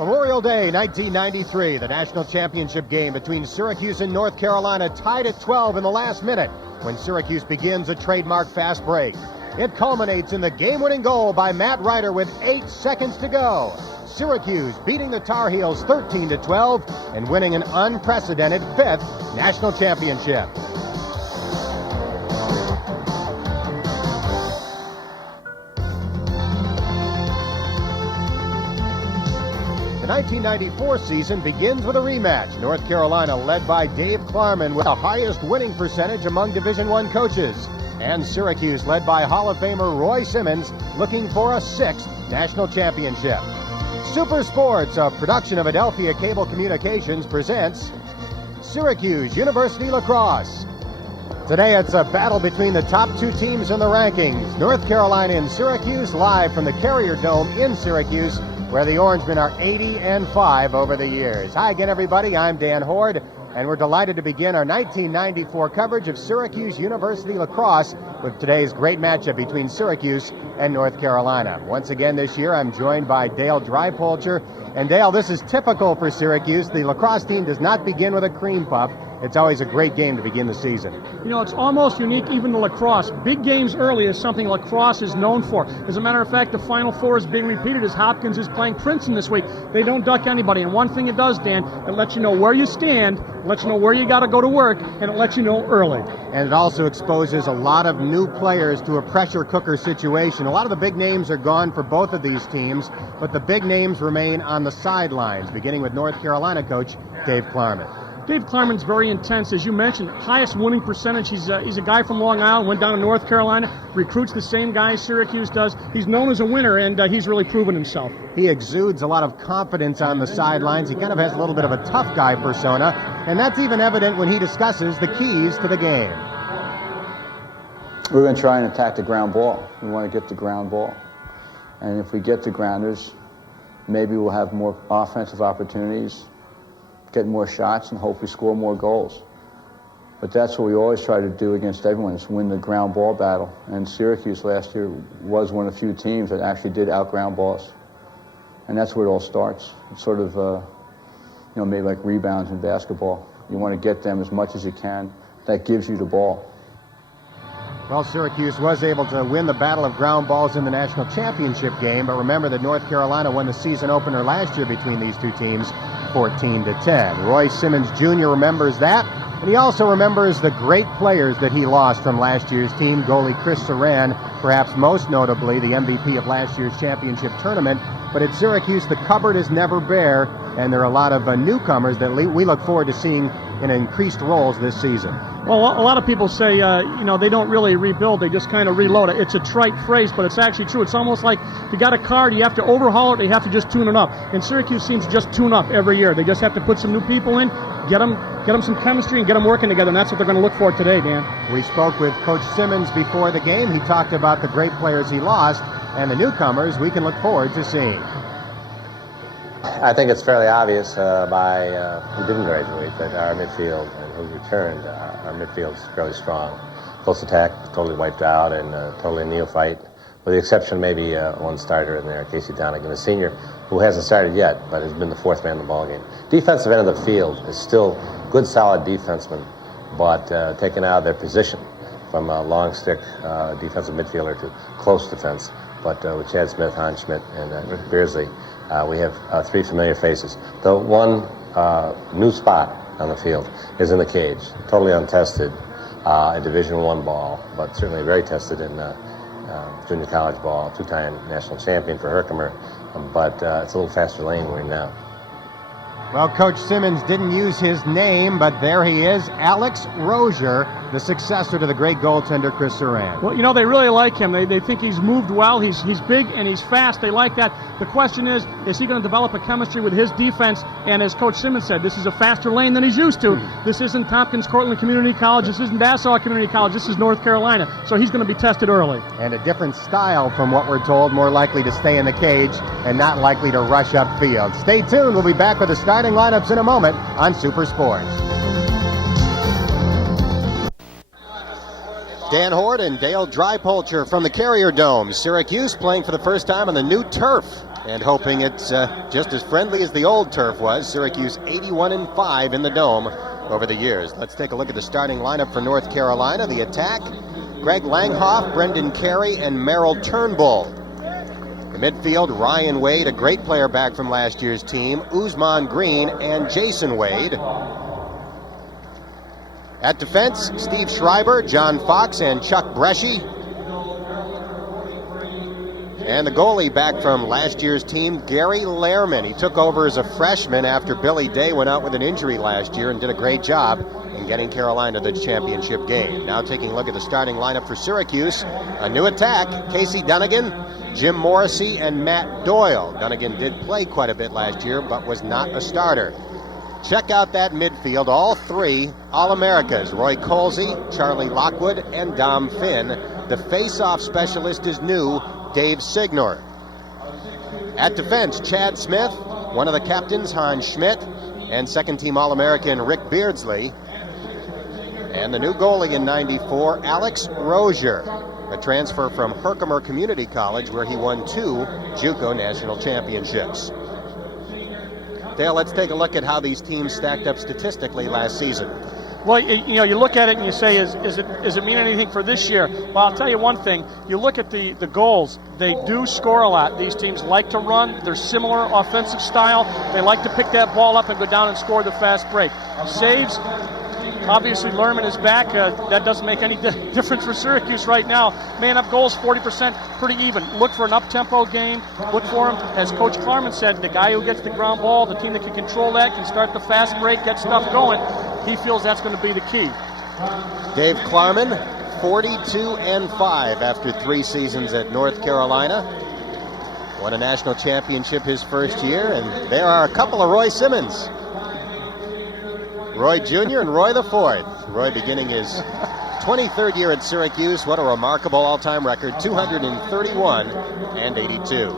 Memorial Day, 1993, the national championship game between Syracuse and North Carolina tied at 12 in the last minute when Syracuse begins a trademark fast break. It culminates in the game-winning goal by Matt Ryder with 8 seconds to go. Syracuse beating the Tar Heels 13-12 and winning an unprecedented 5th national championship. The 1994 season begins with a rematch. North Carolina, led by Dave Klarman, with the highest winning percentage among Division I coaches. And Syracuse, led by Hall of Famer Roy Simmons, looking for a 6th national championship. Super Sports, a production of Adelphia Cable Communications, presents Syracuse University Lacrosse. Today it's a battle between the top 2 teams in the rankings. North Carolina and Syracuse, live from the Carrier Dome in Syracuse, where the Orangemen are 80-5 over the years. Hi again, everybody. I'm Dan Horde, and we're delighted to begin our 1994 coverage of Syracuse University Lacrosse with today's great matchup between Syracuse and North Carolina. Once again this year, I'm joined by Dale Dreipolcher. And Dale, this is typical for Syracuse. The lacrosse team does not begin with a cream puff. It's always a great game to begin the season. You know, it's almost unique, even the lacrosse. Big games early is something lacrosse is known for. As a matter of fact, the Final Four is being repeated as Hopkins is playing Princeton this week. They don't duck anybody. And one thing it does, Dan, it lets you know where you stand, it lets you know where you got to go to work, and it lets you know early. And it also exposes a lot of new players to a pressure cooker situation. A lot of the big names are gone for both of these teams, but the big names remain on the sidelines, beginning with North Carolina coach Dave Klarman. Dave Klarman's very intense, as you mentioned, highest winning percentage. He's a guy from Long Island, went down to North Carolina, recruits the same guys Syracuse does. He's known as a winner, and he's really proven himself. He exudes a lot of confidence on the sidelines. He kind of has a little bit of a tough guy persona, and that's even evident when he discusses the keys to the game. We're going to try and attack the ground ball. We want to get the ground ball. And if we get the grounders, maybe we'll have more offensive opportunities, get more shots, and hopefully score more goals. But that's what we always try to do against everyone, is win the ground ball battle. And Syracuse last year was one of the few teams that actually did out-ground balls. And that's where it all starts. It's sort of, maybe like rebounds in basketball. You want to get them as much as you can. That gives you the ball. Well, Syracuse was able to win the battle of ground balls in the national championship game, but remember that North Carolina won the season opener last year between these two teams, 14-10. Roy Simmons Jr. remembers that, and he also remembers the great players that he lost from last year's team. Goalie Chris Saran, perhaps most notably the MVP of last year's championship tournament. But at Syracuse, the cupboard is never bare, and there are a lot of newcomers that we look forward to seeing in increased roles this season. Well, a lot of people say, they don't really rebuild, they just kind of reload it. It's a trite phrase, but it's actually true. It's almost like if you got a car, you have to overhaul it, or you have to just tune it up. And Syracuse seems to just tune up every year. They just have to put some new people in, get them some chemistry, and get them working together, and that's what they're going to look for today, Dan. We spoke with Coach Simmons before the game. He talked about the great players he lost and the newcomers we can look forward to seeing. I think it's fairly obvious by who didn't graduate that our midfield and who returned, our midfield is fairly strong. Close attack, totally wiped out, and totally neophyte, with the exception maybe one starter in there, Casey Donegan, a senior, who hasn't started yet, but has been the 4th man in the ballgame. Defensive end of the field is still good, solid defensemen, but taken out of their position from a long stick defensive midfielder to close defense. But with Chad Smith, Hans Schmidt, and Rick Beardsley, we have 3 familiar faces. The one new spot on the field is in the cage, totally untested in Division I ball, but certainly very tested in junior college ball, 2-time national champion for Herkimer, but it's a little faster lane we're in now. Well, Coach Simmons didn't use his name, but there he is, Alex Rozier, the successor to the great goaltender Chris Saran. Well, they really like him. They think he's moved well. He's big and he's fast. They like that. The question is he going to develop a chemistry with his defense? And as Coach Simmons said, this is a faster lane than he's used to. This isn't Tompkins Cortland Community College. This isn't Nassau Community College. This is North Carolina. So he's going to be tested early. And a different style from what we're told, more likely to stay in the cage and not likely to rush upfield. Stay tuned. We'll be back with the starting lineups in a moment on Super Sports. Dan Hort and Dale Drypolcher from the Carrier Dome. Syracuse playing for the first time on the new turf and hoping it's just as friendly as the old turf was. Syracuse 81-5 in the Dome over the years. Let's take a look at the starting lineup for North Carolina. The attack, Greg Langhoff, Brendan Carey, and Merrill Turnbull. The midfield, Ryan Wade, a great player back from last year's team, Usman Green, and Jason Wade. At defense, Steve Schreiber, John Fox, and Chuck Bresci. And the goalie back from last year's team, Gary Lehrman. He took over as a freshman after Billy Day went out with an injury last year and did a great job in getting Carolina to the championship game. Now taking a look at the starting lineup for Syracuse. A new attack, Casey Dunnigan, Jim Morrissey, and Matt Doyle. Dunnigan did play quite a bit last year, but was not a starter. Check out that midfield, all three All-Americas, Roy Colsey, Charlie Lockwood, and Dom Finn. The face-off specialist is new, Dave Signor. At defense, Chad Smith, one of the captains, Hans Schmidt, and second-team All-American Rick Beardsley. And the new goalie in '94, Alex Rozier, a transfer from Herkimer Community College where he won 2 JUCO national championships. Dale, let's take a look at how these teams stacked up statistically last season. Well, you look at it and you say, is it mean anything for this year? Well, I'll tell you one thing. You look at the goals. They do score a lot. These teams like to run. They're similar offensive style. They like to pick that ball up and go down and score the fast break. Saves, obviously Lerman is back. That doesn't make any difference for Syracuse right now. Man-up goals, 40%, pretty even. Look for an up-tempo game. Look for him. As Coach Klarman said, the guy who gets the ground ball, the team that can control that, can start the fast break, get stuff going. He feels that's going to be the key. Dave Klarman, 42-5 after 3 seasons at North Carolina. Won a national championship his first year, and there are a couple of Roy Simmons. Roy Jr. and Roy the Fourth. Roy beginning his 23rd year at Syracuse. What a remarkable all-time record, 231 and 82.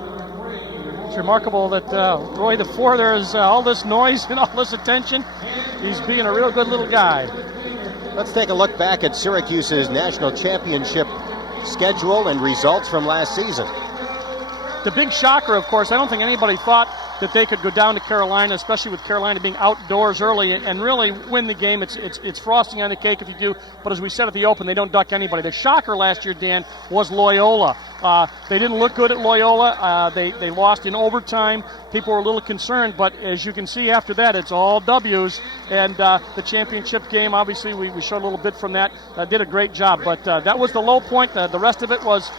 It's remarkable that Roy the Fourth, there's all this noise and all this attention. He's being a real good little guy. Let's take a look back at Syracuse's national championship schedule and results from last season. The big shocker, of course, I don't think anybody thought that they could go down to Carolina, especially with Carolina being outdoors early and really win the game. It's frosting on the cake if you do, but as we said at the Open, they don't duck anybody. The shocker last year, Dan, was Loyola. They didn't look good at Loyola. They lost in overtime. People were a little concerned, but as you can see after that, it's all W's. And the championship game, obviously, we showed a little bit from that. Did a great job, but that was the low point. The rest of it was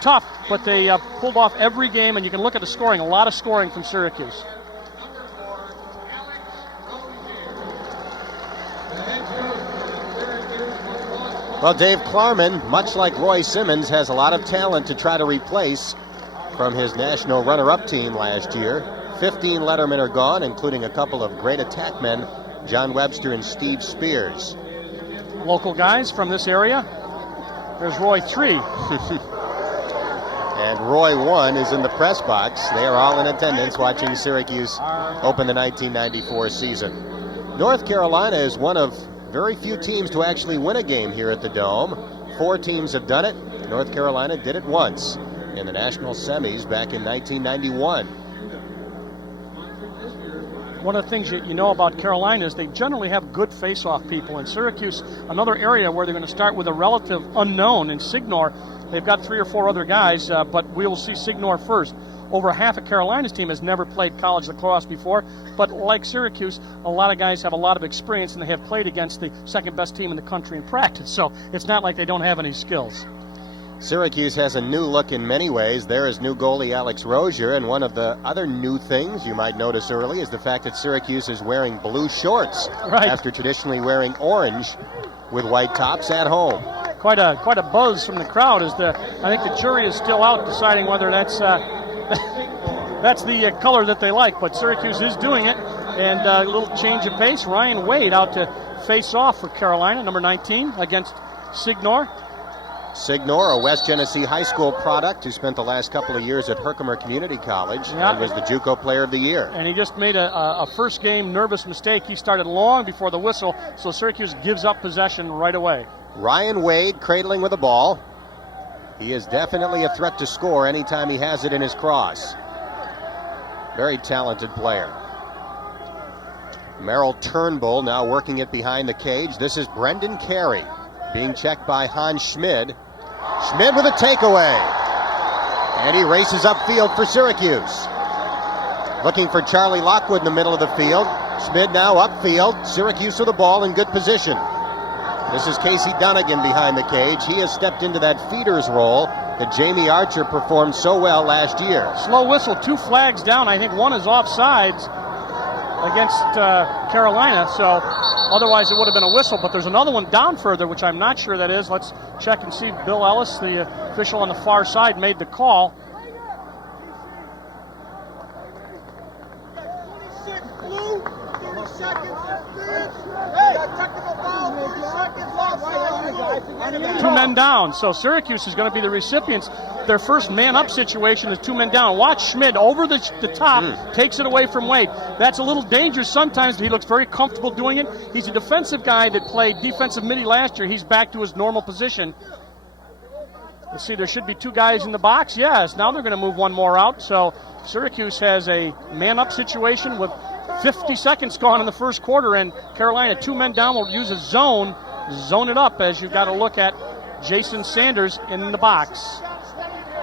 tough, but they pulled off every game, and you can look at the scoring, a lot of scoring from Syracuse. Well, Dave Klarman, much like Roy Simmons, has a lot of talent to try to replace from his national runner-up team last year. 15 Lettermen are gone, including a couple of great attack men, John Webster and Steve Spears. Local guys from this area. There's Roy 3. And Roy 1 is in the press box. They are all in attendance watching Syracuse open the 1994 season. North Carolina is one of very few teams to actually win a game here at the Dome. 4 teams have done it. North Carolina did it once in the national semis back in 1991. One of the things that you know about Carolina is they generally have good face-off people. In Syracuse, another area where they're going to start with a relative unknown in Signor. They've got 3 or 4 other guys, but we will see Signor first. Over half of Carolina's team has never played college lacrosse before, but like Syracuse, a lot of guys have a lot of experience and they have played against the second-best team in the country in practice, so it's not like they don't have any skills. Syracuse has a new look in many ways. There is new goalie Alex Rozier, and one of the other new things you might notice early is the fact that Syracuse is wearing blue shorts after traditionally wearing orange with white tops at home. Quite a buzz from the crowd. I think the jury is still out deciding whether that's the color that they like, but Syracuse is doing it, and a little change of pace. Ryan Wade out to face off for Carolina, number 19, against Signor. Signor, a West Genesee High School product who spent the last couple of years at Herkimer Community College and was the JUCO Player of the Year. And he just made a first game nervous mistake. He started long before the whistle, so Syracuse gives up possession right away. Ryan Wade cradling with the ball. He is definitely a threat to score anytime he has it in his cross. Very talented player. Merrill Turnbull now working it behind the cage. This is Brendan Carey being checked by Hans Schmid. Schmid with a takeaway. And he races upfield for Syracuse. Looking for Charlie Lockwood in the middle of the field. Schmid now upfield. Syracuse with the ball in good position. This is Casey Dunnigan behind the cage. He has stepped into that feeders role that Jamie Archer performed so well last year. Slow whistle, 2 flags down. I think one is offsides against Carolina, so otherwise it would have been a whistle, but there's another one down further, which I'm not sure that is. Let's check and see. Bill Ellis, the official on the far side, made the call. Two men down, so Syracuse is going to be the recipients. Their first man-up situation is 2 men down. Watch Schmid over the top, takes it away from Wade. That's a little dangerous sometimes, but he looks very comfortable doing it. He's a defensive guy that played defensive midi last year. He's back to his normal position. Let's see, there should be 2 guys in the box. Yes, now they're going to move one more out. So Syracuse has a man-up situation with 50 seconds gone in the first quarter, and Carolina, 2 men down, will use a zone it up as you've got to look at Jason Sanders in the box.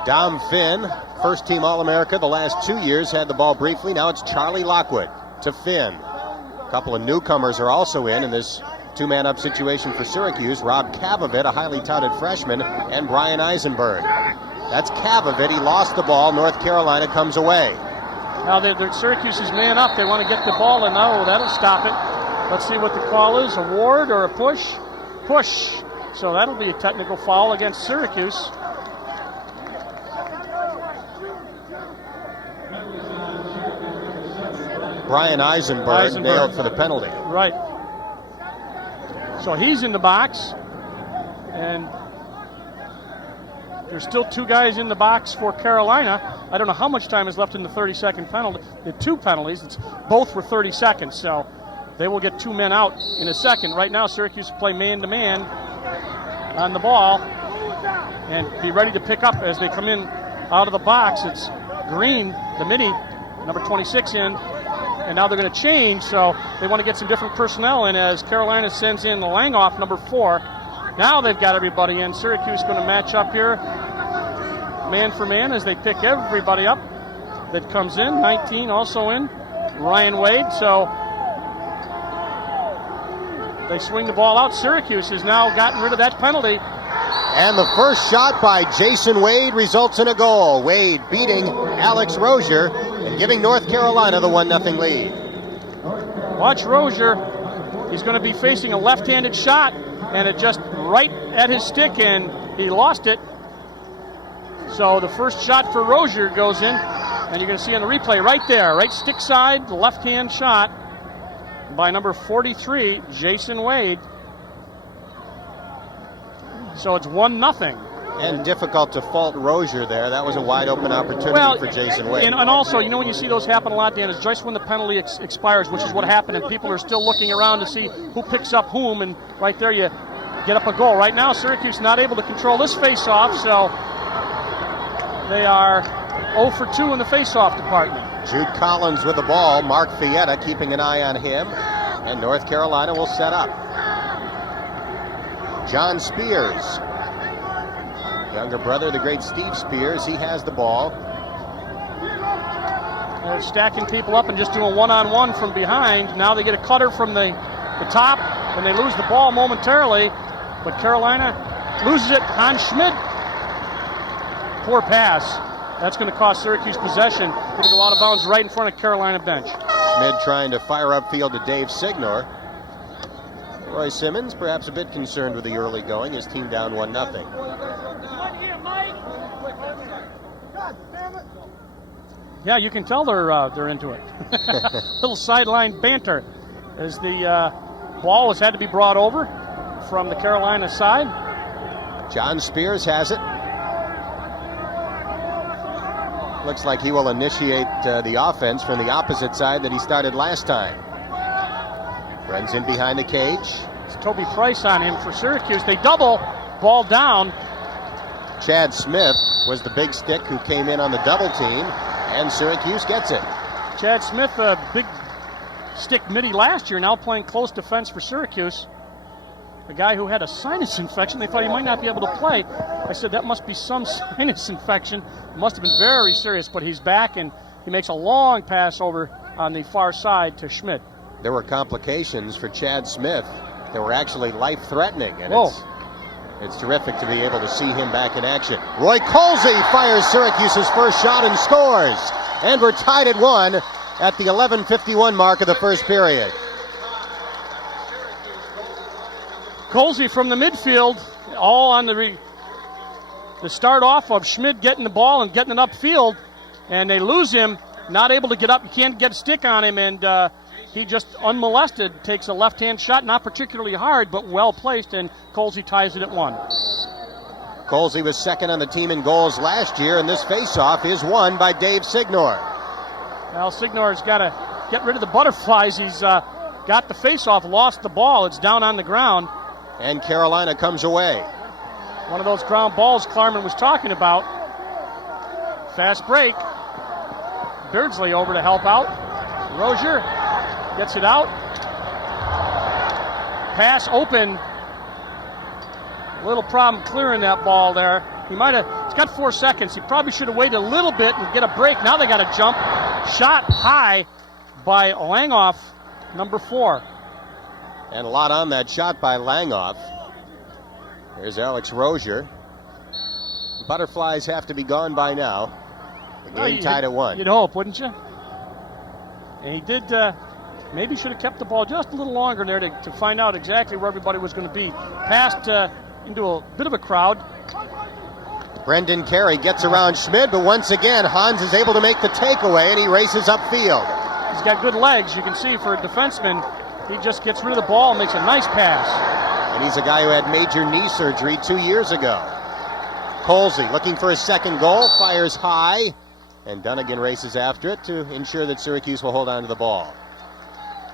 Dom Finn, first-team All-America the last 2 years, had the ball briefly. Now it's Charlie Lockwood to Finn. A couple of newcomers are also in this 2-man-up situation for Syracuse. Rob Kavovit, a highly touted freshman, and Brian Eisenberg. That's Kavovit. He lost the ball. North Carolina comes away. Now Syracuse is man up. They want to get the ball, and that'll stop it. Let's see what the call is. A ward or a push? Push. So that'll be a technical foul against Syracuse. Brian Eisenberg nailed for the penalty. Right. So he's in the box, and there's still 2 guys in the box for Carolina. I don't know how much time is left in the 30-second penalty. The 2 penalties, both were 30 seconds, so they will get 2 men out in a second. Right now, Syracuse play man-to-man on the ball and be ready to pick up as they come in out of the box. It's Green, the midi, number 26 in, and now they're going to change, so they want to get some different personnel in as Carolina sends in Langoff, number 4. Now they've got everybody in. Syracuse going to match up here man for man as they pick everybody up that comes in. 19 also in, Ryan Wade. So they swing the ball out. Syracuse has now gotten rid of that penalty. And the first shot by Jason Wade results in a goal. Wade beating Alex Rozier and giving North Carolina the 1-0 lead. Watch Rozier. He's going to be facing a left-handed shot, and it just right at his stick, and he lost it. So the first shot for Rozier goes in, and you're going to see on the replay right there, right stick side, the left-hand shot by number 43, Jason Wade. So it's 1-0. And difficult to fault Rozier there. That was a wide-open opportunity for Jason Wade. And also, when you see those happen a lot, Dan, is just when the penalty expires, which is what happened, and people are still looking around to see who picks up whom, and right there you get up a goal. Right now, Syracuse not able to control this face-off, so they are 0 for 2 in the face-off department. Jude Collins with the ball. Mark Fietta keeping an eye on him. And North Carolina will set up. John Spears, younger brother of the great Steve Spears, he has the ball. They're stacking people up and just doing one-on-one from behind. Now they get a cutter from the top, and they lose the ball momentarily. But Carolina loses it. Hans Schmid. Poor pass. That's going to cost Syracuse possession. Going to go out of bounds right in front of Carolina bench. Schmid trying to fire upfield to Dave Signor. Roy Simmons perhaps a bit concerned with the early going. His team down 1-0. Yeah, you can tell they're into it. Little sideline banter as the ball has had to be brought over from the Carolina side. John Spears has it. Looks like he will initiate the offense from the opposite side that he started last time. Runs in behind the cage. It's Toby Price on him for Syracuse. They double, ball down. Chad Smith was the big stick who came in on the double team, and Syracuse gets it. Chad Smith, a big stick midi last year, now playing close defense for Syracuse. A guy who had a sinus infection. They thought he might not be able to play. I said that must be some sinus infection. It must have been very serious, but he's back, and he makes a long pass over on the far side to Schmidt. There were complications for Chad Smith that were actually life-threatening, and it's terrific to be able to see him back in action. Roy Colsey fires Syracuse's first shot and scores, and we're tied at 1 at the 11:51 mark of the first period. Colsey from the midfield, all on the start off of Schmidt getting the ball and getting it upfield, and they lose him, not able to get up. You can't get a stick on him, and he just unmolested takes a left-hand shot, not particularly hard, but well placed, and Colsey ties it at 1. Colsey was second on the team in goals last year, and this face-off is won by Dave Signor. Well, Signor's got to get rid of the butterflies. He's got the face-off, lost the ball. It's down on the ground. And Carolina comes away. One of those ground balls Klarman was talking about. Fast break. Beardsley over to help out. Rozier gets it out. Pass open. Little problem clearing that ball there. He's got 4 seconds. He probably should have waited a little bit and get a break. Now they got to jump. Shot high by Langoff, number 4. And a lot on that shot by Langoff. Here's Alex Rozier. The Butterflies have to be gone by now. The game tied at 1. You'd hope, wouldn't you? And he did, maybe should have kept the ball just a little longer there to find out exactly where everybody was going to be. Passed into a bit of a crowd. Brendan Carey gets around Schmidt, but once again, Hans is able to make the takeaway, and he races upfield. He's got good legs, you can see, for a defenseman. He just gets rid of the ball and makes a nice pass. And he's a guy who had major knee surgery 2 years ago. Colsey looking for his second goal, fires high, and Dunnigan races after it to ensure that Syracuse will hold on to the ball.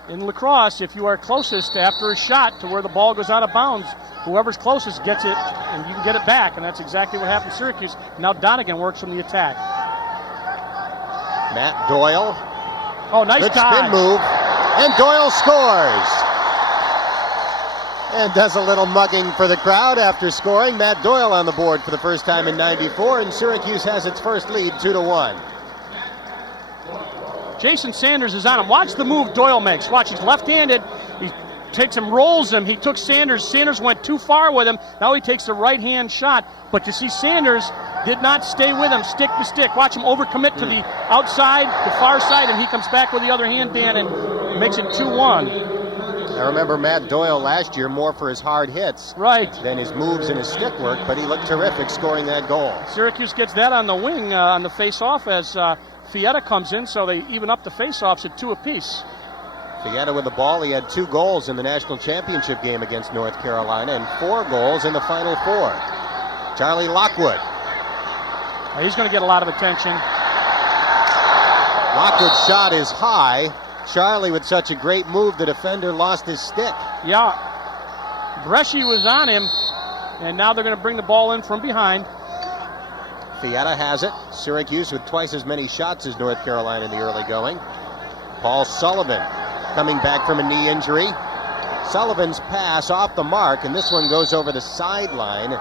In lacrosse, if you are closest after a shot to where the ball goes out of bounds, whoever's closest gets it, and you can get it back, and that's exactly what happened to Syracuse. Now Donegan works from the attack. Matt Doyle. Oh, nice good dodge. Spin move, and Doyle scores. And does a little mugging for the crowd after scoring. Matt Doyle on the board for the first time in '94, and Syracuse has its first lead 2-1. Jason Sanders is on him. Watch the move Doyle makes. Watch, he's left-handed. He takes him, rolls him. He took Sanders. Sanders went too far with him. Now he takes the right-hand shot. But you see Sanders did not stay with him stick to stick. Watch him overcommit to the outside, the far side, and he comes back with the other hand, Dan, and makes it 2-1. I remember Matt Doyle last year more for his hard hits than his moves and his stick work, but he looked terrific scoring that goal. Syracuse gets that on the wing on the face-off as Fietta comes in, so they even up the face-offs at 2 apiece. Fietta with the ball, he had 2 goals in the national championship game against North Carolina and 4 goals in the Final Four. Charlie Lockwood. He's going to get a lot of attention. Lockwood's shot is high. Charlie with such a great move, the defender lost his stick. Yeah. Bresci was on him, and now they're going to bring the ball in from behind. Fietta has it. Syracuse with twice as many shots as North Carolina in the early going. Paul Sullivan coming back from a knee injury. Sullivan's pass off the mark, and this one goes over the sideline,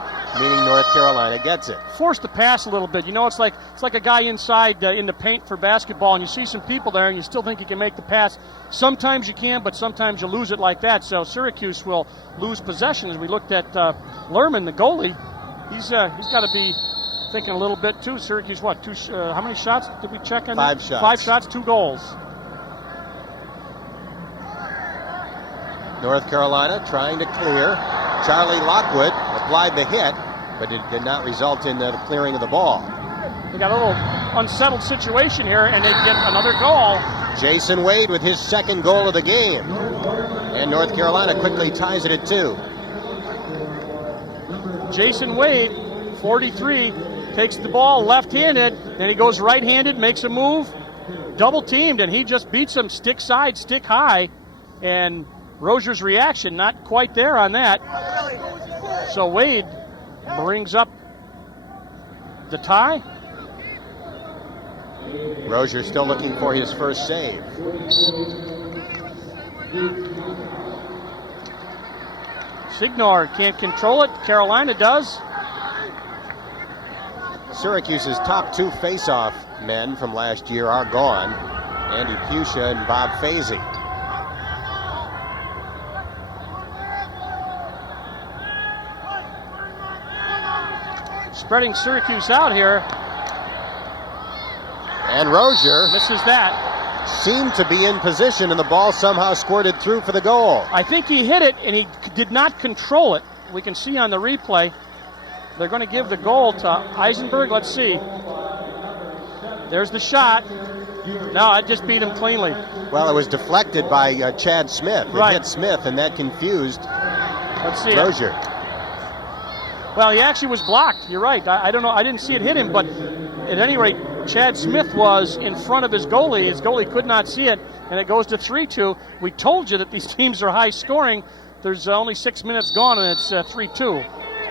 meaning North Carolina gets it. Forced the pass a little bit. You know, it's like a guy inside in the paint for basketball, and you see some people there, and you still think you can make the pass. Sometimes you can, but sometimes you lose it like that. So Syracuse will lose possession. As we looked at Lerman, the goalie, he's got to be thinking a little bit too. Syracuse, how many shots did we check on? 5 shots. 5 shots, 2 goals. North Carolina trying to clear. Charlie Lockwood applied the hit, but it did not result in the clearing of the ball. They got a little unsettled situation here, and they get another goal. Jason Wade with his second goal of the game. And North Carolina quickly ties it at 2. Jason Wade, 43, takes the ball left-handed, then he goes right-handed, makes a move, double teamed, and he just beats him stick side, stick high, and Rozier's reaction not quite there on that. So Wade brings up the tie. Rozier still looking for his first save. Signor can't control it. Carolina does. Syracuse's top 2 face-off men from last year are gone. Andy Pusha and Bob Fazy. Spreading Syracuse out here. And Rozier Misses that. seemed to be in position, and the ball somehow squirted through for the goal. I think he hit it, and he did not control it. We can see on the replay. They're going to give the goal to Eisenberg. Let's see. There's the shot. No, I just beat him cleanly. Well, it was deflected by Chad Smith. It Right. hit Smith, and that confused Let's see. Rozier. Well, he actually was blocked. You're right. I don't know. I didn't see it hit him, but at any rate, Chad Smith was in front of his goalie. His goalie could not see it, and it goes to 3-2. We told you that these teams are high scoring. There's only 6 minutes gone, and it's 3-2.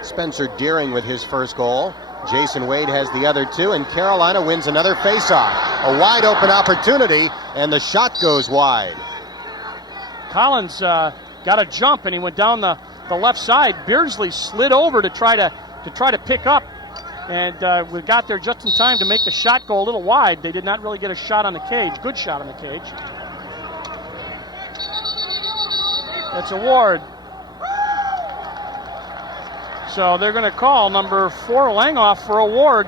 Spencer Deering with his first goal. Jason Wade has the other 2, and Carolina wins another faceoff. A wide open opportunity, and the shot goes wide. Collins got a jump, and he went down the left side. Beardsley slid over to try to pick up, and we got there just in time to make the shot go a little wide. They did not really get a shot on the cage. Good shot on the cage. It's a Ward. So they're going to call number 4 Langoff for a Ward,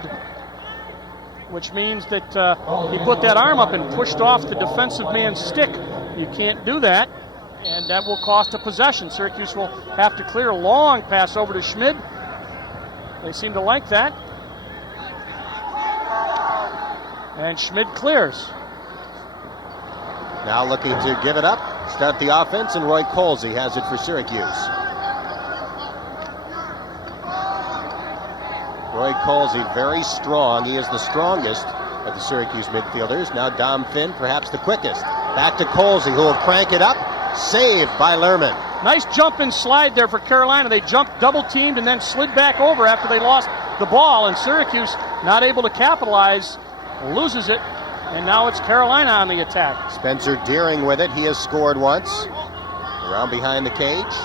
which means that he put that arm up and pushed off the defensive man's stick. You can't do that, and that will cost a possession. Syracuse will have to clear a long pass over to Schmid. They seem to like that. And Schmid clears. Now looking to give it up, start the offense, and Roy Colsey has it for Syracuse. Roy Colsey, very strong. He is the strongest of the Syracuse midfielders. Now Dom Finn, perhaps the quickest. Back to Colsey, who will crank it up. Saved by Lerman. Nice jump and slide there for Carolina. They jumped double-teamed and then slid back over after they lost the ball, and Syracuse not able to capitalize, loses it, and now it's Carolina on the attack. Spencer Deering with it. He has scored once. Around behind the cage,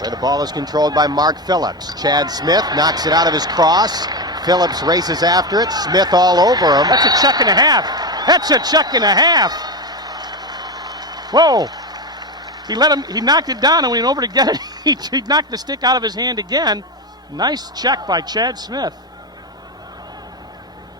where the ball is controlled by Mark Phillips. Chad Smith knocks it out of his cross. Phillips races after it. Smith all over him. That's a check and a half. That's a check and a half. Whoa. He knocked it down, and when he went over to get it, he knocked the stick out of his hand again. Nice check by Chad Smith.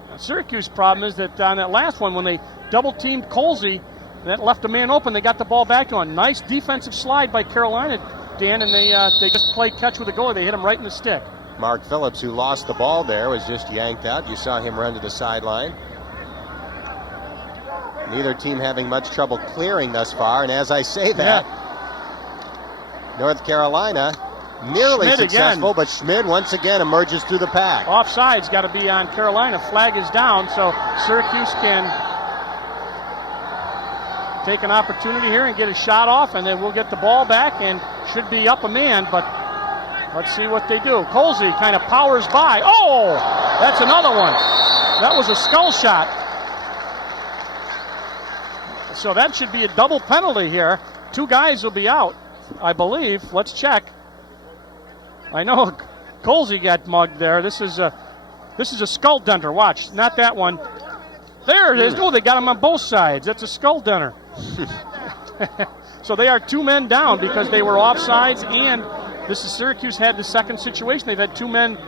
Now, Syracuse problem is that on that last one, when they double-teamed Colsey, that left a man open, they got the ball back to him. Nice defensive slide by Carolina, Dan, and they just played catch with the goalie. They hit him right in the stick. Mark Phillips, who lost the ball there, was just yanked out. You saw him run to the sideline. Neither team having much trouble clearing thus far, and as I say that, North Carolina nearly Schmid successful, again. but Schmid once again emerges through the pack. Offside's got to be on Carolina. Flag is down, so Syracuse can take an opportunity here and get a shot off, and then we'll get the ball back and should be up a man, but let's see what they do. Colsey kind of powers by. Oh, that's another one. That was a skull shot. So that should be a double penalty here. 2 guys will be out, I believe. Let's check. I know Colsey got mugged there. This is a skull denter. Watch, not that one. There it is. Oh, they got him on both sides. That's a skull denter. So they are 2 men down because they were offsides, and this is Syracuse had the second situation. They've had 2 men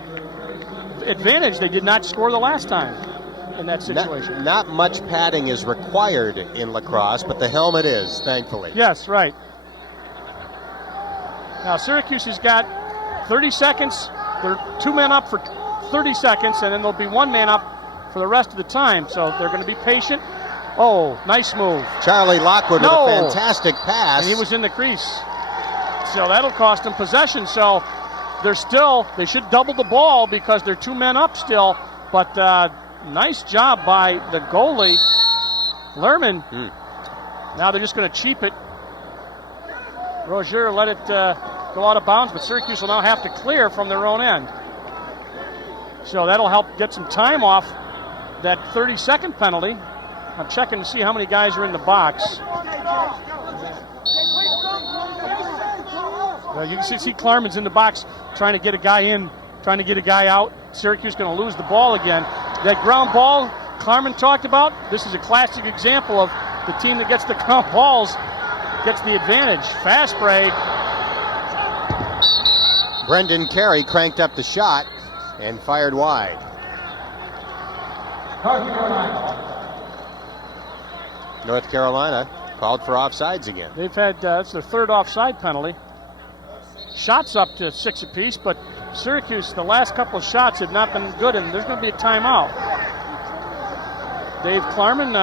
advantage. They did not score the last time in that situation. Not much padding is required in lacrosse, but the helmet is, thankfully. Yes, right. Now Syracuse has got 30 seconds. They're 2 men up for 30 seconds, and then there'll be 1 man up for the rest of the time. So they're going to be patient. Oh, nice move. Charlie Lockwood with a fantastic pass. And he was in the crease. So that'll cost him possession. So they should double the ball because they're 2 men up still, but nice job by the goalie, Lerman. Now they're just going to cheap it. Roger let it go out of bounds, but Syracuse will now have to clear from their own end. So that'll help get some time off that 30-second penalty. I'm checking to see how many guys are in the box. You can see Klarman's in the box trying to get a guy in, trying to get a guy out. Syracuse going to lose the ball again. That ground ball Klarman talked about, this is a classic example of the team that gets the ground balls gets the advantage. Fast break. Brendan Carey cranked up the shot and fired wide. North Carolina called for offsides again. They've had, that's their third offside penalty. Shots up to 6 apiece, but Syracuse, the last couple of shots have not been good, and there's going to be a timeout. Dave Klarman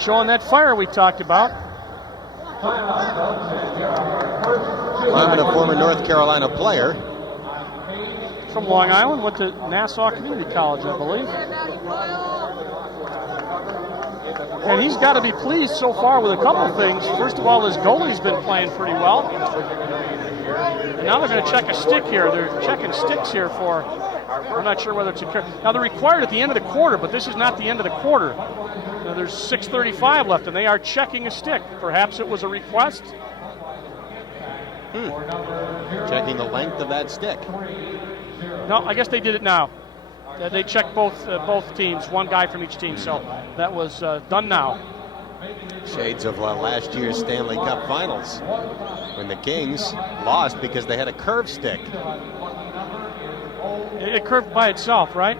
showing that fire we talked about. Klarman, a former North Carolina player. From Long Island, went to Nassau Community College, I believe. And he's got to be pleased so far with a couple of things. First of all, his goalie's been playing pretty well. And now they're going to check a stick here. They're checking sticks here for, I'm not sure whether it's a, now they're required at the end of the quarter, but this is not the end of the quarter. Now there's 6:35 left, and they are checking a stick. Perhaps it was a request. Checking the length of that stick. No, I guess they did it now. They checked both teams, one guy from each team, so that was done now. Shades of last year's Stanley Cup Finals when the Kings lost because they had a curved stick. It curved by itself, right?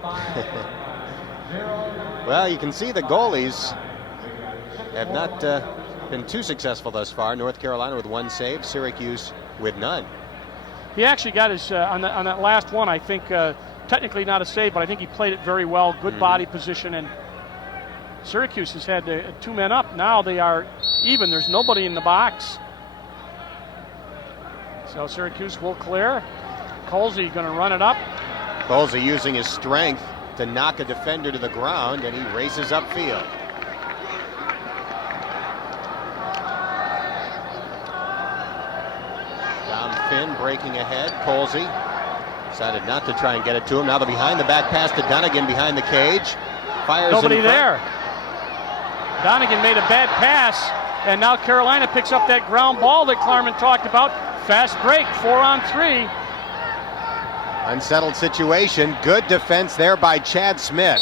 Well, you can see the goalies have not been too successful thus far. North Carolina with 1 save, Syracuse with none. He actually got his, on that last one, I think, technically not a save, but I think he played it very well. Good body position, and Syracuse has had 2 men up. Now they are even. There's nobody in the box. So Syracuse will clear. Colsey going to run it up. Colsey using his strength to knock a defender to the ground, and he races upfield. Dom Finn breaking ahead. Colsey decided not to try and get it to him. Now the behind the back pass to Dunnigan behind the cage. Fires nobody in front. there. Donnigan made a bad pass, and now Carolina picks up that ground ball that Klarman talked about. Fast break, 4-on-3. Unsettled situation. Good defense there by Chad Smith.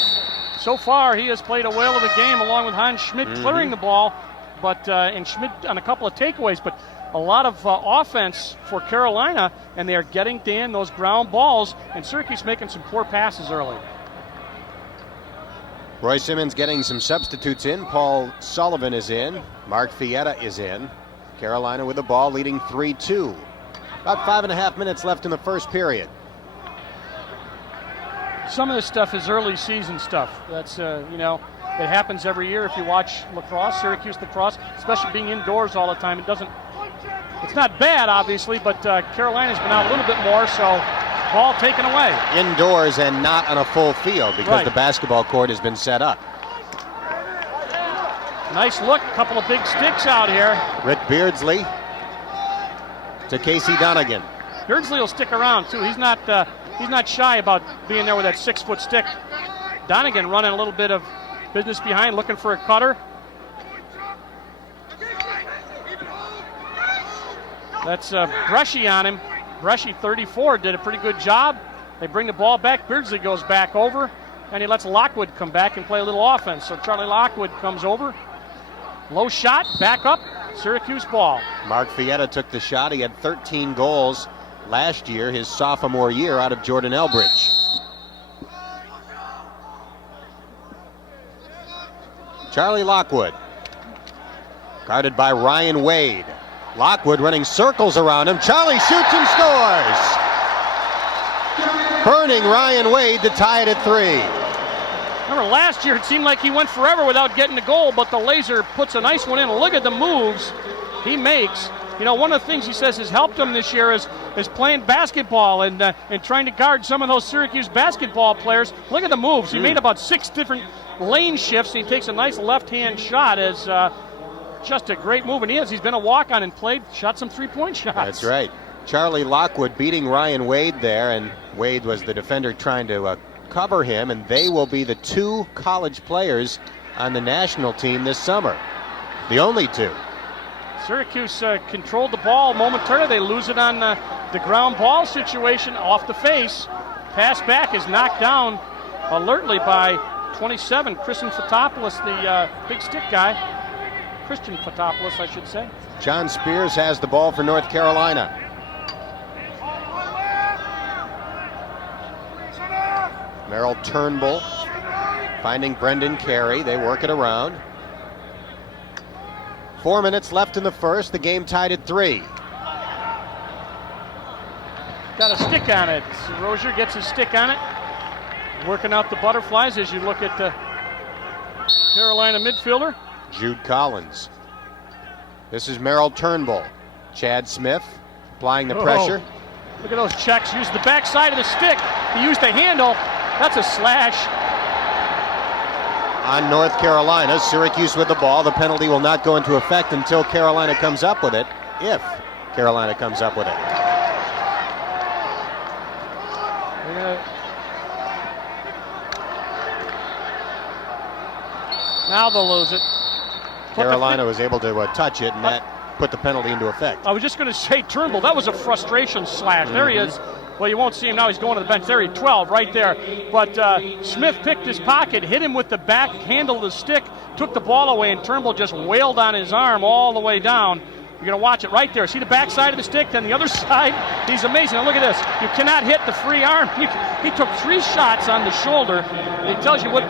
So far, he has played a whale of a game along with Hans Schmidt clearing the ball, but and Schmidt on a couple of takeaways, but a lot of offense for Carolina, and they are getting in those ground balls, and Syracuse making some poor passes early. Roy Simmons getting some substitutes in. Paul Sullivan is in. Mark Fietta is in. Carolina with the ball leading 3-2. About 5.5 minutes left in the first period. Some of this stuff is early season stuff. That's, it happens every year if you watch lacrosse, Syracuse lacrosse, especially being indoors all the time. It's not bad, obviously, but Carolina's been out a little bit more, so ball taken away. Indoors and not on a full field because the basketball court has been set up. Nice look, a couple of big sticks out here. Rick Beardsley to Casey Donnigan. Beardsley will stick around too. He's not shy about being there with that 6-foot stick. Donnigan running a little bit of business behind, looking for a cutter. That's Bresci on him. Bresci, 34, did a pretty good job. They bring the ball back. Beardsley goes back over, and he lets Lockwood come back and play a little offense. So Charlie Lockwood comes over. Low shot, back up, Syracuse ball. Mark Fietta took the shot. He had 13 goals last year, his sophomore year out of Jordan Elbridge. Charlie Lockwood, guarded by Ryan Wade. Lockwood running circles around him. Charlie shoots and scores. Burning Ryan Wade to tie it at 3. Remember last year it seemed like he went forever without getting a goal, but the laser puts a nice one in. Look at the moves he makes. One of the things he says has helped him this year is is playing basketball and trying to guard some of those Syracuse basketball players. Look at the moves. He made about 6 different lane shifts. He takes a nice left-hand shot as just a great move. And he's been a walk-on and shot some three-point shots. That's right. Charlie Lockwood beating Ryan Wade there, and Wade was the defender trying to cover him, and they will be the 2 college players on the national team this summer. The only 2. Syracuse controlled the ball momentarily. They lose it on the ground ball situation off the face. Pass back is knocked down alertly by 27, Christian Fotopoulos, the big stick guy. Christian Fotopoulos, I should say. John Spears has the ball for North Carolina. Merrill Turnbull finding Brendan Carey. They work it around. 4 minutes left in the first. The game tied at 3. Got a stick on it. Rozier gets his stick on it. Working out the butterflies as you look at the Carolina midfielder. Jude Collins. This is Merrill Turnbull. Chad Smith applying the pressure. Look at those checks. Used the backside of the stick. He used the handle. That's a slash. On North Carolina, Syracuse with the ball. The penalty will not go into effect until Carolina comes up with it, if Carolina comes up with it. Now they'll lose it. Carolina was able to touch it, and that put the penalty into effect. I was just going to say, Turnbull, that was a frustration slash. There he is. Well, you won't see him now. He's going to the bench. There, 12 right there. But Smith picked his pocket, hit him with the back handle of the stick, took the ball away, and Turnbull just wailed on his arm all the way down. You're going to watch it right there. See the back side of the stick, then the other side. He's amazing. Now look at this. You cannot hit the free arm. He took 3 shots on the shoulder. It tells you what,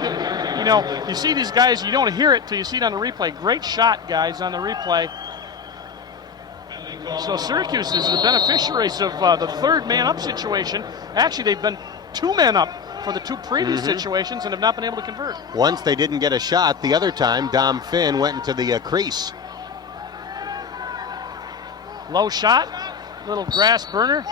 you see these guys, you don't hear it till you see it on the replay. Great shot, guys, on the replay. So Syracuse is the beneficiaries of the 3rd man-up situation. Actually, they've been 2 men up for the 2 previous situations and have not been able to convert. Once they didn't get a shot, the other time Dom Finn went into the crease. Low shot, little grass burner.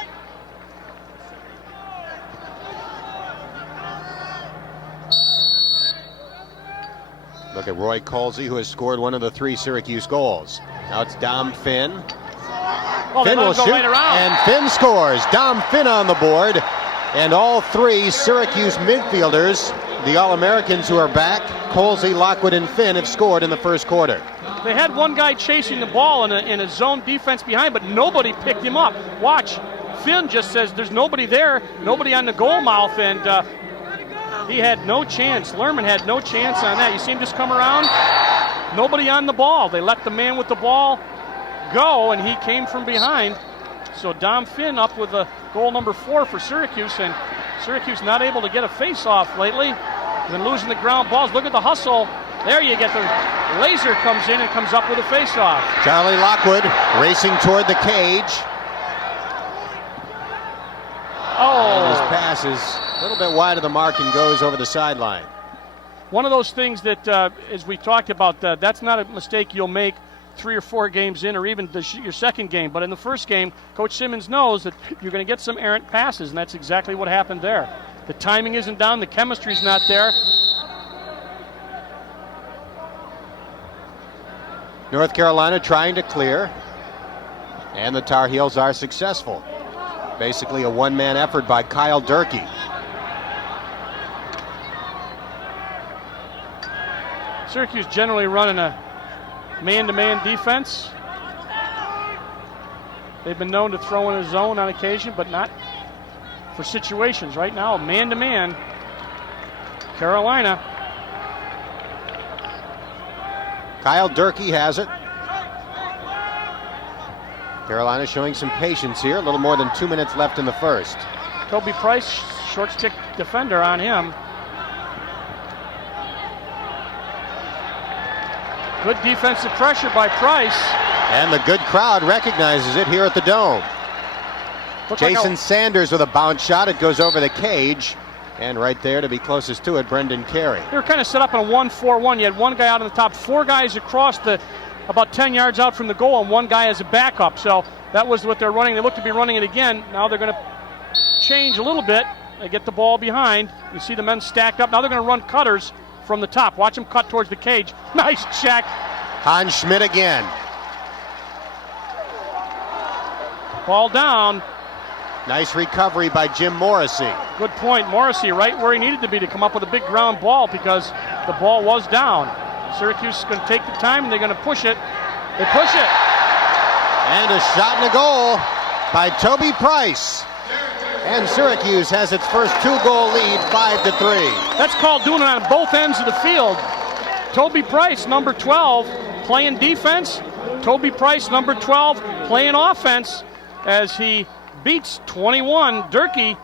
Look at Roy Colsey, who has scored one of the 3 Syracuse goals. Now it's Dom Finn. Finn will shoot, right around. and Finn scores. Dom Finn on the board, and all 3 Syracuse midfielders, the All-Americans who are back, Colsey, Lockwood, and Finn, have scored in the first quarter. They had one guy chasing the ball in a zone defense behind, but nobody picked him up. Watch, Finn just says there's nobody there, nobody on the goal mouth, and he had no chance. Lerman had no chance on that. You see him just come around, nobody on the ball. They let the man with the ball go, and he came from behind. So Dom Finn up with goal number 4 for Syracuse, and Syracuse not able to get a face-off lately. Been losing the ground balls. Look at the hustle. There you get the laser comes in and comes up with a face-off. Charlie Lockwood racing toward the cage. And his pass is a little bit wide of the mark and goes over the sideline. One of those things that, as we talked about, that's not a mistake you'll make 3 or 4 games in, or even your second game. But in the first game, Coach Simmons knows that you're going to get some errant passes, and that's exactly what happened there. The timing isn't down, the chemistry's not there. North Carolina trying to clear, and the Tar Heels are successful. Basically a one-man effort by Kyle Durkee. Syracuse generally running a man-to-man defense. They've been known to throw in a zone on occasion, but not for situations. Right now, man-to-man, Carolina. Kyle Durkee has it. Carolina showing some patience here. A little more than 2 minutes left in the first. Kobe Price, short stick defender on him. Good defensive pressure by Price. And the good crowd recognizes it here at the Dome. Jason Sanders with a bounce shot. It goes over the cage. And right there to be closest to it, Brendan Carey. They were kind of set up in a 1-4-1. You had one guy out on the top, 4 guys across about 10 yards out from the goal, and one guy as a backup. So That was what they're running. They look to be running it again. Now they're going to change a little bit. They get the ball behind. You see the men stacked up. Now they're going to run cutters from the top. Watch them cut towards the cage. Nice check. Hans Schmidt again. Ball down. Nice recovery by Jim Morrissey. Good point. Morrissey right where he needed to be to come up with a big ground ball because the ball was down. Syracuse is going to take the time and they're going to push it. They push it. And a shot and a goal by Toby Price. And Syracuse has its first 2-goal lead, 5-3. That's called doing it on both ends of the field. Toby Price, number 12, playing defense. Toby Price, number 12, playing offense as he beats 21 Durkee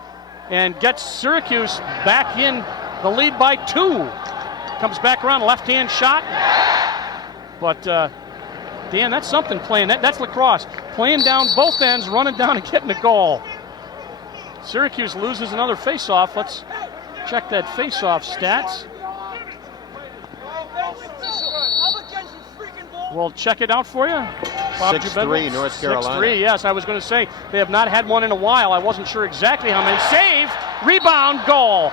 and gets Syracuse back in the lead by 2. Comes back around, left-hand shot. But, Dan, that's something playing. That's lacrosse. Playing down both ends, running down and getting a goal. Syracuse loses another face-off. Let's check that face-off stats. We'll check it out for you. 6-3 North Carolina. 6-3, yes. I was going to say they have not had one in a while. I wasn't sure exactly how many. Save, rebound, goal.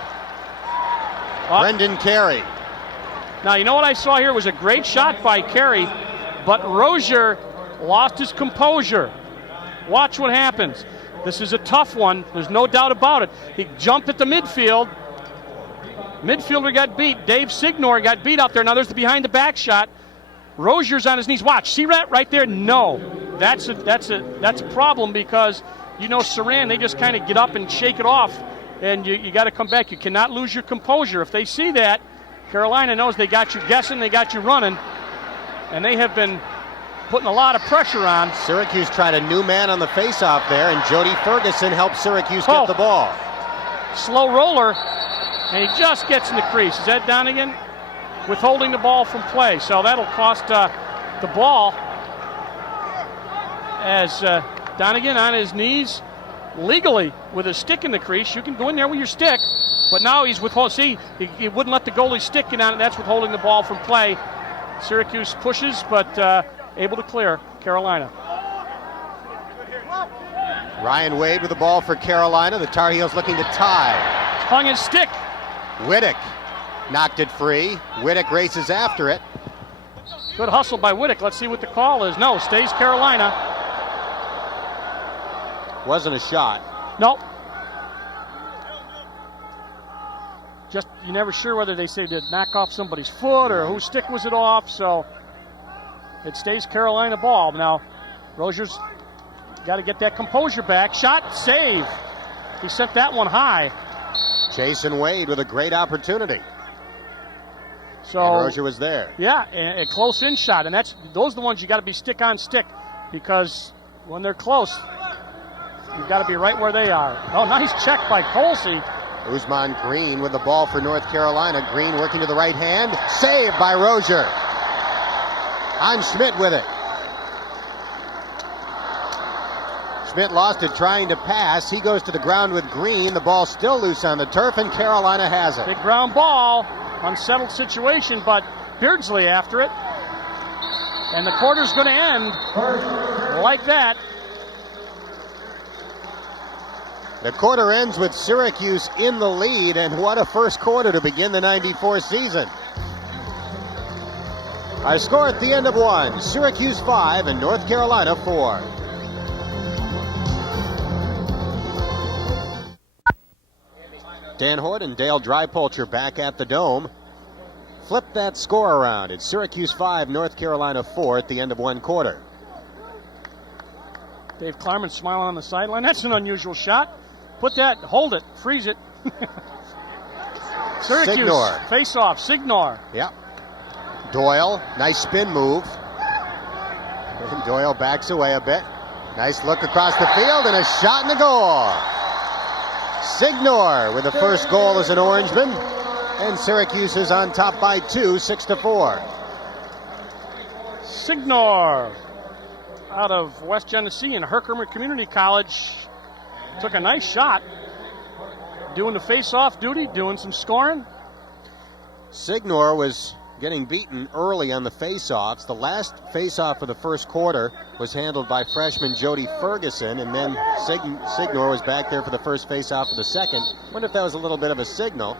Brendan Carey. Now, you know what I saw here was a great shot by Carey, but Rozier lost his composure. Watch what happens. This is a tough one. There's no doubt about it. He jumped at the midfield. Midfielder got beat. Dave Signor got beat out there. Now there's the behind the back shot. Rozier's on his knees. Watch. See that right there? No. That's a problem because you know Saran, they just kind of get up and shake it off. And you got to come back. You cannot lose your composure. If they see that, Carolina knows they got you guessing, they got you running. And they have been putting a lot of pressure on. Syracuse tried a new man on the faceoff there, and Jody Ferguson helped Syracuse get the ball. Slow roller, and he just gets in the crease. Is that Donegan? Withholding the ball from play. So that'll cost the ball as Donegan on his knees legally with his stick in the crease. You can go in there with your stick, but now he's withholding. See, he wouldn't let the goalie stick in on it. That's withholding the ball from play. Syracuse pushes, but able to clear Carolina. Ryan Wade with the ball for Carolina. The Tar Heels looking to tie. Hung his stick. Whittick knocked it free. Whittick races after it. Good hustle by Whittick. Let's see what the call is. No, stays Carolina. Wasn't a shot. Nope. Just, you're never sure whether they say to knock off somebody's foot or whose stick was it off, so it stays Carolina ball. Now, Rozier's got to get that composure back. Shot, save. He sent that one high. Jason Wade with a great opportunity. So and Rozier was there. Yeah, a close-in shot, and those are the ones you got to be stick on stick because when they're close, you've got to be right where they are. Oh, nice check by Colsey. Usman Green with the ball for North Carolina. Green working to the right hand. Saved by Rozier. On Schmidt with it. Schmidt lost it trying to pass. He goes to the ground with Green. The ball still loose on the turf, and Carolina has it. Big ground ball. Unsettled situation, but Beardsley after it. And the quarter's going to end like that. The quarter ends with Syracuse in the lead, and what a first quarter to begin the 94 season. Our score at the end of one, Syracuse 5 and North Carolina 4. Dan Hort and Dale Drypolcher back at the Dome. Flip that score around. It's Syracuse 5, North Carolina 4 at the end of one quarter. Dave Klarman smiling on the sideline. That's an unusual shot. Put that, hold it, freeze it. Syracuse, Signor. Face off, Signor. Yeah. Doyle, nice spin move. Doyle backs away a bit. Nice look across the field and a shot in the goal. Signor with the first goal as an Orangeman. And Syracuse is on top by 2, 6-4. Signor out of West Genesee and Herkimer Community College. Took a nice shot. Doing the face-off duty, doing some scoring. Signor was getting beaten early on the face-offs. The last face-off for the first quarter was handled by freshman Jody Ferguson, and then Signor was back there for the first face-off of the second. Wonder if that was a little bit of a signal.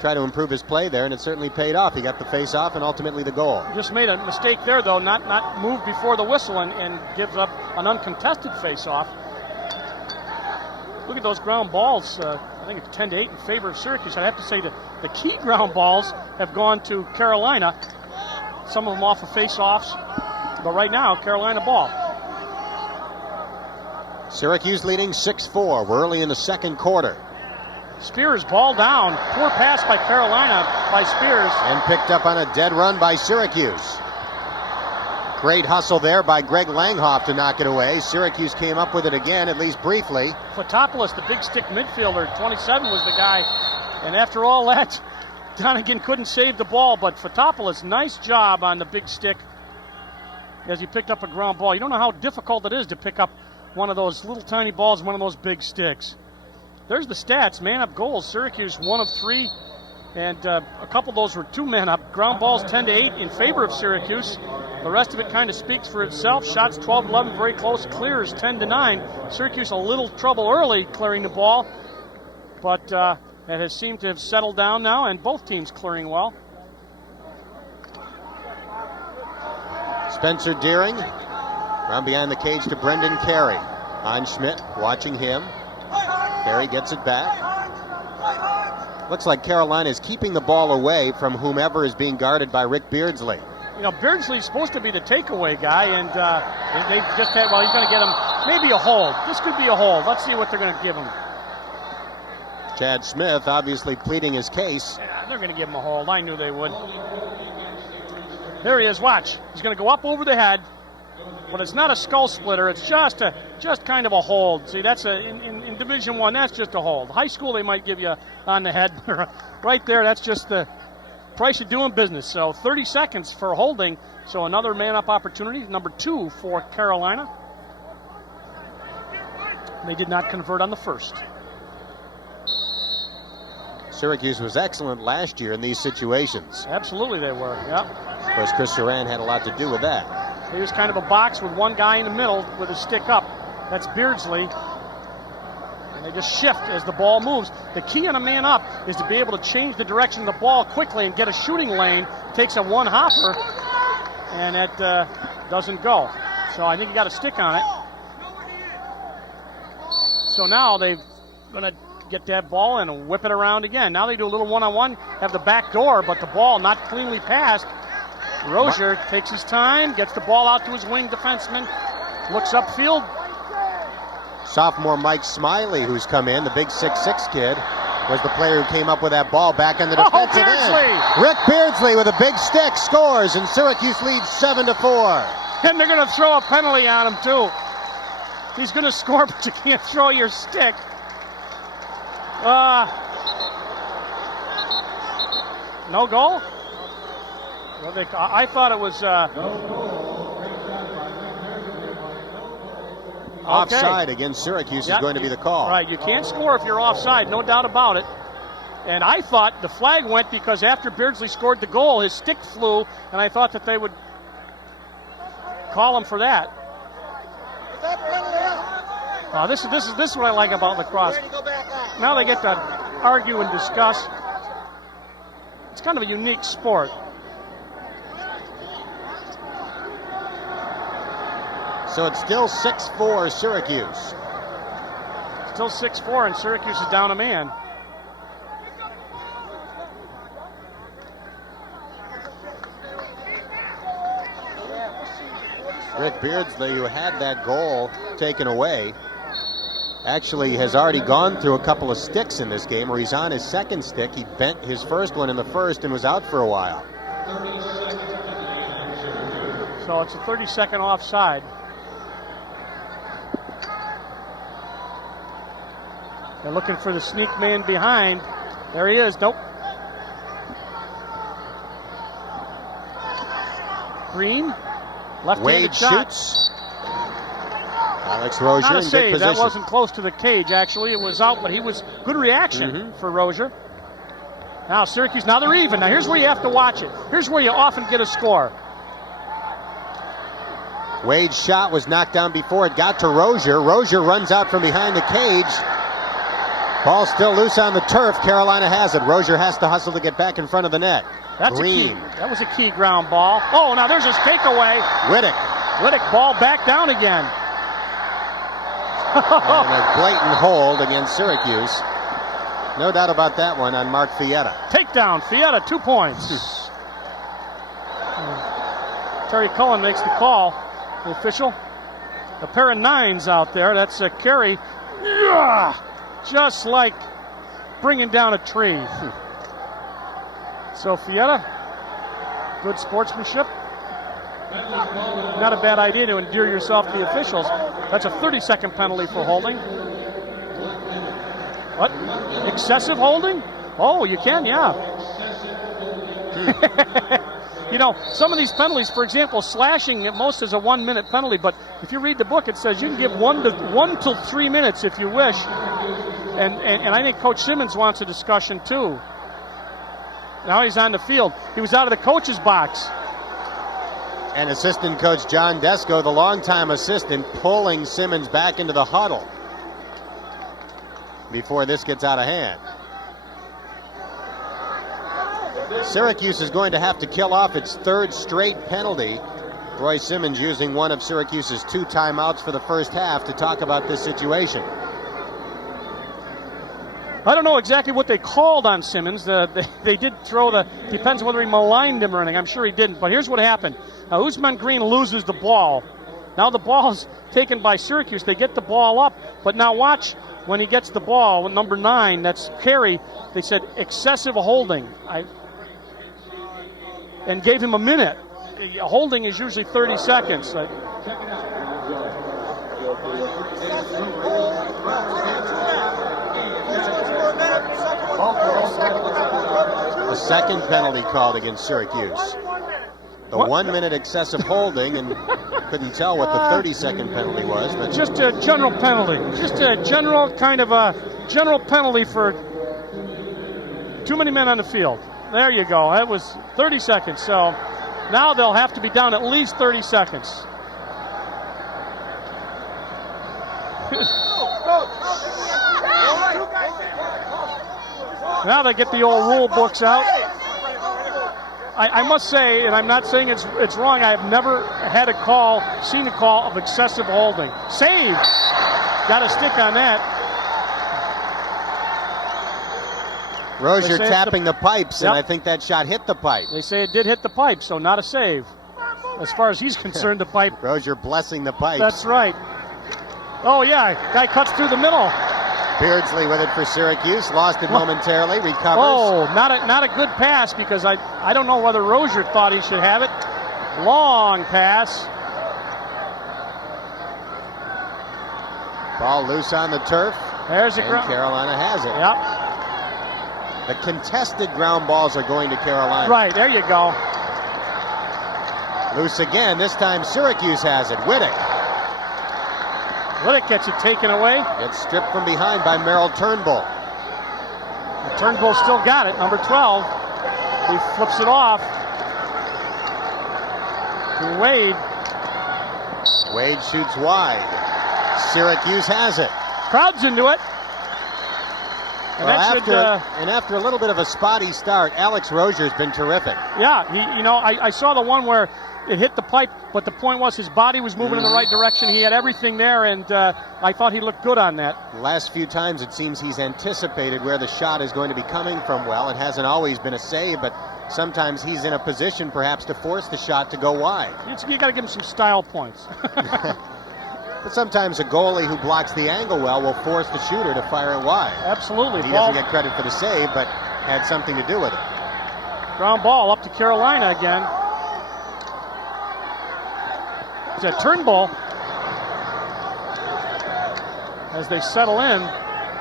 Try to improve his play there, and it certainly paid off. He got the face-off and ultimately the goal. Just made a mistake there, though, not move before the whistle and gives up an uncontested face-off. Look at those ground balls. I think it's 10-8 in favor of Syracuse. I'd have to say that the key ground balls have gone to Carolina. Some of them off of face-offs, but right now, Carolina ball. Syracuse leading 6-4. We're early in the second quarter. Spears ball down. Poor pass by Carolina by Spears. And picked up on a dead run by Syracuse. Great hustle there by Greg Langhoff to knock it away. Syracuse came up with it again, at least briefly. Fotopoulos, the big stick midfielder, 27 was the guy. And after all that, Donegan couldn't save the ball, but Fotopoulos, nice job on the big stick as he picked up a ground ball. You don't know how difficult it is to pick up one of those little tiny balls, one of those big sticks. There's the stats, man-up goals. Syracuse 1 of 3, and a couple of those were 2 men-up. Ground balls 10-8 in favor of Syracuse. The rest of it kind of speaks for itself. Shots 12-11, very close. Clears 10-9. Syracuse a little trouble early clearing the ball, but it has seemed to have settled down now, and both teams clearing well. Spencer Deering, around behind the cage to Brendan Carey. Heinz Schmidt watching him. Carey gets it back. Looks like Carolina is keeping the ball away from whomever is being guarded by Rick Beardsley. You know, Beardsley's supposed to be the takeaway guy, and they just had, well, he's going to get him maybe a hold. This could be a hold. Let's see what they're going to give him. Chad Smith obviously pleading his case. Yeah, they're going to give him a hold. I knew they would. There he is. Watch. He's going to go up over the head, but it's not a skull splitter. It's just kind of a hold. See, that's in Division I, that's just a hold. High school, they might give you on the head. Right there, that's just the price of doing business. So 30 seconds for holding. So another man-up opportunity, number 2 for Carolina. They did not convert on the first. Syracuse was excellent last year in these situations. Absolutely they were, yeah. Of course, Chris Saran had a lot to do with that. He was kind of a box with one guy in the middle with his stick up. That's Beardsley. And they just shift as the ball moves. The key on a man up is to be able to change the direction of the ball quickly and get a shooting lane. Takes a one-hopper, and it doesn't go. So I think you got a stick on it. So now they're going to get that ball and whip it around again. Now they do a little one-on-one, have the back door, but the ball not cleanly passed. Rozier takes his time, gets the ball out to his wing defenseman, looks upfield. Sophomore Mike Smiley, who's come in, the big 6'6" kid, was the player who came up with that ball back in the defensive end. Rick Beardsley with a big stick scores, and Syracuse leads 7-4. And they're going to throw a penalty on him, too. He's going to score, but you can't throw your stick. No goal? Well, I thought it was... Offside against Syracuse is going to be the call. Right, you can't score if you're offside, no doubt about it. And I thought the flag went because after Beardsley scored the goal, his stick flew, and I thought that they would call him for that. This is what I like about lacrosse. Now they get to argue and discuss. It's kind of a unique sport. So it's still 6-4 Syracuse. Still 6-4, and Syracuse is down a man. Rick Beardsley, who had that goal taken away, actually has already gone through a couple of sticks in this game, or he's on his second stick. He bent his first one in the first and was out for a while. So it's a 30-second offside. They're looking for the sneak man behind. There he is. Nope. Green. Left-handed Wade shot. shoots. Alex Rozier Not a in good save. position. That wasn't close to the cage, actually. It was out, but he was good reaction for Rozier. Now Syracuse, now they're even. Now here's where you have to watch it. Here's where you often get a score. Wade's shot was knocked down before it got to Rozier. Rozier runs out from behind the cage. Ball still loose on the turf. Carolina has it. Rozier has to hustle to get back in front of the net. That's Green. a key. That was a key ground ball. Oh, now there's a takeaway. Whittick. Ball back down again. And a blatant hold against Syracuse. No doubt about that one on Mark Fietta. Takedown. Fietta, 2 points. Terry Cullen makes the call. The official. A pair of 9s out there. That's a carry. Yeah! Just like bringing down a tree. So Fietta, good sportsmanship. Not a bad idea to endear yourself to the officials. That's a 30-second penalty for holding. What? Excessive holding? Oh, you can, yeah. You know, some of these penalties, for example, slashing at most is a 1-minute penalty, but if you read the book, it says you can give 1 to 3 minutes if you wish. And I think Coach Simmons wants a discussion too. Now he's on the field. He was out of the coach's box. And assistant coach John Desko, the longtime assistant, pulling Simmons back into the huddle before this gets out of hand. Syracuse is going to have to kill off its 3rd straight penalty. Roy Simmons using one of Syracuse's 2 timeouts for the first half to talk about this situation. I don't know exactly what they called on Simmons. They did throw depends whether he maligned him or anything. I'm sure he didn't. But here's what happened. Usman Green loses the ball. Now the ball's taken by Syracuse. They get the ball up. But now watch when he gets the ball with number 9, that's Carey. They said excessive holding. And gave him a minute. Holding is usually 30 seconds. The second penalty called against Syracuse. The 1 minute excessive holding, and couldn't tell what the 30-second penalty was. But just a general penalty. Just a general kind of a general penalty for too many men on the field. There you go. That was 30 seconds. So now they'll have to be down at least 30 seconds. Now they get the old rule books out. I must say, and I'm not saying it's wrong, I have never seen a call of excessive holding. Save! Got a stick on that. Rozier tapping the pipes, and I think that shot hit the pipe. They say it did hit the pipe, so not a save. As far as he's concerned, the pipe. Rozier blessing the pipes. That's right. Oh, yeah, guy cuts through the middle. Beardsley with it for Syracuse, lost it momentarily, recovers. Oh, not a good pass, because I don't know whether Rozier thought he should have it. Long pass. Ball loose on the turf. There's the ground. Carolina has it. Yep. The contested ground balls are going to Carolina. Right, there you go. Loose again. This time Syracuse has it. Whittick gets it taken away. Gets stripped from behind by Merrill Turnbull. Turnbull still got it, number 12. He flips it off to Wade. Wade shoots wide. Syracuse has it. Crowd's into it. And, after a little bit of a spotty start, Alex Rozier's been terrific. Yeah, I saw the one where it hit the pipe, but the point was his body was moving in the right direction. He had everything there, and I thought he looked good on that. The last few times it seems he's anticipated where the shot is going to be coming from well. It hasn't always been a save, but sometimes he's in a position perhaps to force the shot to go wide. You got to give him some style points. But sometimes a goalie who blocks the angle well will force the shooter to fire it wide. Absolutely. He doesn't get credit for the save, but had something to do with it. Ground ball up to Carolina again. It's a Turnbull. As they settle in,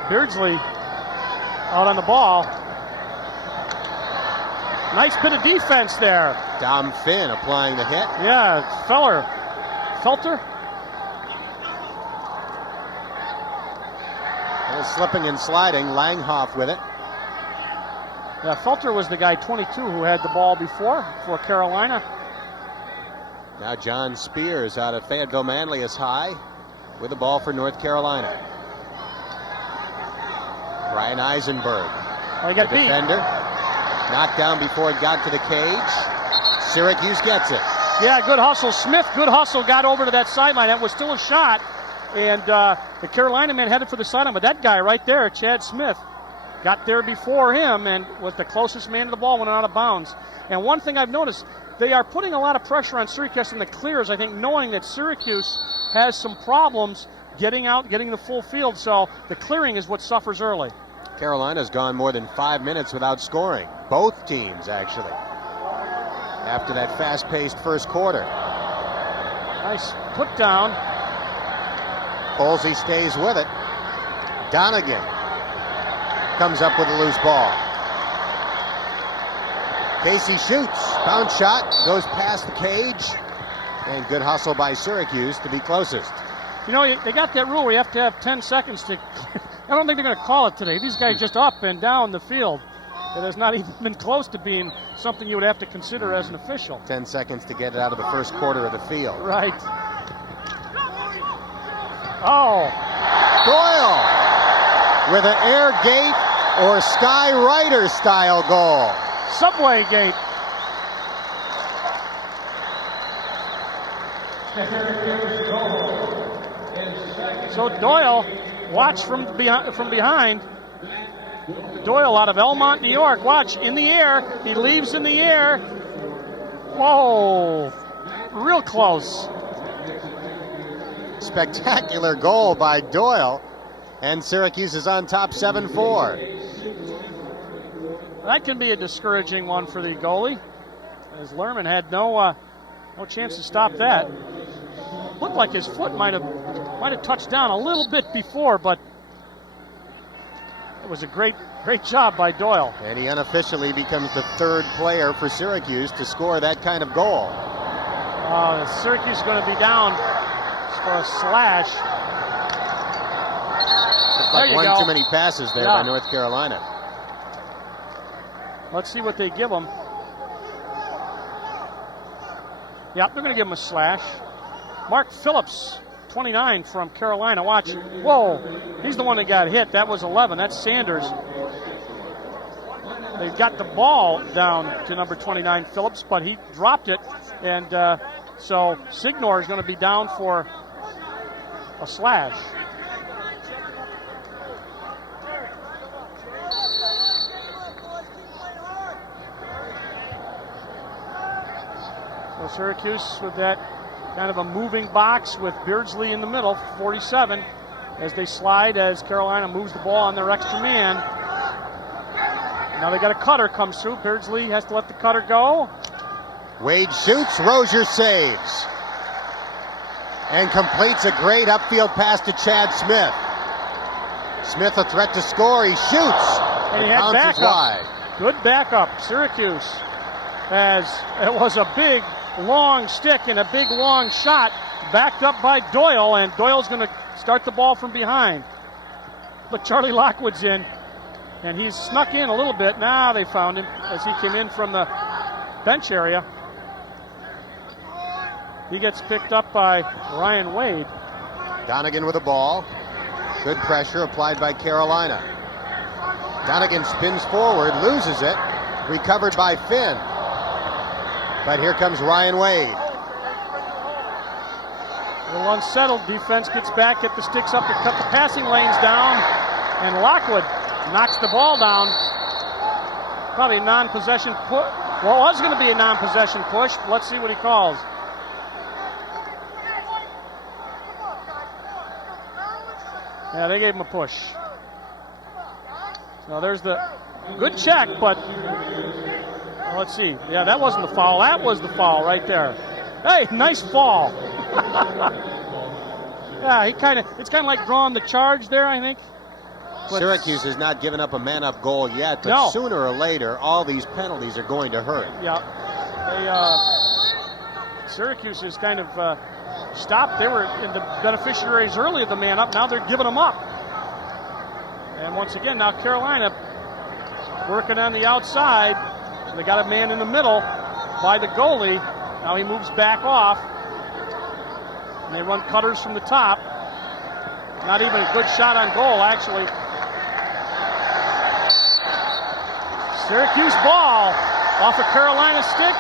Beardsley out on the ball. Nice bit of defense there. Dom Finn applying the hit. Yeah, Felter. Slipping and sliding, Langhoff with it. Yeah, Felter was the guy, 22, who had the ball before for Carolina. Now John Spears out of Fayetteville Manlius High with the ball for North Carolina. Brian Eisenberg, He got the beat. defender, knocked down before it got to the cage. Syracuse gets it. Yeah, good hustle. Smith, good hustle, got over to that sideline. That was still a shot. And the Carolina man headed for the sideline. But that guy right there, Chad Smith, got there before him and was the closest man to the ball when it went out of bounds. And one thing I've noticed, they are putting a lot of pressure on Syracuse in the clears, I think, knowing that Syracuse has some problems getting out, getting the full field. So the clearing is what suffers early. Carolina's gone more than 5 minutes without scoring. Both teams, actually, after that fast-paced first quarter. Nice put down. Polsey stays with it. Donegan comes up with a loose ball. Casey shoots. Bounce shot goes past the cage. And good hustle by Syracuse to be closest. You know, they got that rule where you have to have 10 seconds to... I don't think they're going to call it today. These guys just up and down the field. It has not even been close to being something you would have to consider as an official. 10 seconds to get it out of the first quarter of the field. Right. Oh. Doyle with an air gate or Sky Rider style goal. Subway gate. So Doyle, watch from behind. Doyle out of Elmont, New York. Watch, in the air. He leaves in the air. Whoa. Real close. Spectacular goal by Doyle. And Syracuse is on top 7-4. That can be a discouraging one for the goalie, as Lerman had no chance to stop that. Looked like his foot might have touched down a little bit before, but it was a great job by Doyle. And he unofficially becomes the third player for Syracuse to score that kind of goal. Syracuse is going to be down for a slash. Looks like one too many passes there by North Carolina. Let's see what they give him. Yep, they're going to give him a slash. Mark Phillips, 29 from Carolina. Watch. Whoa, he's the one that got hit. That was 11. That's Sanders. They got the ball down to number 29, Phillips, but he dropped it. And so Signor is going to be down for a slash. So Syracuse with that kind of a moving box with Beardsley in the middle, 47, as they slide as Carolina moves the ball on their extra man. Now they got a cutter comes through. Beardsley has to let the cutter go. Wade shoots, Rozier saves. And completes a great upfield pass to Chad Smith. Smith a threat to score, he shoots. And he had backup. Good backup, Syracuse. As it was a big, long stick and a big, long shot backed up by Doyle, and Doyle's going to start the ball from behind. But Charlie Lockwood's in, and he's snuck in a little bit. Now they found him as he came in from the bench area. He gets picked up by Ryan Wade. Donegan with the ball. Good pressure applied by Carolina. Donegan spins forward, loses it. Recovered by Finn. But here comes Ryan Wade. A little unsettled. Defense gets back, get the sticks up to cut the passing lanes down. And Lockwood knocks the ball down. Probably a non-possession push. Well, it was going to be a non-possession push. Let's see what he calls. Yeah, they gave him a push. So there's the good check, but let's see. Yeah, that wasn't the foul. That was the foul right there. Hey, nice fall. Yeah, it's kind of like drawing the charge there, I think. But Syracuse has not given up a man-up goal yet, but sooner or later, all these penalties are going to hurt. Yeah. Syracuse is kind of stopped. They were in the beneficiaries early of the man-up. Now they're giving them up. And once again, now Carolina working on the outside. They got a man in the middle by the goalie. Now he moves back off. And they run cutters from the top. Not even a good shot on goal, actually. Syracuse ball off a Carolina stick.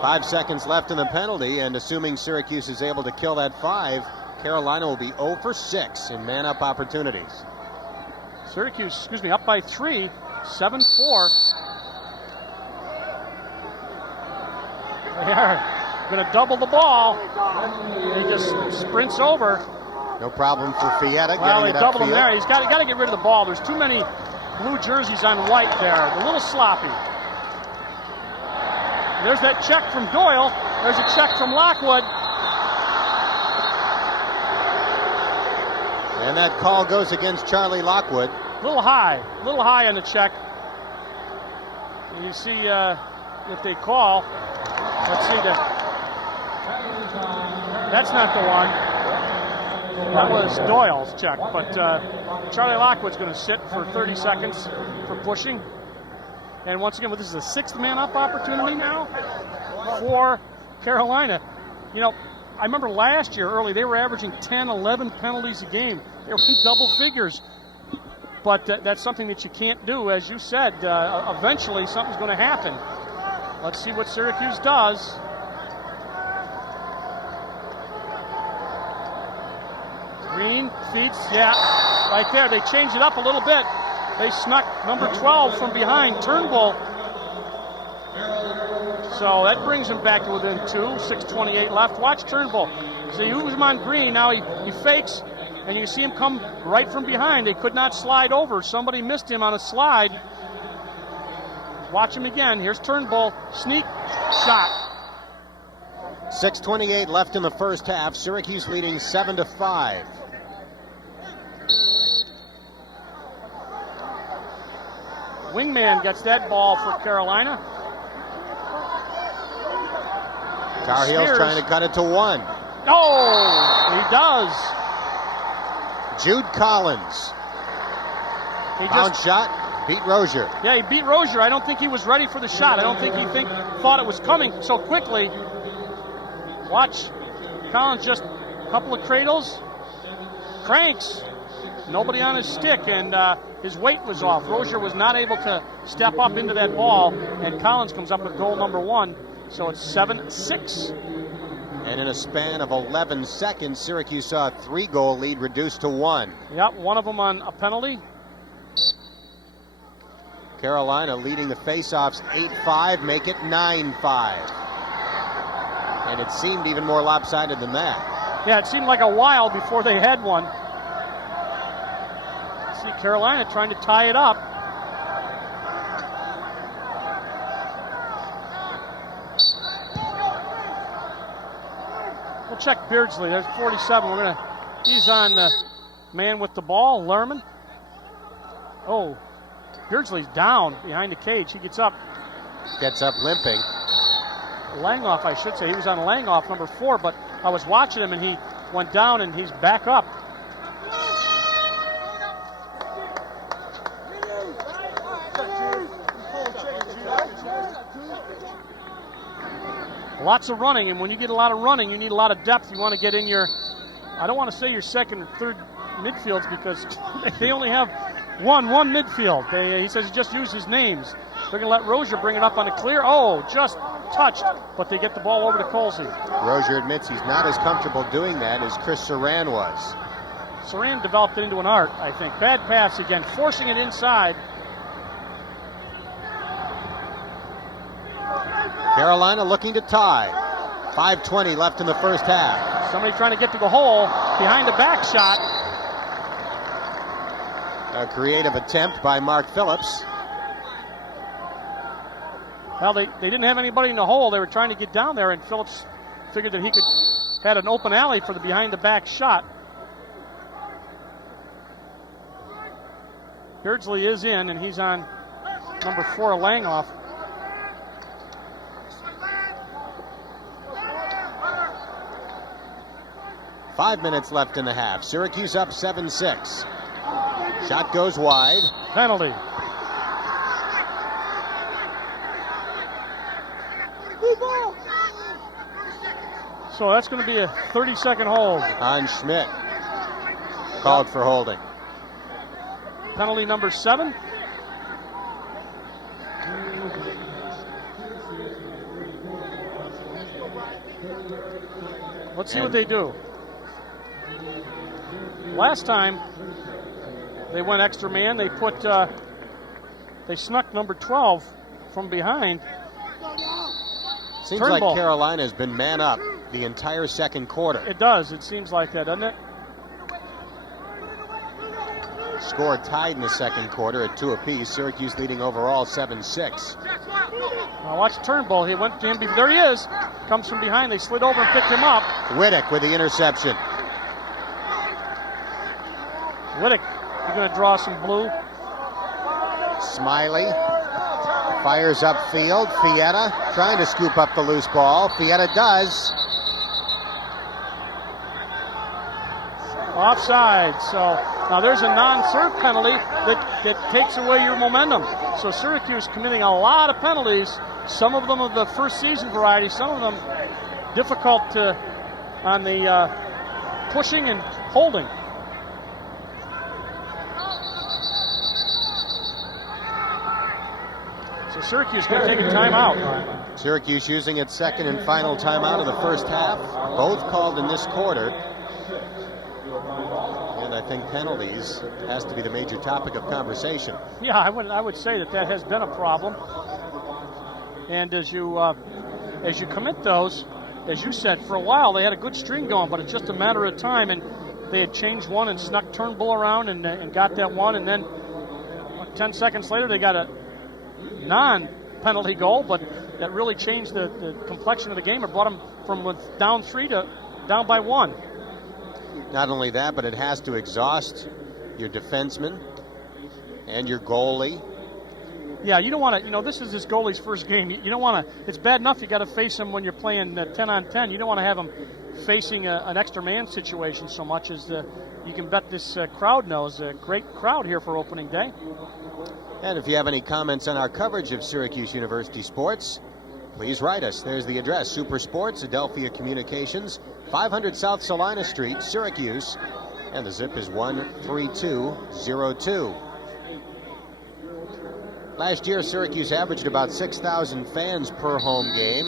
Five seconds left in the penalty, and assuming Syracuse is able to kill that 5, Carolina will be 0 for 6 in man-up opportunities. Syracuse, up by 3, 7-4. They are going to double the ball. He just sprints over. No problem for Fietta Well, getting they it doubled him upfield. there. He's got to get rid of the ball. There's too many blue jerseys on white there. A little sloppy. There's that check from Doyle. There's a check from Lockwood. And that call goes against Charlie Lockwood. A little high on the check. And you see if they call. Let's see. That's not the one. That was Doyle's check. But Charlie Lockwood's going to sit for 30 seconds for pushing. And once again, this is a 6th man-up opportunity now for Carolina. You know, I remember last year early, they were averaging 10, 11 penalties a game. They were in double figures. But that's something that you can't do. As you said, eventually something's going to happen. Let's see what Syracuse does. Green feeds, yeah, right there. They changed it up a little bit. They snuck number 12 from behind, Turnbull. So that brings him back to within 2, 6:28 left. Watch Turnbull. See, he was him on green. Now he fakes, and you see him come right from behind. They could not slide over. Somebody missed him on a slide. Watch him again. Here's Turnbull. Sneak shot. 6:28 left in the first half. Syracuse leading 7-5. Wingman gets that ball for Carolina. Tar Heels Spears trying to cut it to 1. Oh, he does. Jude Collins. He Pound just shot, beat Rozier. Yeah, he beat Rozier. I don't think he was ready for the shot. I don't think he thought it was coming so quickly. Watch Collins, just a couple of cradles, cranks, nobody on his stick, and his weight was off. Rozier was not able to step up into that ball, and Collins comes up with goal number 1. So it's 7-6. And in a span of 11 seconds, Syracuse saw a 3-goal lead reduced to 1. Yep, one of them on a penalty. Carolina leading the faceoffs 8-5, make it 9-5. And it seemed even more lopsided than that. Yeah, it seemed like a while before they had one. See Carolina trying to tie it up. We'll check Beardsley. There's 47. He's on the man with the ball, Lerman. Oh, Beardsley's down behind the cage. He gets up. Gets up limping. Langoff, I should say. He was on Langoff, number 4, but I was watching him and he went down and he's back up. Lots of running, and when you get a lot of running, you need a lot of depth. You want to get in your, I don't want to say your second or third midfields because they only have one midfield. He says he just used his names. They're going to let Rozier bring it up on a clear. Oh, just touched, but they get the ball over to Colsey. Rozier admits he's not as comfortable doing that as Chris Saran was. Saran developed it into an art, I think. Bad pass again, forcing it inside. Carolina looking to tie. 5:20 left in the first half. Somebody trying to get to the hole behind the back shot. A creative attempt by Mark Phillips. Well, they didn't have anybody in the hole. They were trying to get down there, and Phillips figured that he had an open alley for the behind the back shot. Beardsley is in, and he's on number 4, Langoff. 5 minutes left in the half. Syracuse up 7-6. Shot goes wide. Penalty. So that's going to be a 30-second hold. On Schmidt. Called for holding. Penalty number 7. Let's see what they do. Last time they went extra man, they put they snuck number 12 from behind. Seems Turnbull. like Carolina has been man up the entire second quarter. It does. It seems like that, doesn't it? Score tied in the second quarter at 2 apiece. Syracuse leading overall 7-6. Now watch Turnbull. He went to him. There he is. Comes from behind. They slid over and picked him up. Whittick with the interception. Whittick, you're going to draw some blue. Smiley fires upfield. Fietta trying to scoop up the loose ball. Fietta does. Offside. So now there's a non-serve penalty that takes away your momentum. So Syracuse committing a lot of penalties. Some of them of the first season variety. Some of them difficult on the pushing and holding. So Syracuse going to take a timeout. Syracuse using its second and final timeout of the first half. Both called in this quarter. And I think penalties has to be the major topic of conversation. Yeah, I would say that has been a problem. And as you commit those, as you said, for a while they had a good string going, but it's just a matter of time. And they had changed one and snuck Turnbull around and got that one. And then 10 seconds later they got a non-penalty goal, but that really changed the complexion of the game. It brought them from down 3 to down by 1. Not only that, but it has to exhaust your defenseman and your goalie. Yeah, you don't want to, this is this goalie's first game. You don't want to, it's bad enough you got to face him when you're playing 10 on 10. You don't want to have him facing an extra man situation so much as you can bet this crowd knows. A great crowd here for opening day. And if you have any comments on our coverage of Syracuse University sports, please write us. There's the address, Super Sports, Adelphia Communications, 500 South Salina Street, Syracuse, and the zip is 13202. Last year, Syracuse averaged about 6,000 fans per home game.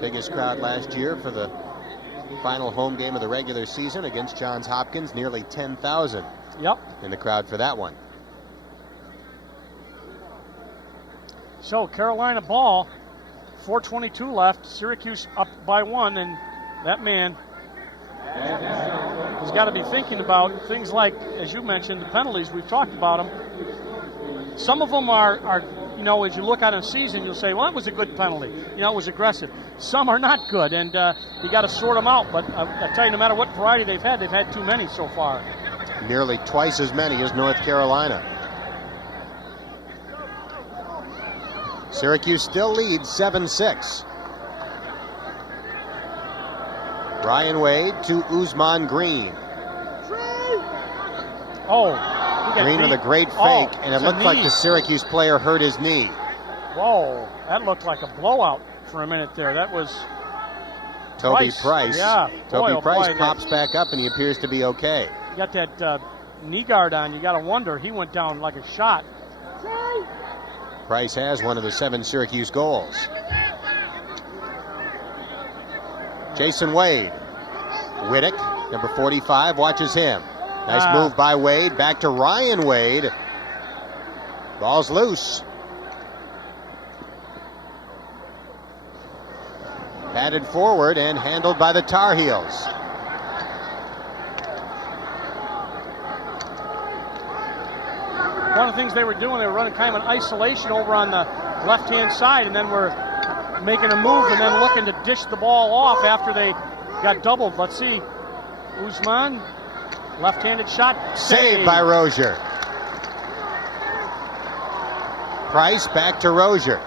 Biggest crowd last year for the final home game of the regular season against Johns Hopkins, nearly 10,000 in the crowd for that one. So Carolina ball, 4:22 left. Syracuse up by 1, and that man has got to be thinking about things like, as you mentioned, the penalties. We've talked about them. Some of them are as you look at a season, you'll say, well, that was a good penalty. It was aggressive. Some are not good, and you got to sort them out. But I tell you, no matter what variety they've had too many so far. Nearly twice as many as North Carolina. Syracuse still leads 7-6. Ryan Wade to Usman Green. Green with a great fake, and it looked like the Syracuse player hurt his knee. Whoa, that looked like a blowout for a minute there. That was Toby Price. Yeah. Toby Price pops back up, and he appears to be okay. You got that knee guard on. You got to wonder. He went down like a shot. Price has one of the 7 Syracuse goals. Jason Wade. Whittick, number 45, watches him. Nice move by Wade. Back to Ryan Wade. Ball's loose. Batted forward and handled by the Tar Heels. One of the things they were doing, they were running kind of an isolation over on the left-hand side, and then we're making a move and then looking to dish the ball off after they got doubled. Let's see. Usman, left-handed shot. Saved by Rozier. Price back to Rozier.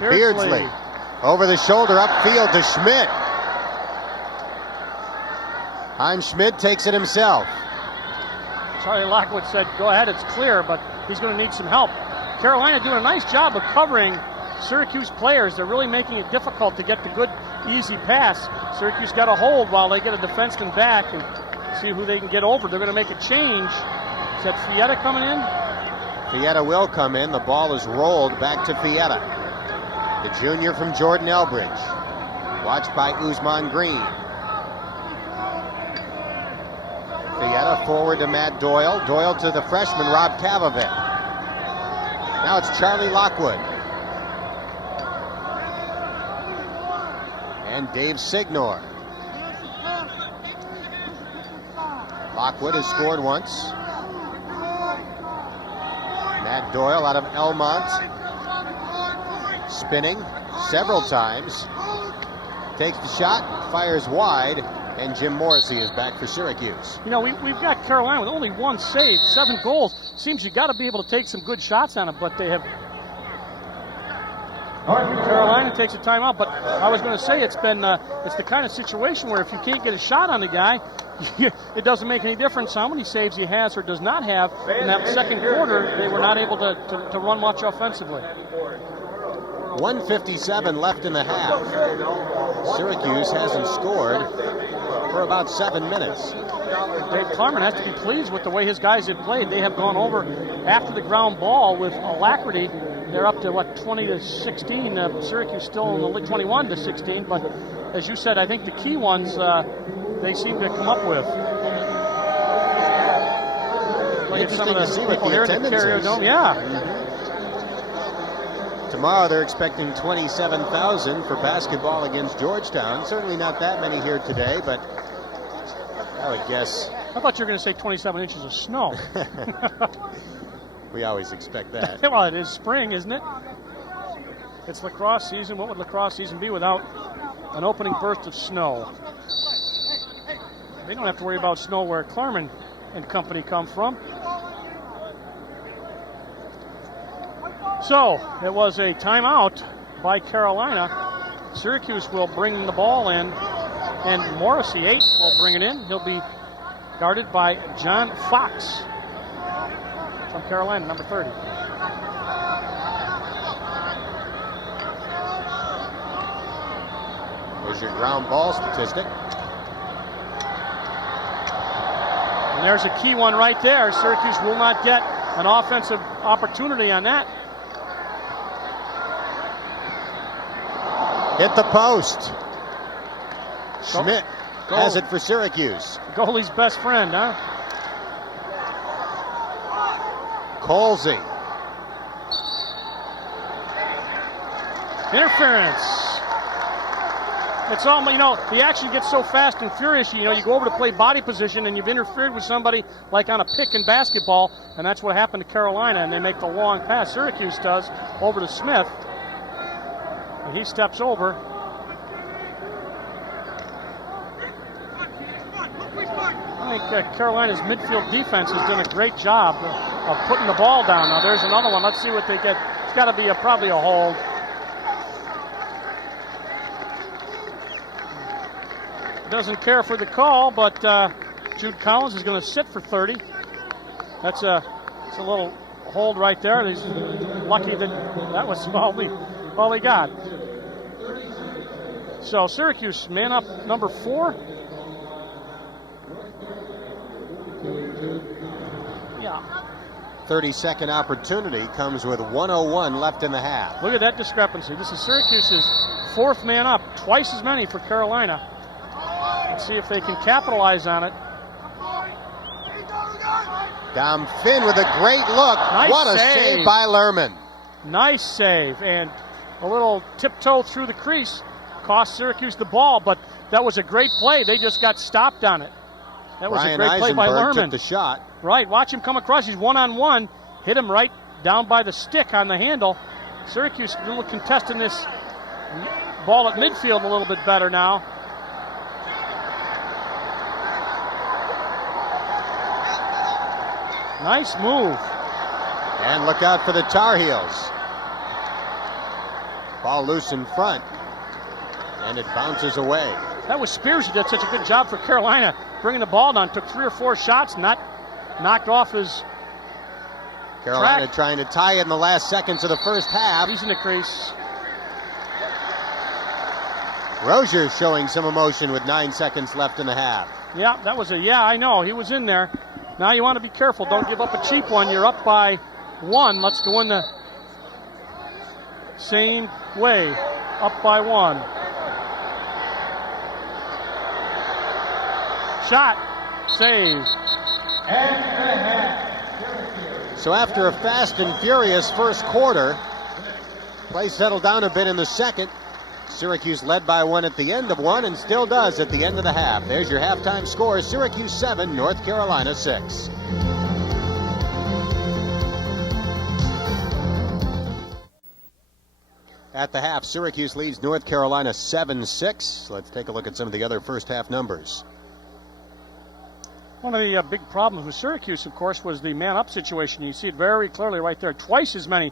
Beardsley over the shoulder upfield to Schmidt. Heim-Schmidt takes it himself. Charlie Lockwood said, go ahead, it's clear, but he's going to need some help. Carolina doing a nice job of covering Syracuse players. They're really making it difficult to get the good, easy pass. Syracuse got a hold while they get a defenseman back and see who they can get over. They're going to make a change. Is that Fietta coming in? Fietta will come in. The ball is rolled back to Fietta. The junior from Jordan Elbridge. Watched by Usman Green. Fietta forward to Matt Doyle. Doyle to the freshman, Rob Kavovic. Now it's Charlie Lockwood. And Dave Signor. Lockwood has scored once. Matt Doyle out of Elmont. Spinning several times. Takes the shot, fires wide, and Jim Morrissey is back for Syracuse. You know, we've got Carolina with only one save, 7 goals. Seems you got to be able to take some good shots on it, but they have. Carolina takes a timeout, but I was going to say it's the kind of situation where if you can't get a shot on the guy, it doesn't make any difference how many saves he has or does not have. In that second quarter, they were not able to run much offensively. 1:57 left in the half. Syracuse hasn't scored for about 7 minutes. Dave Klarman has to be pleased with the way his guys have played. They have gone over after the ground ball with alacrity. They're up to, 20-16. Syracuse still in the lead, 21-16. But as you said, I think the key ones they seem to come up with. Like Interesting to see what the attendance is. Yeah. Tomorrow they're expecting 27,000 for basketball against Georgetown. Certainly not that many here today, but I would guess. I thought you were going to say 27 inches of snow. We always expect that. Well, it is spring, isn't it? It's lacrosse season. What would lacrosse season be without an opening burst of snow? They don't have to worry about snow where Klarman and company come from. So, it was a timeout by Carolina. Syracuse will bring the ball in, and Morrissey, 8, will bring it in. He'll be guarded by John Fox from Carolina, number 30. There's your ground ball statistic. And there's a key one right there. Syracuse will not get an offensive opportunity on that. Hit the post. Schmidt has it for Syracuse. Goalie's best friend, huh? Colsey. Interference. It's all, the action gets so fast and furious, you go over to play body position and you've interfered with somebody like on a pick in basketball, and that's what happened to Carolina, and they make the long pass. Syracuse does over to Smith, and he steps over. I think Carolina's midfield defense has done a great job of putting the ball down. Now there's another one. Let's see what they get. It's got to be probably a hold. Doesn't care for the call, but Jude Collins is going to sit for 30. It's a little hold right there. He's lucky that was all he got. So Syracuse, man up number 4. Yeah. 30-second opportunity comes with 1:01 left in the half. Look at that discrepancy. This is Syracuse's 4th man up, twice as many for Carolina. Let's see if they can capitalize on it. Dom Finn with a great look. Nice what a save by Lerman. Nice save, and a little tiptoe through the crease cost Syracuse the ball, but that was a great play. They just got stopped on it. That was Ryan a great play by Eisenberg Lerman. took the shot. Right, watch him come across. He's one-on-one. Hit him right down by the stick on the handle. Syracuse a little contesting this ball at midfield a little bit better now. Nice move. And look out for the Tar Heels. Ball loose in front. And it bounces away. That was Spears who did such a good job for Carolina. bringing the ball down. Took 3 or 4 shots, knocked off his Carolina track. trying to tie it in the last seconds of the first half. He's in the crease. Rozier showing some emotion with 9 seconds left in the half. Yeah, that was I know. He was in there. Now you want to be careful. Don't give up a cheap one. You're up by 1. Let's go in the same way. Up by 1. Shot. Save. So after a fast and furious first quarter, play settled down a bit in the second. Syracuse led by 1 at the end of 1 and still does at the end of the half. There's your halftime score. Syracuse 7, North Carolina 6. At the half, Syracuse leads North Carolina 7-6. Let's take a look at some of the other first half numbers. One of the big problems with Syracuse, of course, was the man-up situation. You see it very clearly right there. Twice as many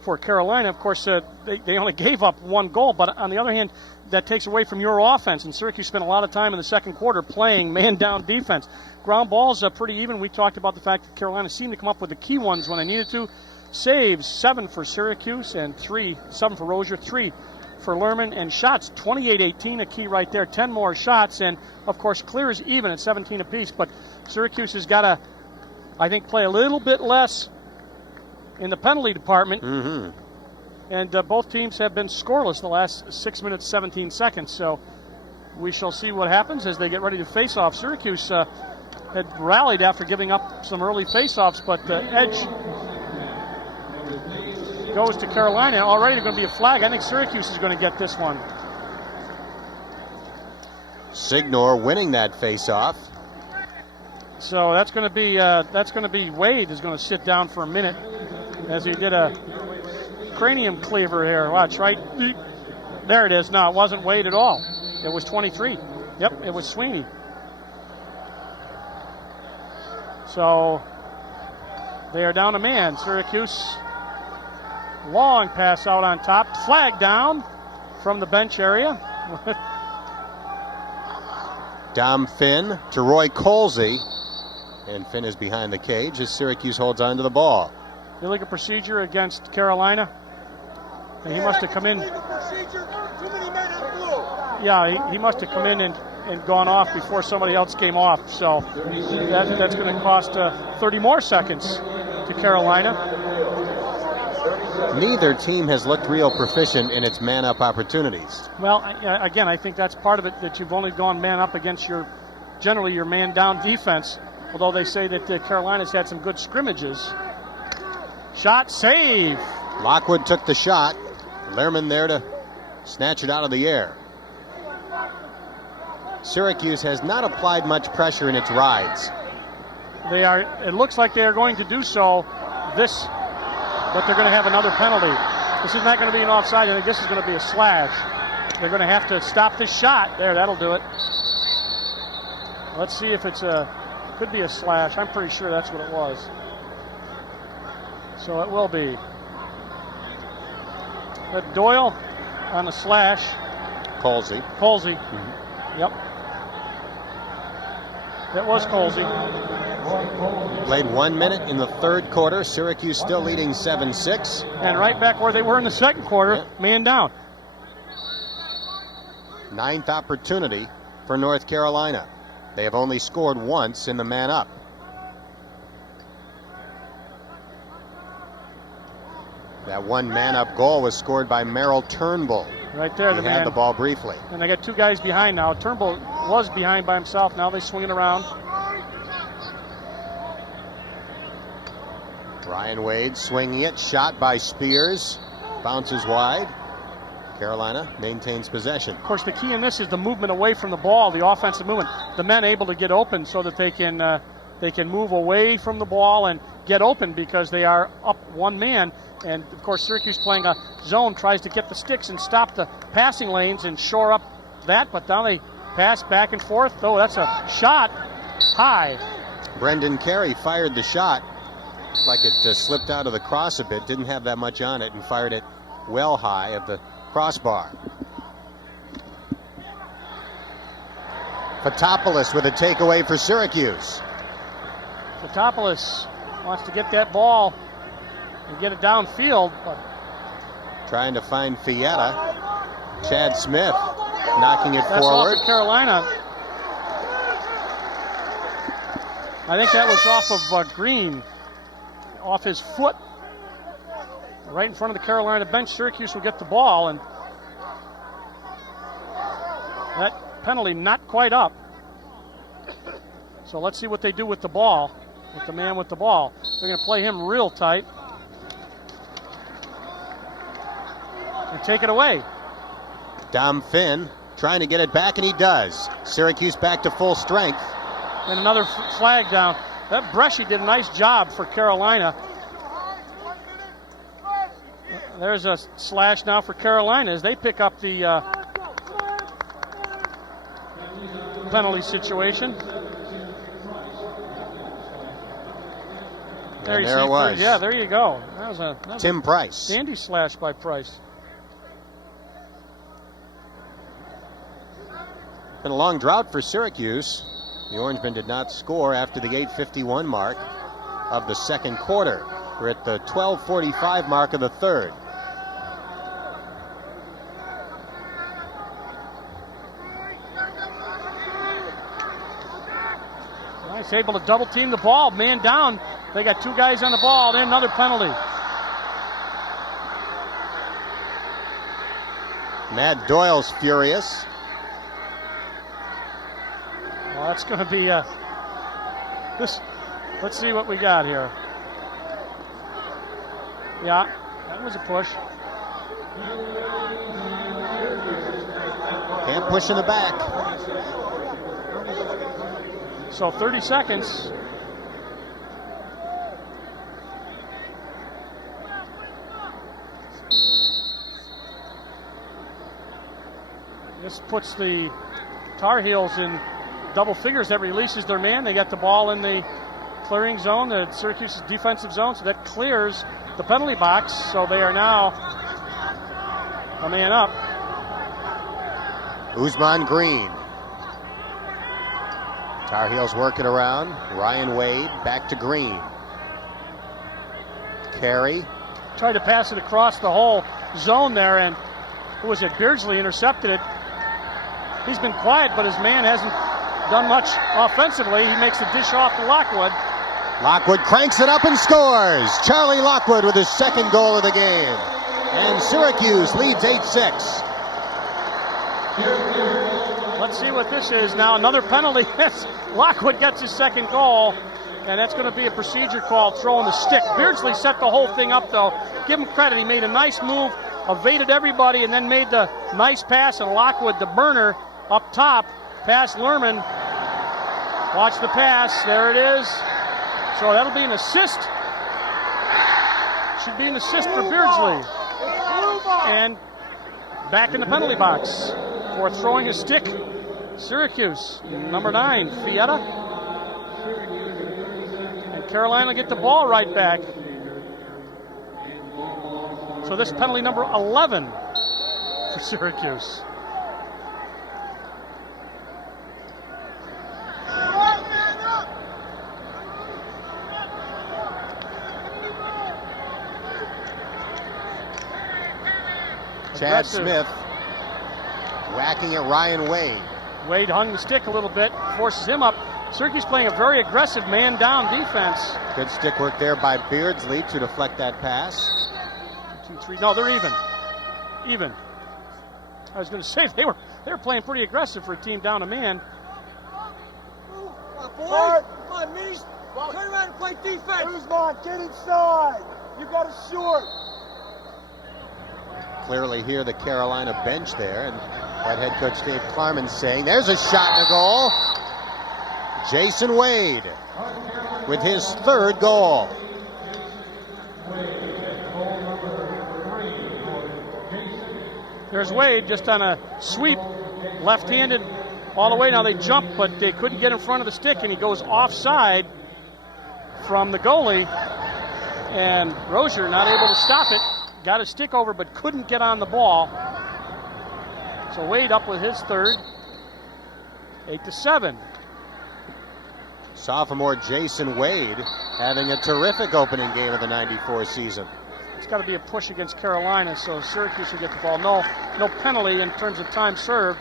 for Carolina. Of course, they only gave up 1 goal, but on the other hand, that takes away from your offense. And Syracuse spent a lot of time in the second quarter playing man-down defense. Ground balls are pretty even. We talked about the fact that Carolina seemed to come up with the key ones when they needed to. Saves, 7 for Syracuse, and 7 for Rozier, 3 for Lerman, and shots, 28-18, a key right there, 10 more shots, and of course clears even at 17 apiece, but Syracuse has got to, I think, play a little bit less in the penalty department, and both teams have been scoreless the last 6 minutes, 17 seconds, so we shall see what happens as they get ready to face off. Syracuse had rallied after giving up some early face-offs, but edge goes to Carolina. Already there's going to be a flag. I think Syracuse is going to get this one. Signor winning that face-off. So that's going to be Wade is going to sit down for a minute as he did a cranium cleaver here. Watch, right? There it is. No, it wasn't Wade at all. It was 23. Yep, it was Sweeney. So they are down a man. Syracuse. Long pass out on top. Flag down from the bench area. Dom Finn to Roy Colsey. And Finn is behind the cage as Syracuse holds on to the ball. Illegal procedure against Carolina. And he must have come in. Yeah, he must have come in and gone off before somebody else came off. So that's going to cost 30 more seconds to Carolina. Neither team has looked real proficient in its man-up opportunities. Well, again, I think that's part of it, that you've only gone man-up against generally your man-down defense, although they say that Carolina's had some good scrimmages. Shot, save. Lockwood took the shot. Lerman there to snatch it out of the air. Syracuse has not applied much pressure in its rides. It looks like they are going to do so but they're going to have another penalty. This is not going to be an offside. I think this is going to be a slash. They're going to have to stop this shot. There, that'll do it. Let's see if could be a slash. I'm pretty sure that's what it was. So it will be. But Doyle on the slash. Colsey. Mm-hmm. Yep. That was Colsey. Played 1 minute in the third quarter. Syracuse still leading 7-6. And right back where they were in the second quarter, man down. 9th opportunity for North Carolina. They have only scored once in the man-up. That one man-up goal was scored by Merrill Turnbull. Right there, he had the ball briefly. And they got 2 guys behind now. Turnbull was behind by himself. Now they swing it around. Ryan Wade swinging it. Shot by Spears. Bounces wide. Carolina maintains possession. Of course, the key in this is the movement away from the ball, the offensive movement. The men able to get open so that they can move away from the ball and get open because they are up 1 man. And, of course, Syracuse playing a zone tries to get the sticks and stop the passing lanes and shore up that. But now they pass back and forth. Oh, that's a shot high. Brendan Carey fired the shot like it slipped out of the cross a bit. Didn't have that much on it and fired it well high at the crossbar. Fotopoulos with a takeaway for Syracuse. Fotopoulos wants to get that ball and get it downfield, but trying to find Fietta. Chad Smith knocking it that's forward. Off of Carolina. I think that was off of Green, off his foot, right in front of the Carolina bench. Syracuse will get the ball, and that penalty not quite up. So let's see what they do with the ball, with the man with the ball. They're going to play him real tight and take it away. Dom Finn trying to get it back, and he does. Syracuse back to full strength. And another flag down. That Bresci did a nice job for Carolina. There's a slash now for Carolina as they pick up the penalty situation. There it was. Yeah, there you go. That was Tim Price. Dandy slash by Price. Been a long drought for Syracuse. The Orangemen did not score after the 8:51 mark of the second quarter. We're at the 12:45 mark of the third. Nice, able to double team the ball. Man down. They got two guys on the ball. Then another penalty. Matt Doyle's furious. Well, that's going to be this. Let's see what we got here. Yeah, that was a push. Can't push in the back. So 30 seconds. This puts the Tar Heels in double figures. That releases their man. They got the ball in the clearing zone, the Syracuse's defensive zone, so that clears the penalty box. So they are now a man up. Usman Green. Tar Heels working around. Ryan Wade back to Green. Carey. Tried to pass it across the whole zone there, and who was it? Beardsley intercepted it. He's been quiet, but his man hasn't done much offensively. He makes the dish off to Lockwood. Lockwood cranks it up and scores. Charlie Lockwood with his second goal of the game. And Syracuse leads 8-6. Let's see what this is now. Another penalty. Lockwood gets his second goal, and that's going to be a procedure call, throwing the stick. Beardsley set the whole thing up, though. Give him credit. He made a nice move, evaded everybody, and then made the nice pass, and Lockwood, the burner, up top, past Lerman. Watch the pass. There it is. So that'll be an assist. Should be an assist for Beardsley. And back in the penalty box for throwing a stick. Syracuse, number 9, Fietta. And Carolina get the ball right back. So this penalty number 11 for Syracuse. Chad Smith whacking at Ryan Wade. Wade hung the stick a little bit, forces him up. Syracuse playing a very aggressive man-down defense. Good stick work there by Beardsley to deflect that pass. 2, 3. No, they're even. Even. I was going to say they were playing pretty aggressive for a team down a man. Come on, Minis. Turn around and play defense. Usman, get inside. You got a short. Clearly hear the Carolina bench there, and what head coach Dave Klarman saying, there's a shot and a goal. Jason Wade with his third goal. There's Wade just on a sweep, left-handed all the way. Now they jump, but they couldn't get in front of the stick, and he goes offside from the goalie, and Rozier not able to stop it. Got his stick over, but couldn't get on the ball. So Wade up with his third. 8-7. Sophomore Jason Wade having a terrific opening game of the 94 season. It's got to be a push against Carolina, so Syracuse will get the ball. No penalty in terms of time served,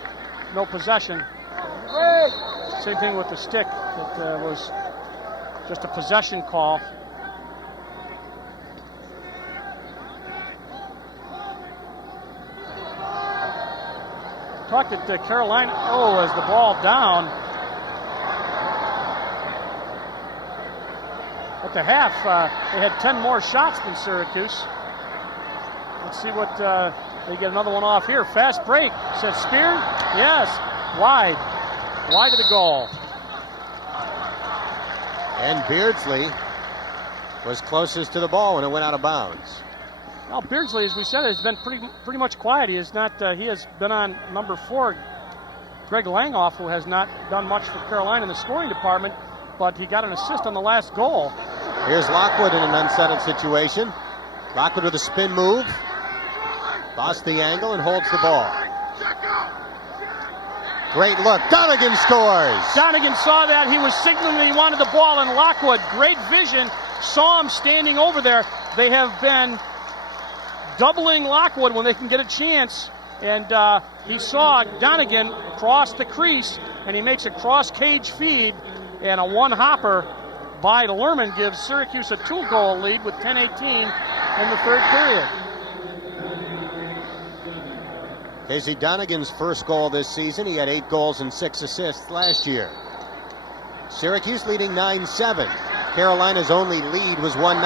no possession. Same thing with the stick. It was just a possession call. Talked at Carolina. Oh, as the ball down. At the half, they had 10 more shots than Syracuse. Let's see what they get another one off here. Fast break. Said Spear. Yes. Wide. Wide of the goal. And Beardsley was closest to the ball when it went out of bounds. Well, Beardsley, as we said, has been pretty much quiet. He has been on number 4, Greg Langhoff, who has not done much for Carolina in the scoring department, but he got an assist on the last goal. Here's Lockwood in an unsettled situation. Lockwood with a spin move. Lost the angle and holds the ball. Great look. Donegan scores. Donegan saw that. He was signaling that he wanted the ball, and Lockwood, great vision, saw him standing over there. They have been doubling Lockwood when they can get a chance, and he saw Donegan cross the crease, and he makes a cross-cage feed, and a one-hopper by Lerman gives Syracuse a 2-goal lead with 10:18 in the third period. Casey Donegan's first goal this season. He had 8 goals and 6 assists last year. Syracuse leading 9-7. Carolina's only lead was 1-0.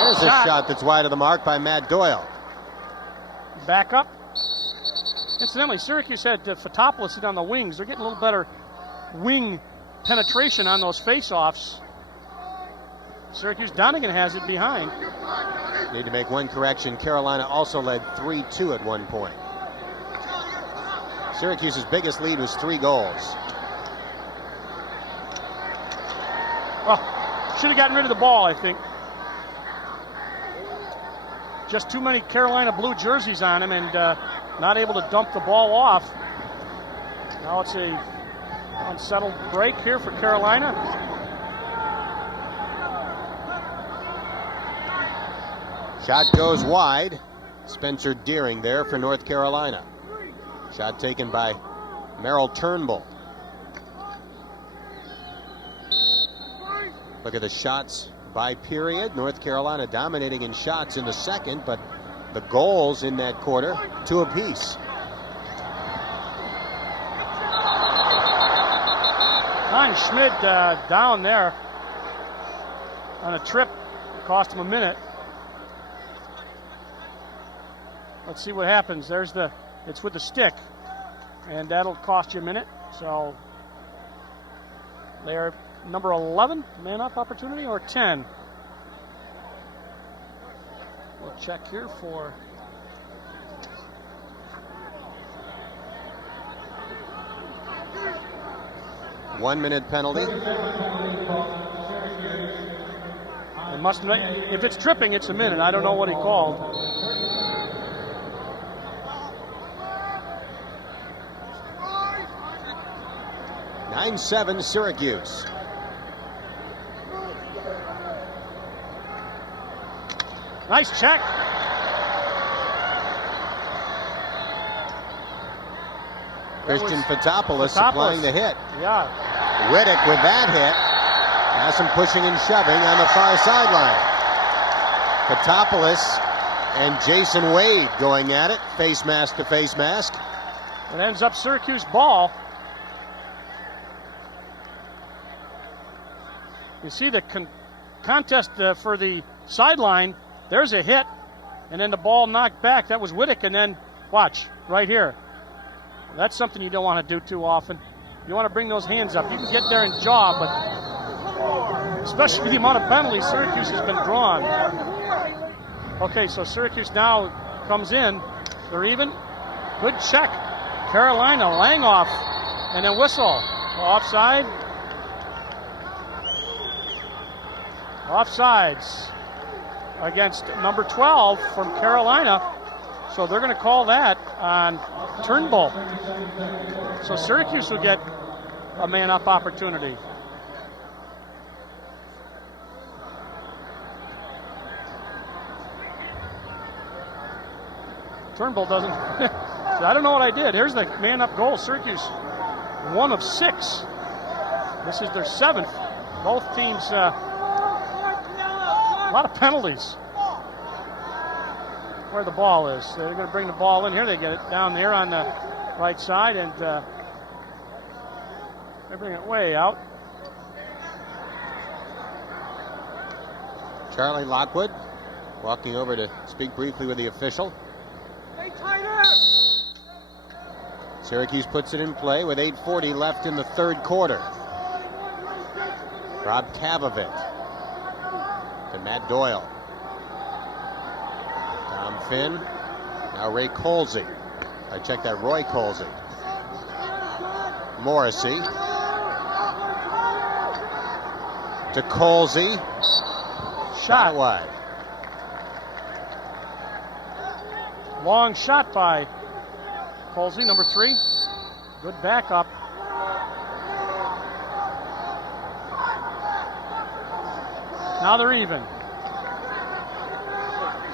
There's a shot that's wide of the mark by Matt Doyle. Back up. Incidentally, Syracuse had Fotopoulos sit on the wings. They're getting a little better wing penetration on those face-offs. Syracuse, Donegan has it behind. Need to make one correction. Carolina also led 3-2 at one point. Syracuse's biggest lead was 3 goals. Oh, should have gotten rid of the ball, I think. Just too many Carolina blue jerseys on him, and not able to dump the ball off. Now it's a unsettled break here for Carolina. Shot goes wide. Spencer Deering there for North Carolina. Shot taken by Merrill Turnbull. Look at the shots by period. North Carolina dominating in shots in the second, but the goals in that quarter, 2 apiece. Klein Schmidt down there on a trip. Cost him a minute. Let's see what happens. It's with the stick, and that'll cost you a minute. So they're number 11, man-up opportunity, or 10? We'll check here for... One-minute penalty. It must, if it's tripping, it's a minute. I don't know what he called. (9-7) Syracuse. Nice check. Christian Fotopoulos supplying the hit. Yeah. Riddick with that hit. Has some pushing and shoving on the far sideline. Fotopoulos and Jason Wade going at it, face mask to face mask. It ends up Syracuse ball. You see the contest for the sideline. There's a hit, and then the ball knocked back. That was Riddick, and then watch right here. That's something you don't want to do too often. You want to bring those hands up. You can get there and jaw, but especially the amount of penalties Syracuse has been drawn. Okay, so Syracuse now comes in. They're even. Good check. Carolina, Langhoff, and then whistle. Offside. Offsides against number 12 from Carolina. So they're going to call that on Turnbull. So Syracuse will get a man-up opportunity. Turnbull doesn't. I don't know what I did. Here's the man-up goal. Syracuse, 1 of 6. This is their 7th. Both teams, a lot of penalties. Where the ball is. They're going to bring the ball in here. They get it down there on the right side, and they bring it way out. Charlie Lockwood walking over to speak briefly with the official. Syracuse puts it in play with 8:40 left in the third quarter. Rob Tavovit to Matt Doyle. Tom Finn. Now Ray Colsey. I checked that, Roy Colsey. Morrissey. To Colsey. Shot wide. Long shot by Colsey, number 3. Good backup. Now they're even.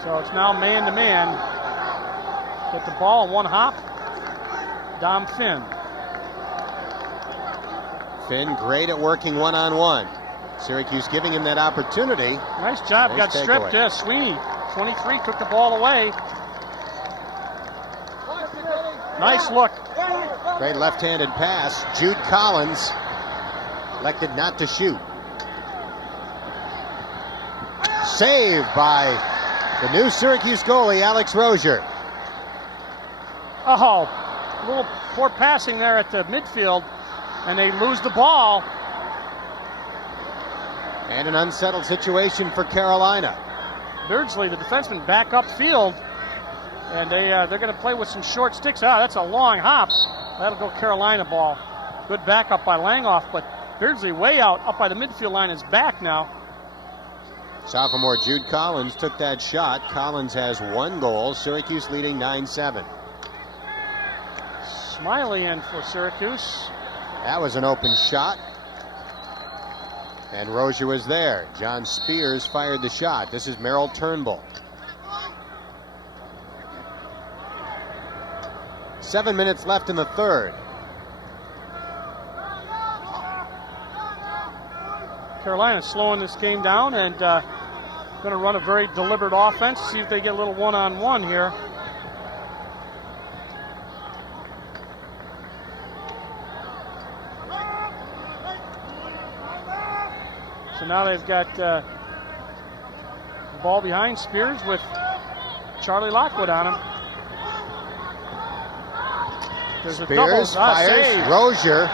So it's now man-to-man. Get the ball in one hop. Dom Finn. Finn great at working one-on-one. Syracuse giving him that opportunity. Nice job. Nice Got stripped. takeaway. Sweeney, 23, took the ball away. Nice look. Great left-handed pass. Jude Collins elected not to shoot. Saved by the new Syracuse goalie, Alex Rozier. Oh, a little poor passing there at the midfield, and they lose the ball. And an unsettled situation for Carolina. Beardsley, the defenseman, back upfield, and they're going to play with some short sticks. That's a long hop. That'll go Carolina ball. Good backup by Langoff, but Beardsley way out up by the midfield line is back now. Sophomore Jude Collins took that shot. Collins has 1 goal. Syracuse leading 9-7. Smiley in for Syracuse. That was an open shot. And Rozier was there. John Spears fired the shot. This is Merrill Turnbull. 7 minutes left in the third. Carolina slowing this game down and going to run a very deliberate offense. See if they get a little one-on-one here. So now they've got the ball behind Spears with Charlie Lockwood on him. There's a double. Spears fires. Save. Rozier.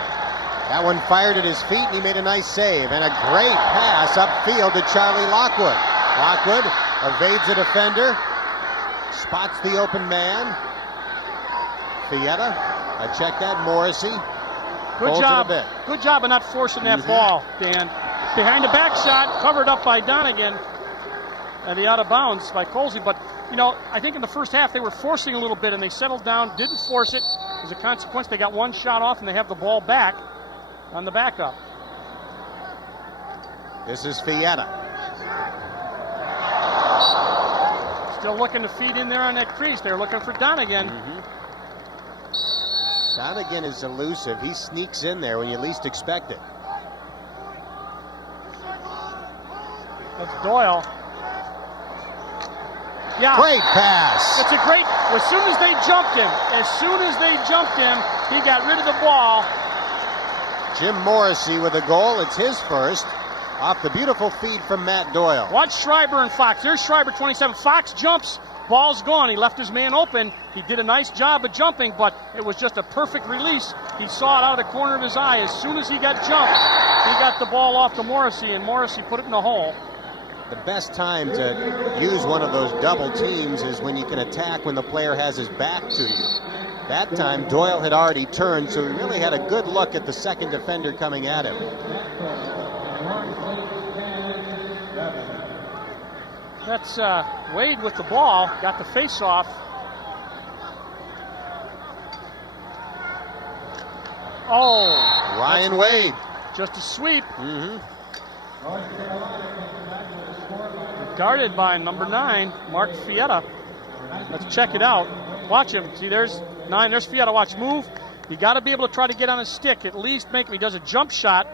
That one fired at his feet, and he made a nice save. And a great pass upfield to Charlie Lockwood. Lockwood evades a defender. Spots the open man. Fietta. I checked that. Morrissey. Good job. Good job of not forcing that ball, Dan. Behind the back shot, covered up by Donegan. And the out of bounds by Colsey. But, you know, I think in the first half they were forcing a little bit, and they settled down, didn't force it. As a consequence, they got 1 shot off, and they have the ball back on the backup. This is Fietta. Still looking to feed in there on that crease. They're looking for Donegan. Donegan is elusive. He sneaks in there when you least expect it. That's Doyle. Yeah. Great pass. It's a great, as soon as they jumped him, he got rid of the ball. Jim Morrissey with a goal. It's his first off the beautiful feed from Matt Doyle. Watch Schreiber and Fox. There's Schreiber, 27. Fox jumps. Ball's gone. He left his man open. He did a nice job of jumping, but it was just a perfect release. He saw it out of the corner of his eye. As soon as he got jumped, he got the ball off to Morrissey, and Morrissey put it in the hole. The best time to use one of those double teams is when you can attack when the player has his back to you. That time, Doyle had already turned, so he really had a good look at the second defender coming at him. That's Wade with the ball, got the face-off. Oh, Ryan Wade. just a sweep. Mm-hmm. Guarded by number 9, Mark Fietta. Let's check it out. Watch him. See, there's 9. There's Fietta. Watch, move. You got to be able to try to get on his stick. At least make him. He does a jump shot.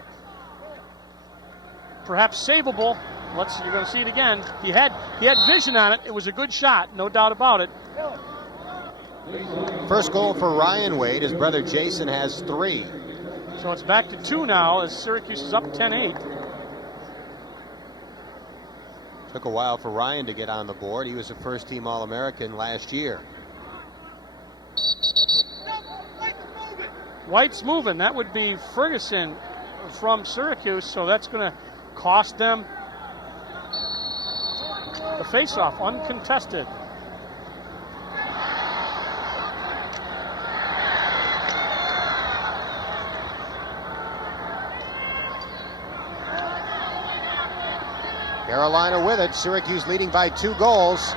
Perhaps savable. You're going to see it again. He had vision on it. It was a good shot, no doubt about it. First goal for Ryan Wade. His brother Jason has 3. So it's back to 2 now as Syracuse is up 10-8. Took a while for Ryan to get on the board. He was a first-team All-American last year. White's moving. That would be Ferguson from Syracuse, so that's going to cost them the face-off, uncontested. Carolina with it. Syracuse leading by 2 goals.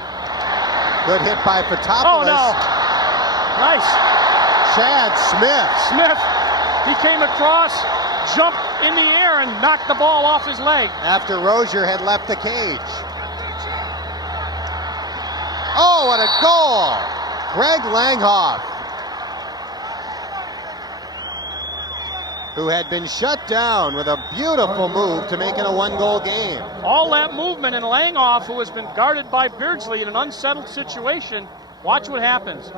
Good hit by Patopoulos. Oh, no. Nice. Chad Smith. Smith, he came across, jumped in the air, and knocked the ball off his leg. After Rozier had left the cage. Oh, what a goal! Greg Langhoff, who had been shut down with a beautiful move to make it a 1-goal game. All that movement, and Langhoff, who has been guarded by Beardsley in an unsettled situation, watch what happens.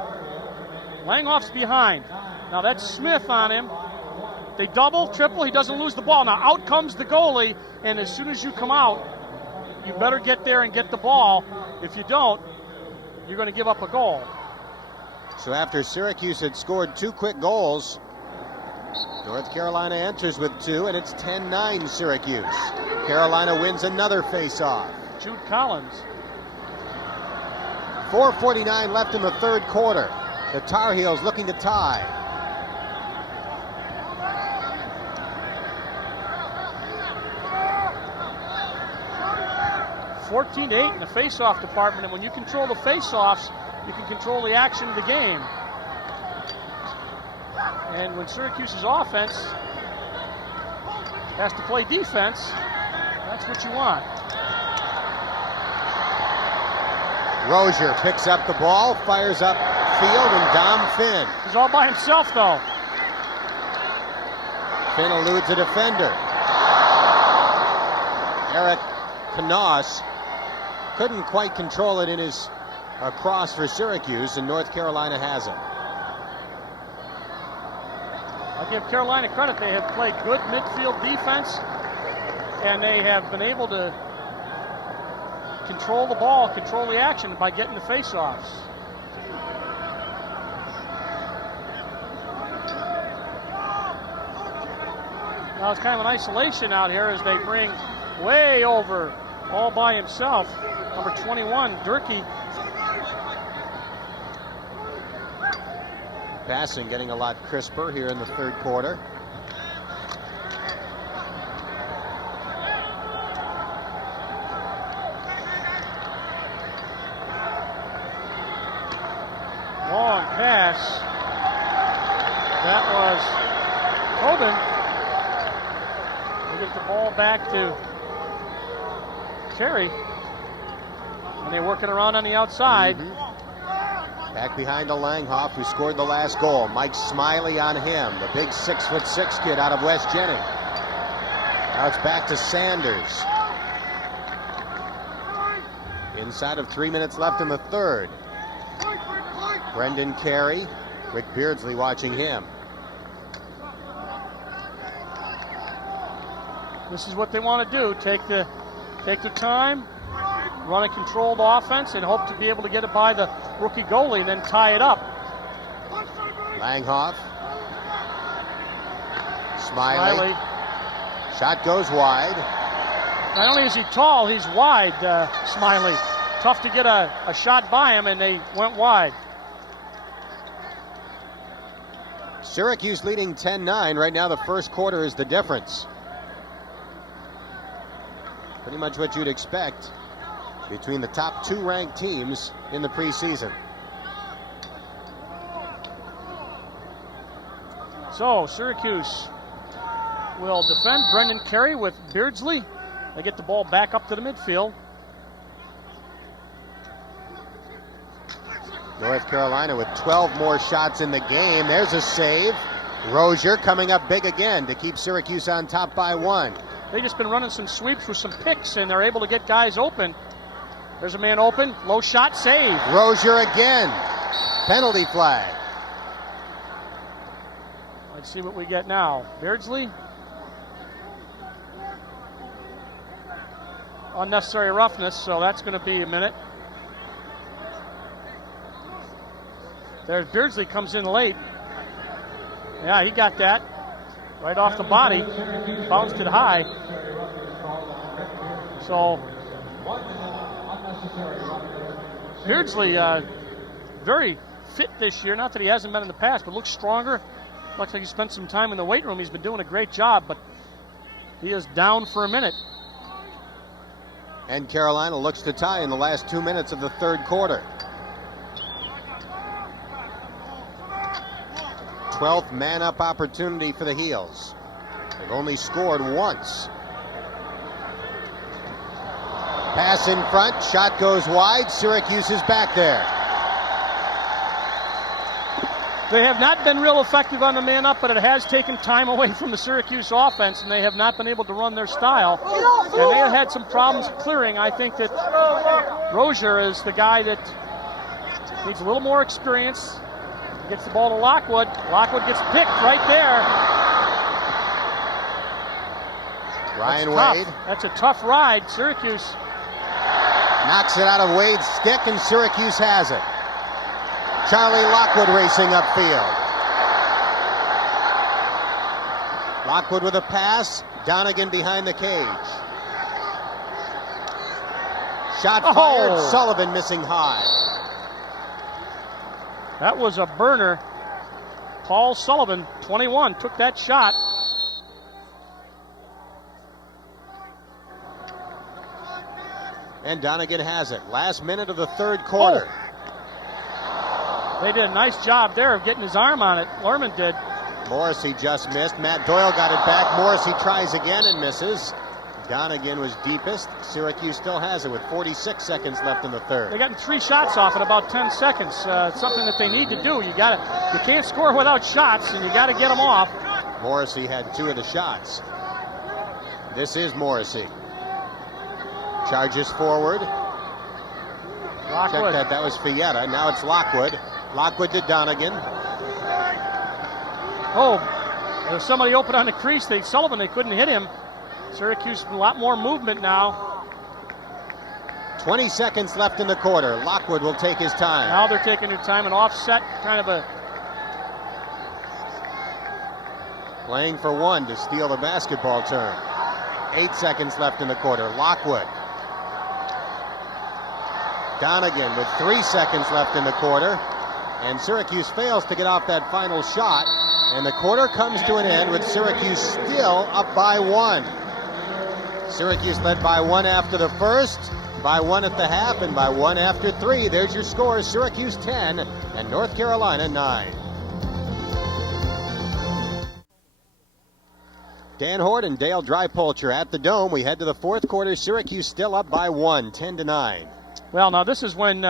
Langhoff's behind. Now that's Smith on him. They double, triple, he doesn't lose the ball. Now out comes the goalie, and as soon as you come out, you better get there and get the ball. If you don't, you're going to give up a goal. So after Syracuse had scored 2 quick goals, North Carolina enters with 2, and it's 10-9 Syracuse. Carolina wins another face-off. Jude Collins. 4:49 left in the third quarter. The Tar Heels looking to tie. (14-8) in the face-off department, and when you control the face-offs, you can control the action of the game. And when Syracuse's offense has to play defense, that's what you want. Rozier picks up the ball, fires up field, and Dom Finn. He's all by himself, though. Finn eludes a defender. Eric Knaus couldn't quite control it in his cross for Syracuse, and North Carolina has it. I'll give Carolina credit. They have played good midfield defense, and they have been able to control the ball, control the action by getting the face-offs. Now it's kind of an isolation out here as they bring way over, all by himself, number 21, Durkee. Passing getting a lot crisper here in the third quarter. Long pass. That was Tobin. They get the ball back to Terry. And they work it around on the outside. Back behind to Langhoff, who scored the last goal. Mike Smiley on him, the big 6'6" kid out of West Jennings. Now it's back to Sanders. Inside of 3 minutes left in the third. Brendan Carey, Rick Beardsley watching him. This is what they want to do. Take the time, run a controlled offense, and hope to be able to get it by the rookie goalie and then tie it up. Langhoff. Smiley. Shot goes wide. Not only is he tall, he's wide, Smiley. Tough to get a shot by him, and they went wide. Syracuse leading 10-9. Right now the first quarter is the difference. Pretty much what you'd expect between the top 2 ranked teams in the preseason. So Syracuse will defend. Brendan Carey with Beardsley. They get the ball back up to the midfield. North Carolina with 12 more shots in the game. There's a save. Rozier coming up big again to keep Syracuse on top by 1. They've just been running some sweeps with some picks, and they're able to get guys open. There's a man open. Low shot, save. Rozier again. Penalty flag. Let's see what we get now. Beardsley. Unnecessary roughness, so that's going to be a minute. There's Beardsley, comes in late. Yeah, he got that. Right off the body. Bounced it high. So, Beardsley, very fit this year. Not that he hasn't been in the past, but looks stronger. Looks like he spent some time in the weight room. He's been doing a great job, but he is down for a minute. And Carolina looks to tie in the last 2 minutes of the third quarter. 12th man-up opportunity for the Heels. They've only scored once. Pass in front, shot goes wide. Syracuse is back there. They have not been real effective on the man-up, but it has taken time away from the Syracuse offense, and they have not been able to run their style. And they have had some problems clearing. I think that Rozier is the guy that needs a little more experience. Gets the ball to Lockwood. Lockwood gets picked right there. Ryan Wade. That's a tough ride. Syracuse knocks it out of Wade's stick, and Syracuse has it. Charlie Lockwood racing upfield. Lockwood with a pass. Donegan behind the cage. Shot fired. Sullivan missing high. That was a burner. Paul Sullivan, 21, took that shot. And Donegan has it. Last minute of the third quarter. They did a nice job there of getting his arm on it. Lurman did. Morrissey just missed. Matt Doyle got it back. Morrissey tries again and misses. Donegan was deepest. Syracuse still has it with 46 seconds left in the third. They got 3 shots off in about 10 seconds. Something that they need to do. You can't score without shots, and you got to get them off. Morrissey had 2 of the shots. This is Morrissey. Charges forward. Lockwood. Check that was Fietta. Now it's Lockwood. Lockwood to Donegan. There was somebody open on the crease. Sullivan, they couldn't hit him. Syracuse, a lot more movement now. 20 seconds left in the quarter. Lockwood will take his time. Now they're taking their time, an offset, kind of a... Playing for 1 to steal the basketball term. 8 seconds left in the quarter. Lockwood. Donegan with 3 seconds left in the quarter. And Syracuse fails to get off that final shot. And the quarter comes to an end with Syracuse still up by 1. Syracuse led by 1 after the first, by 1 at the half, and by 1 after 3. There's your scores. Syracuse 10 and North Carolina 9. Dan Hort and Dale Drypolcher at the Dome. We head to the fourth quarter. Syracuse still up by 1, 10-9. Well, now this is when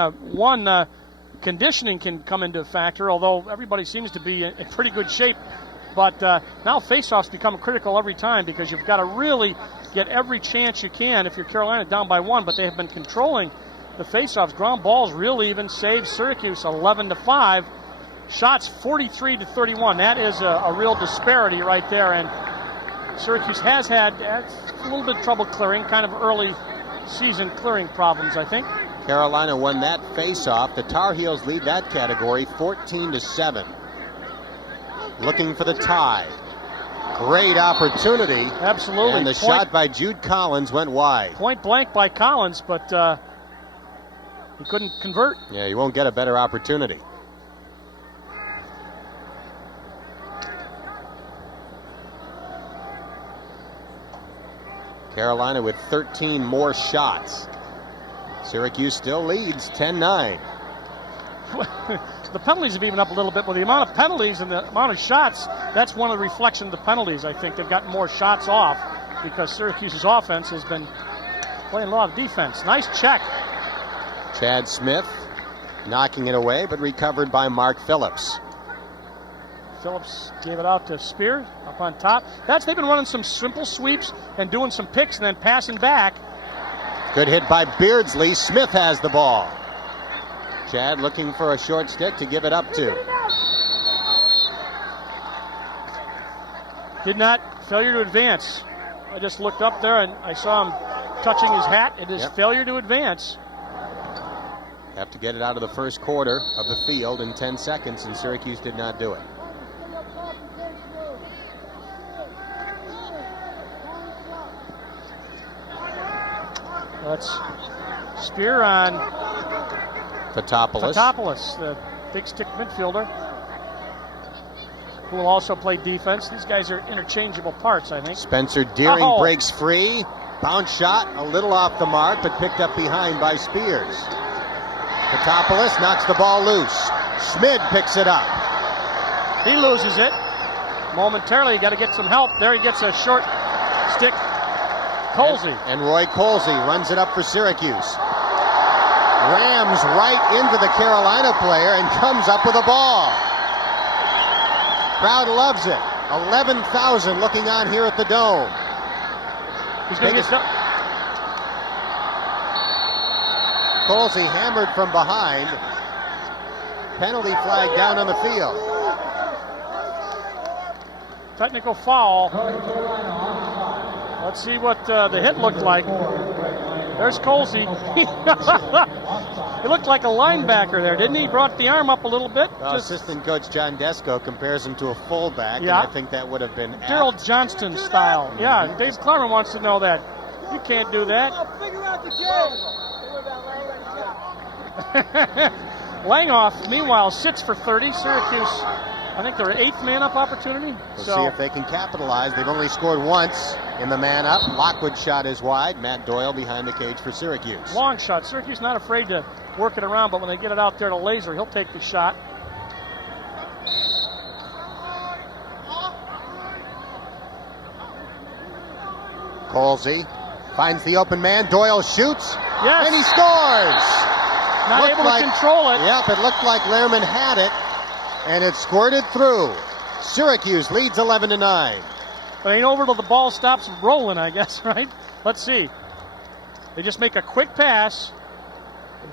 conditioning can come into factor, although everybody seems to be in pretty good shape. But now face-offs become critical every time because you've got to really get every chance you can if you're Carolina down by 1, but they have been controlling the face-offs. Ground balls really even saved Syracuse 11-5. Shots 43-31. That is a real disparity right there, and Syracuse has had a little bit of trouble clearing, kind of early season clearing problems, I think. Carolina won that face-off. The Tar Heels lead that category 14-7. Looking for the tie. Great opportunity. Absolutely. And the shot by Jude Collins went wide. Point blank by Collins, but he couldn't convert. Yeah, you won't get a better opportunity. Carolina with 13 more shots. Syracuse still leads 10-9. The penalties have evened up a little bit with the amount of penalties and the amount of shots. That's one of the reflections of the penalties. I think they've gotten more shots off because Syracuse's offense has been playing a lot of defense. Nice check. Chad Smith knocking it away, but recovered by Mark Phillips. Phillips gave it out to Spear up on top. They've been running some simple sweeps and doing some picks and then passing back. Good hit by Beardsley. Smith has the ball. Chad looking for a short stick to give it up to. Failure to advance. I just looked up there and I saw him touching his hat. It is failure to advance. Have to get it out of the first quarter of the field in 10 seconds, and Syracuse did not do it. That's Spear on Fotopoulos, the big stick midfielder, who will also play defense. These guys are interchangeable parts, I think. Spencer Deering breaks free. Bounce shot, a little off the mark, but picked up behind by Spears. Fotopoulos knocks the ball loose. Schmid picks it up. He loses it. Momentarily, you got to get some help. There he gets a short stick. Colsey. And Roy Colsey runs it up for Syracuse. Rams right into the Carolina player and comes up with a ball. Crowd loves it. 11,000 looking on here at the Dome. He's going to get stuck. Colsey hammered from behind. Penalty flag down on the field. Technical foul. Let's see what the hit looked like. There's Colsey. He looked like a linebacker there, didn't he? He brought the arm up a little bit. Assistant coach John Desko compares him to a fullback, and I think that would have been Daryl Johnston style. Yeah, Dave Klarman wants to know that. You can't do that. Figure out the game. Langoff, meanwhile, sits for 30. Syracuse, I think their 8th man-up opportunity. We'll see if they can capitalize. They've only scored once in the man-up. Lockwood shot is wide. Matt Doyle behind the cage for Syracuse. Long shot. Syracuse not afraid to work it around, but when they get it out there to Laser, he'll take the shot. Colsey finds the open man. Doyle shoots. Yes. And he scores. Not able to control it. Yep, it looked like Lehrman had it, and it squirted through. Syracuse leads 11-9. But ain't over till the ball stops rolling, I guess, right? Let's see. They just make a quick pass.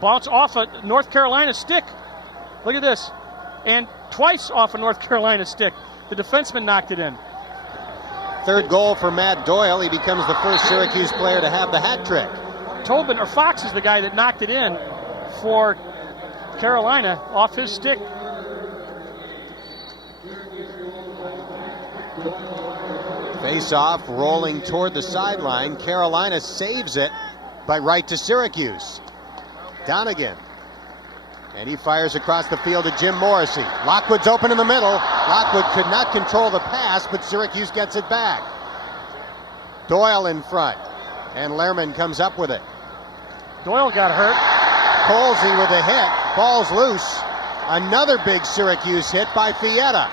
Bounce off a North Carolina stick. Look at this. And twice off a North Carolina stick. The defenseman knocked it in. Third goal for Matt Doyle. He becomes the first Syracuse player to have the hat trick. Tobin, or Fox, is the guy that knocked it in for Carolina off his stick. Face-off, rolling toward the sideline. Carolina saves it by right to Syracuse. Donegan. And he fires across the field to Jim Morrissey. Lockwood's open in the middle. Lockwood could not control the pass, but Syracuse gets it back. Doyle in front. And Lehrman comes up with it. Doyle got hurt. Colsey with a hit. Ball's loose. Another big Syracuse hit by Fietta.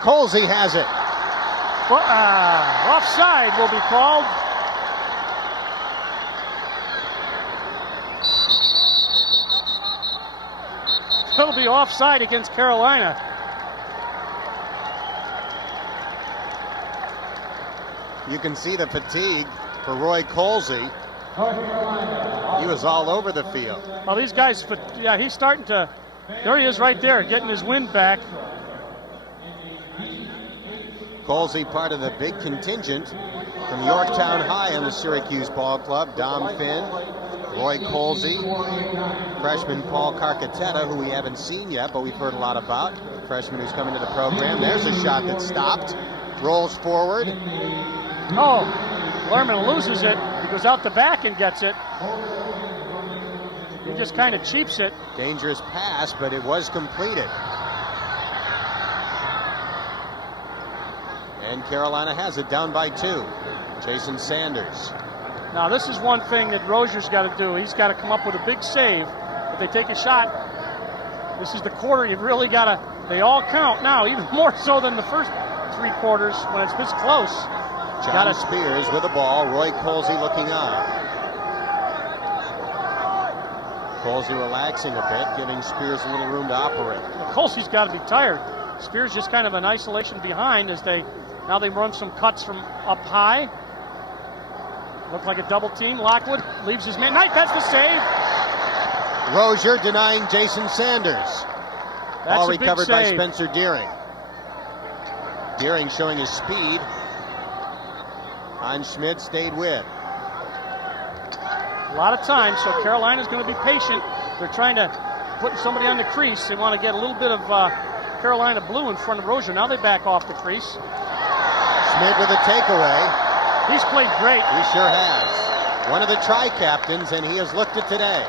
Colsey has it. Offside will be called. It'll be offside against Carolina. You can see the fatigue for Roy Colsey. He was all over the field. Well, these guys, he's starting to, there he is right there, getting his wind back. Colsey, part of the big contingent from Yorktown High on the Syracuse Ball Club. Dom Finn, Roy Colsey, freshman Paul Carcaterra, who we haven't seen yet, but we've heard a lot about. Freshman who's coming to the program. There's a shot that stopped. Rolls forward. Lehrman loses it. He goes out the back and gets it. He just kind of cheaps it. Dangerous pass, but it was completed. And Carolina has it, down by 2. Jason Sanders. Now this is one thing that Rozier's got to do. He's got to come up with a big save. If they take a shot, This is the quarter you've really got to, they all count now, even more so than the first 3 quarters when it's this close. John Spears with the ball. Roy Colsey looking on. Colsey relaxing a bit, giving Spears a little room to operate. Colsey's got to be tired. Spears just kind of in isolation behind as they run some cuts from up high. Look like a double team. Lockwood leaves his man. Knight, that's the save. Rozier denying Jason Sanders. That's Ball a big recovered by save. Spencer Deering. Deering showing his speed. Heinz Schmidt stayed with. A lot of time, so Carolina's going to be patient. They're trying to put somebody on the crease. They want to get a little bit of Carolina blue in front of Rozier. Now they back off the crease. Schmidt with a takeaway. He's played great. He sure has. One of the tri-captains, and he has looked it today.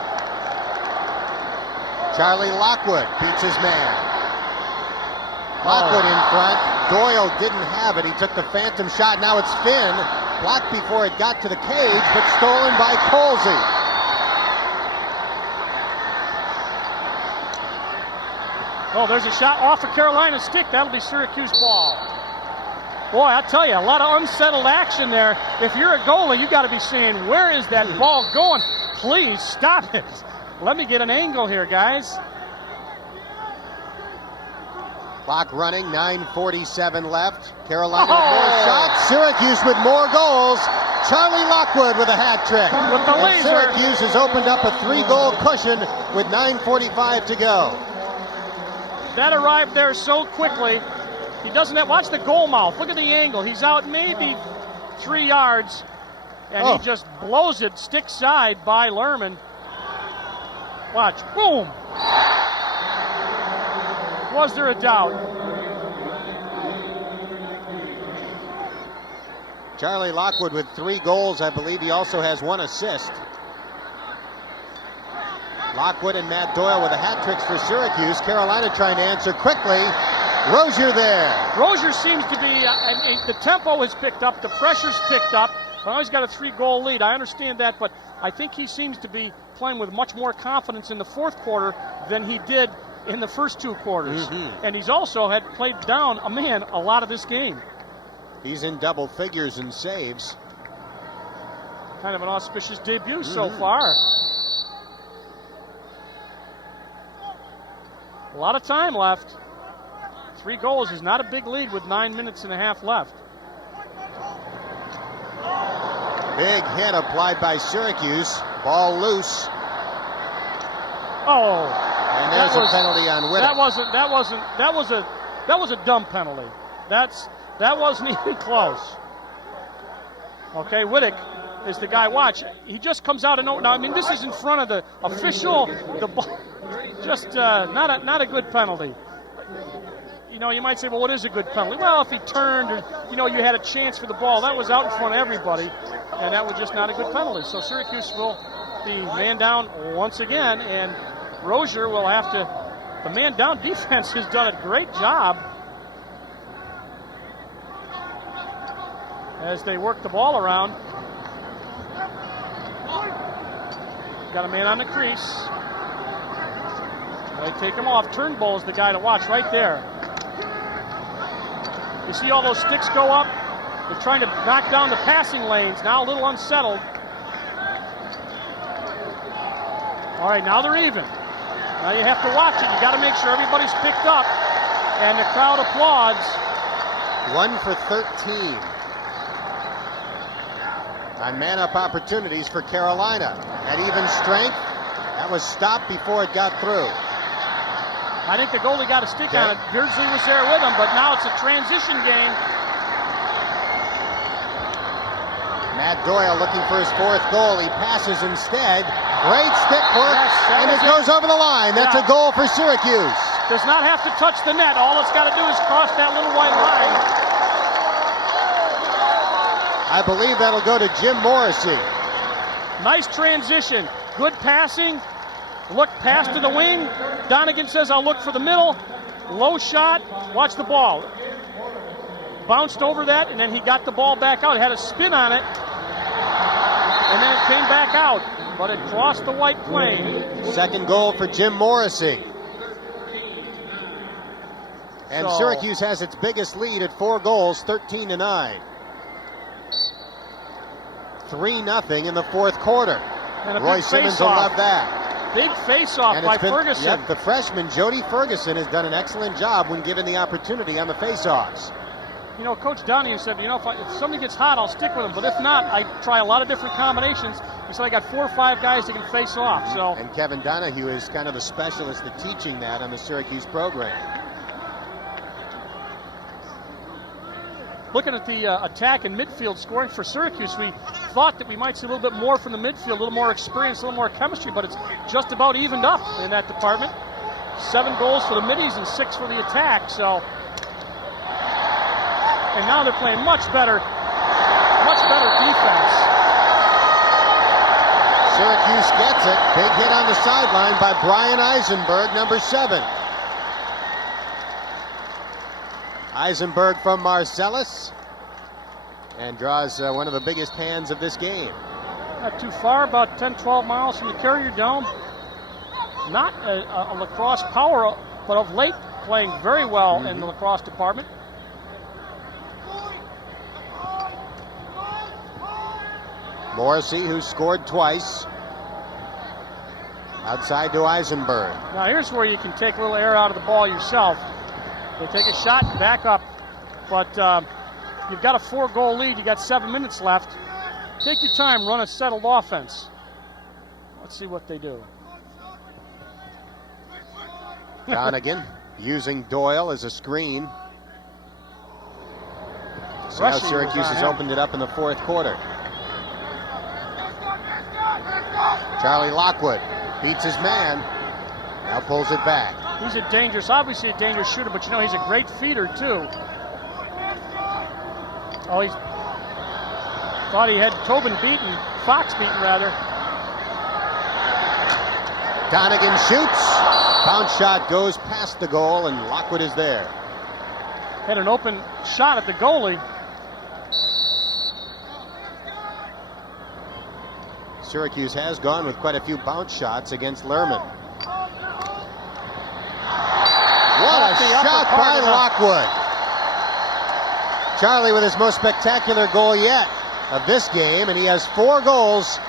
Charlie Lockwood beats his man. Lockwood in front. Doyle didn't have it. He took the phantom shot. Now it's Finn. Blocked before it got to the cage, but stolen by Colsey. Oh, there's a shot off of Carolina's stick. That'll be Syracuse ball. Boy, I tell you, a lot of unsettled action there. If you're a goalie, you got to be saying, where is that ball going? Please stop it. Let me get an angle here, guys. Clock running, 9:47 left. Carolina with more shots. Syracuse with more goals. Charlie Lockwood with a hat trick. With the laser. Syracuse has opened up a 3-goal cushion with 9:45 to go. That arrived there so quickly. He doesn't have, watch the goal mouth. Look at the angle. He's out maybe 3 yards, and he just blows it stick side by Lerman. Watch, boom. Was there a doubt? Charlie Lockwood with 3 goals. I believe he also has 1 assist. Lockwood and Matt Doyle with the hat tricks for Syracuse. Carolina trying to answer quickly. Rozier there. Rozier seems to be, the tempo has picked up, the pressure's picked up. Now he's got a 3-goal lead. I understand that, but I think he seems to be playing with much more confidence in the fourth quarter than he did in the first 2 quarters. And he's also had played down a man a lot of this game. He's in double figures in saves. Kind of an auspicious debut so far. A lot of time left. 3 goals is not a big lead with 9 minutes and a half left. Big hit applied by Syracuse. Ball loose. Oh. And there's a penalty on Whittick. That was a dumb penalty. That wasn't even close. Okay, Whittick is the guy. Watch, he just comes out of no. Now, I mean, this is in front of the official. The ball, just not a good penalty. You know, you might say, well, what is a good penalty? Well, if he turned, or you had a chance for the ball, that was out in front of everybody, and that was just not a good penalty. So Syracuse will be man down once again, and Rozier will have to. The man down defense has done a great job as they work the ball around. Got a man on the crease. They take him off. Turnbull is the guy to watch right there. You see all those sticks go up? They're trying to knock down the passing lanes. Now a little unsettled. All right, now they're even. Now you have to watch it. You got to make sure everybody's picked up. And the crowd applauds. 1 for 13. On man-up opportunities for Carolina. At even strength, that was stopped before it got through. I think the goalie got a stick on it. Beardsley was there with him, but now it's a transition game. Matt Doyle looking for his 4th goal. He passes instead. Great stick work, and it goes over the line. That's a goal for Syracuse. Does not have to touch the net. All it's got to do is cross that little white line. I believe that'll go to Jim Morrissey. Nice transition. Good passing. Look pass to the wing. Donegan says, I'll look for the middle. Low shot. Watch the ball. Bounced over that, and then he got the ball back out. It had a spin on it. And then it came back out. But it crossed the white plane. 2nd goal for Jim Morrissey. And Syracuse has its biggest lead at 4 goals, 13-9. 3-0 in the fourth quarter. And Roy Simmons will love that. Big face-off by Ferguson. Yep, the freshman, Jody Ferguson, has done an excellent job when given the opportunity on the face-offs. You know, Coach Donahue said, if somebody gets hot, I'll stick with them. But if not, I try a lot of different combinations. He said I got 4 or 5 guys that can face off. So. And Kevin Donahue is kind of the specialist at teaching that on the Syracuse program. Looking at the attack and midfield scoring for Syracuse, we thought that we might see a little bit more from the midfield, a little more experience, a little more chemistry, but it's just about evened up in that department. 7 goals for the middies and 6 for the attack. So, and now they're playing much better defense. Syracuse gets it. Big hit on the sideline by Brian Eisenberg, number 7. Eisenberg from Marcellus, and draws one of the biggest hands of this game. Not too far, about 10-12 miles from the Carrier Dome. Not a lacrosse power, but of late playing very well in the lacrosse department. Morrissey, who scored twice. Outside to Eisenberg. Now here's where you can take a little air out of the ball yourself. They take a shot and back up, but you've got a 4-goal lead. You got 7 minutes left. Take your time, run a settled offense. Let's see what they do. Donegan using Doyle as a screen. So now Syracuse has opened it up in the fourth quarter. Charlie Lockwood beats his man. Now pulls it back. He's obviously a dangerous shooter, but he's a great feeder too. Oh, he thought he had Fox beaten rather. Donegan shoots. Bounce shot goes past the goal, and Lockwood is there. Had an open shot at the goalie. Syracuse has gone with quite a few bounce shots against Lerman. What a shot by Lockwood. Charlie with his most spectacular goal yet of this game, and he has 4 goals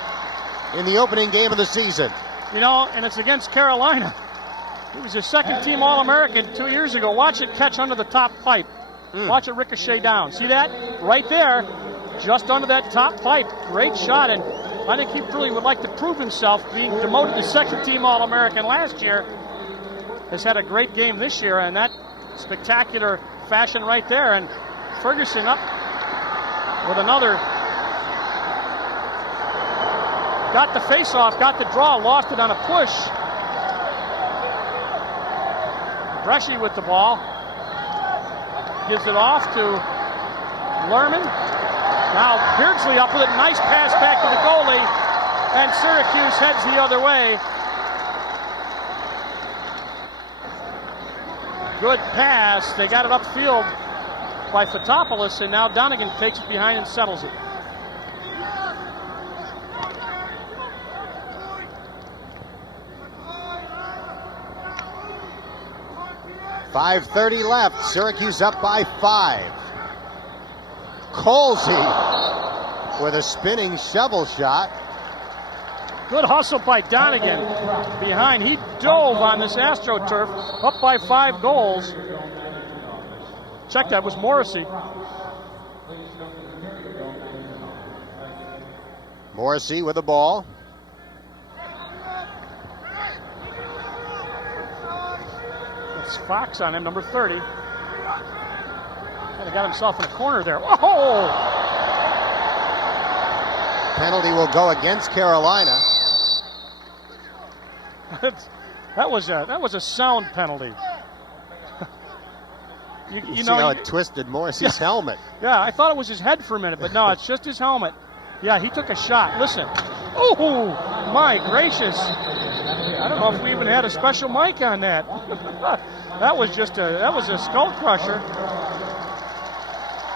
in the opening game of the season. And it's against Carolina. He was a second-team All-American 2 years ago. Watch it catch under the top pipe. Watch it ricochet down. See that? Right there, just under that top pipe. Great shot, and I think he really would like to prove himself, being demoted to second-team All-American last year. Has had a great game this year, and that spectacular fashion right there. And Ferguson up with another. Got the face-off, got the draw, lost it on a push. Bresci with the ball. Gives it off to Lerman. Now Beardsley up with it. Nice pass back to the goalie. And Syracuse heads the other way. Good pass. They got it upfield by Fotopoulos, and now Donegan takes it behind and settles it. .5:30 left. Syracuse up by 5. Colsey with a spinning shovel shot. Good hustle by Donegan behind. He dove on this AstroTurf, up by 5 goals. Check, that was Morrissey. Morrissey with the ball. It's Fox on him, number 30. Kind of got himself in a corner there. Oh! Penalty will go against Carolina. That was a sound penalty. you see how it twisted Morrissey's helmet. Yeah, I thought it was his head for a minute, but no, it's just his helmet. Yeah, he took a shot. Listen. Oh, my gracious. I don't know if we even had a special mic on that. That was a skull crusher.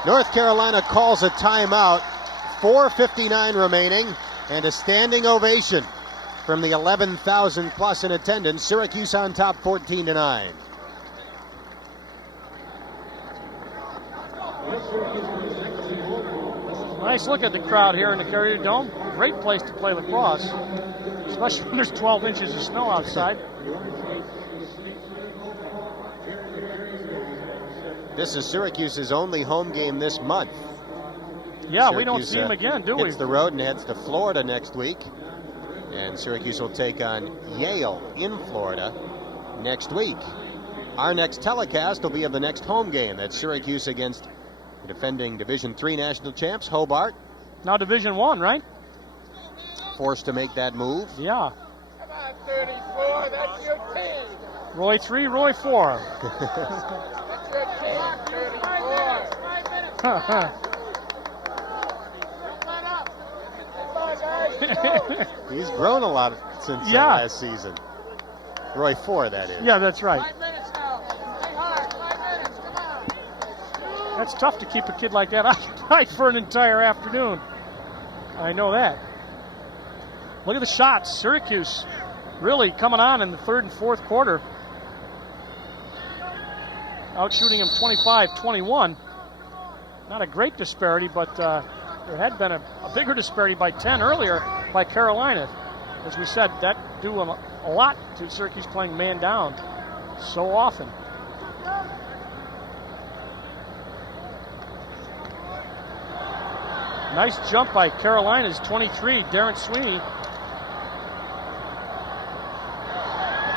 North Carolina calls a timeout. 4:59 remaining, and a standing ovation from the 11,000 plus in attendance. Syracuse on top 14-9. Nice look at the crowd here in the Carrier Dome. Great place to play lacrosse, especially when there's 12 inches of snow outside. This is Syracuse's only home game this month. Yeah, Syracuse, we don't see him again, do we? Hits the road and heads to Florida next week. And Syracuse will take on Yale in Florida next week. Our next telecast will be of the next home game. That's Syracuse against the defending Division III national champs, Hobart. Now Division I, right? Forced to make that move. Yeah. Come on, 34. That's your team. Roy 3, Roy 4. That's your team, 34. 5 minutes. He's grown a lot since last season. Roy 4, that is. Yeah, that's right. 5 minutes now. Stay hard. 5 minutes. Come on. That's tough to keep a kid like that occupied for an entire afternoon. I know that. Look at the shots. Syracuse really coming on in the third and fourth quarter. Out shooting him 25-21. Not a great disparity, but there had been a bigger disparity by 10 earlier by Carolina. As we said, that due a lot to Syracuse playing man down so often. Nice jump by Carolina's 23, Darren Sweeney.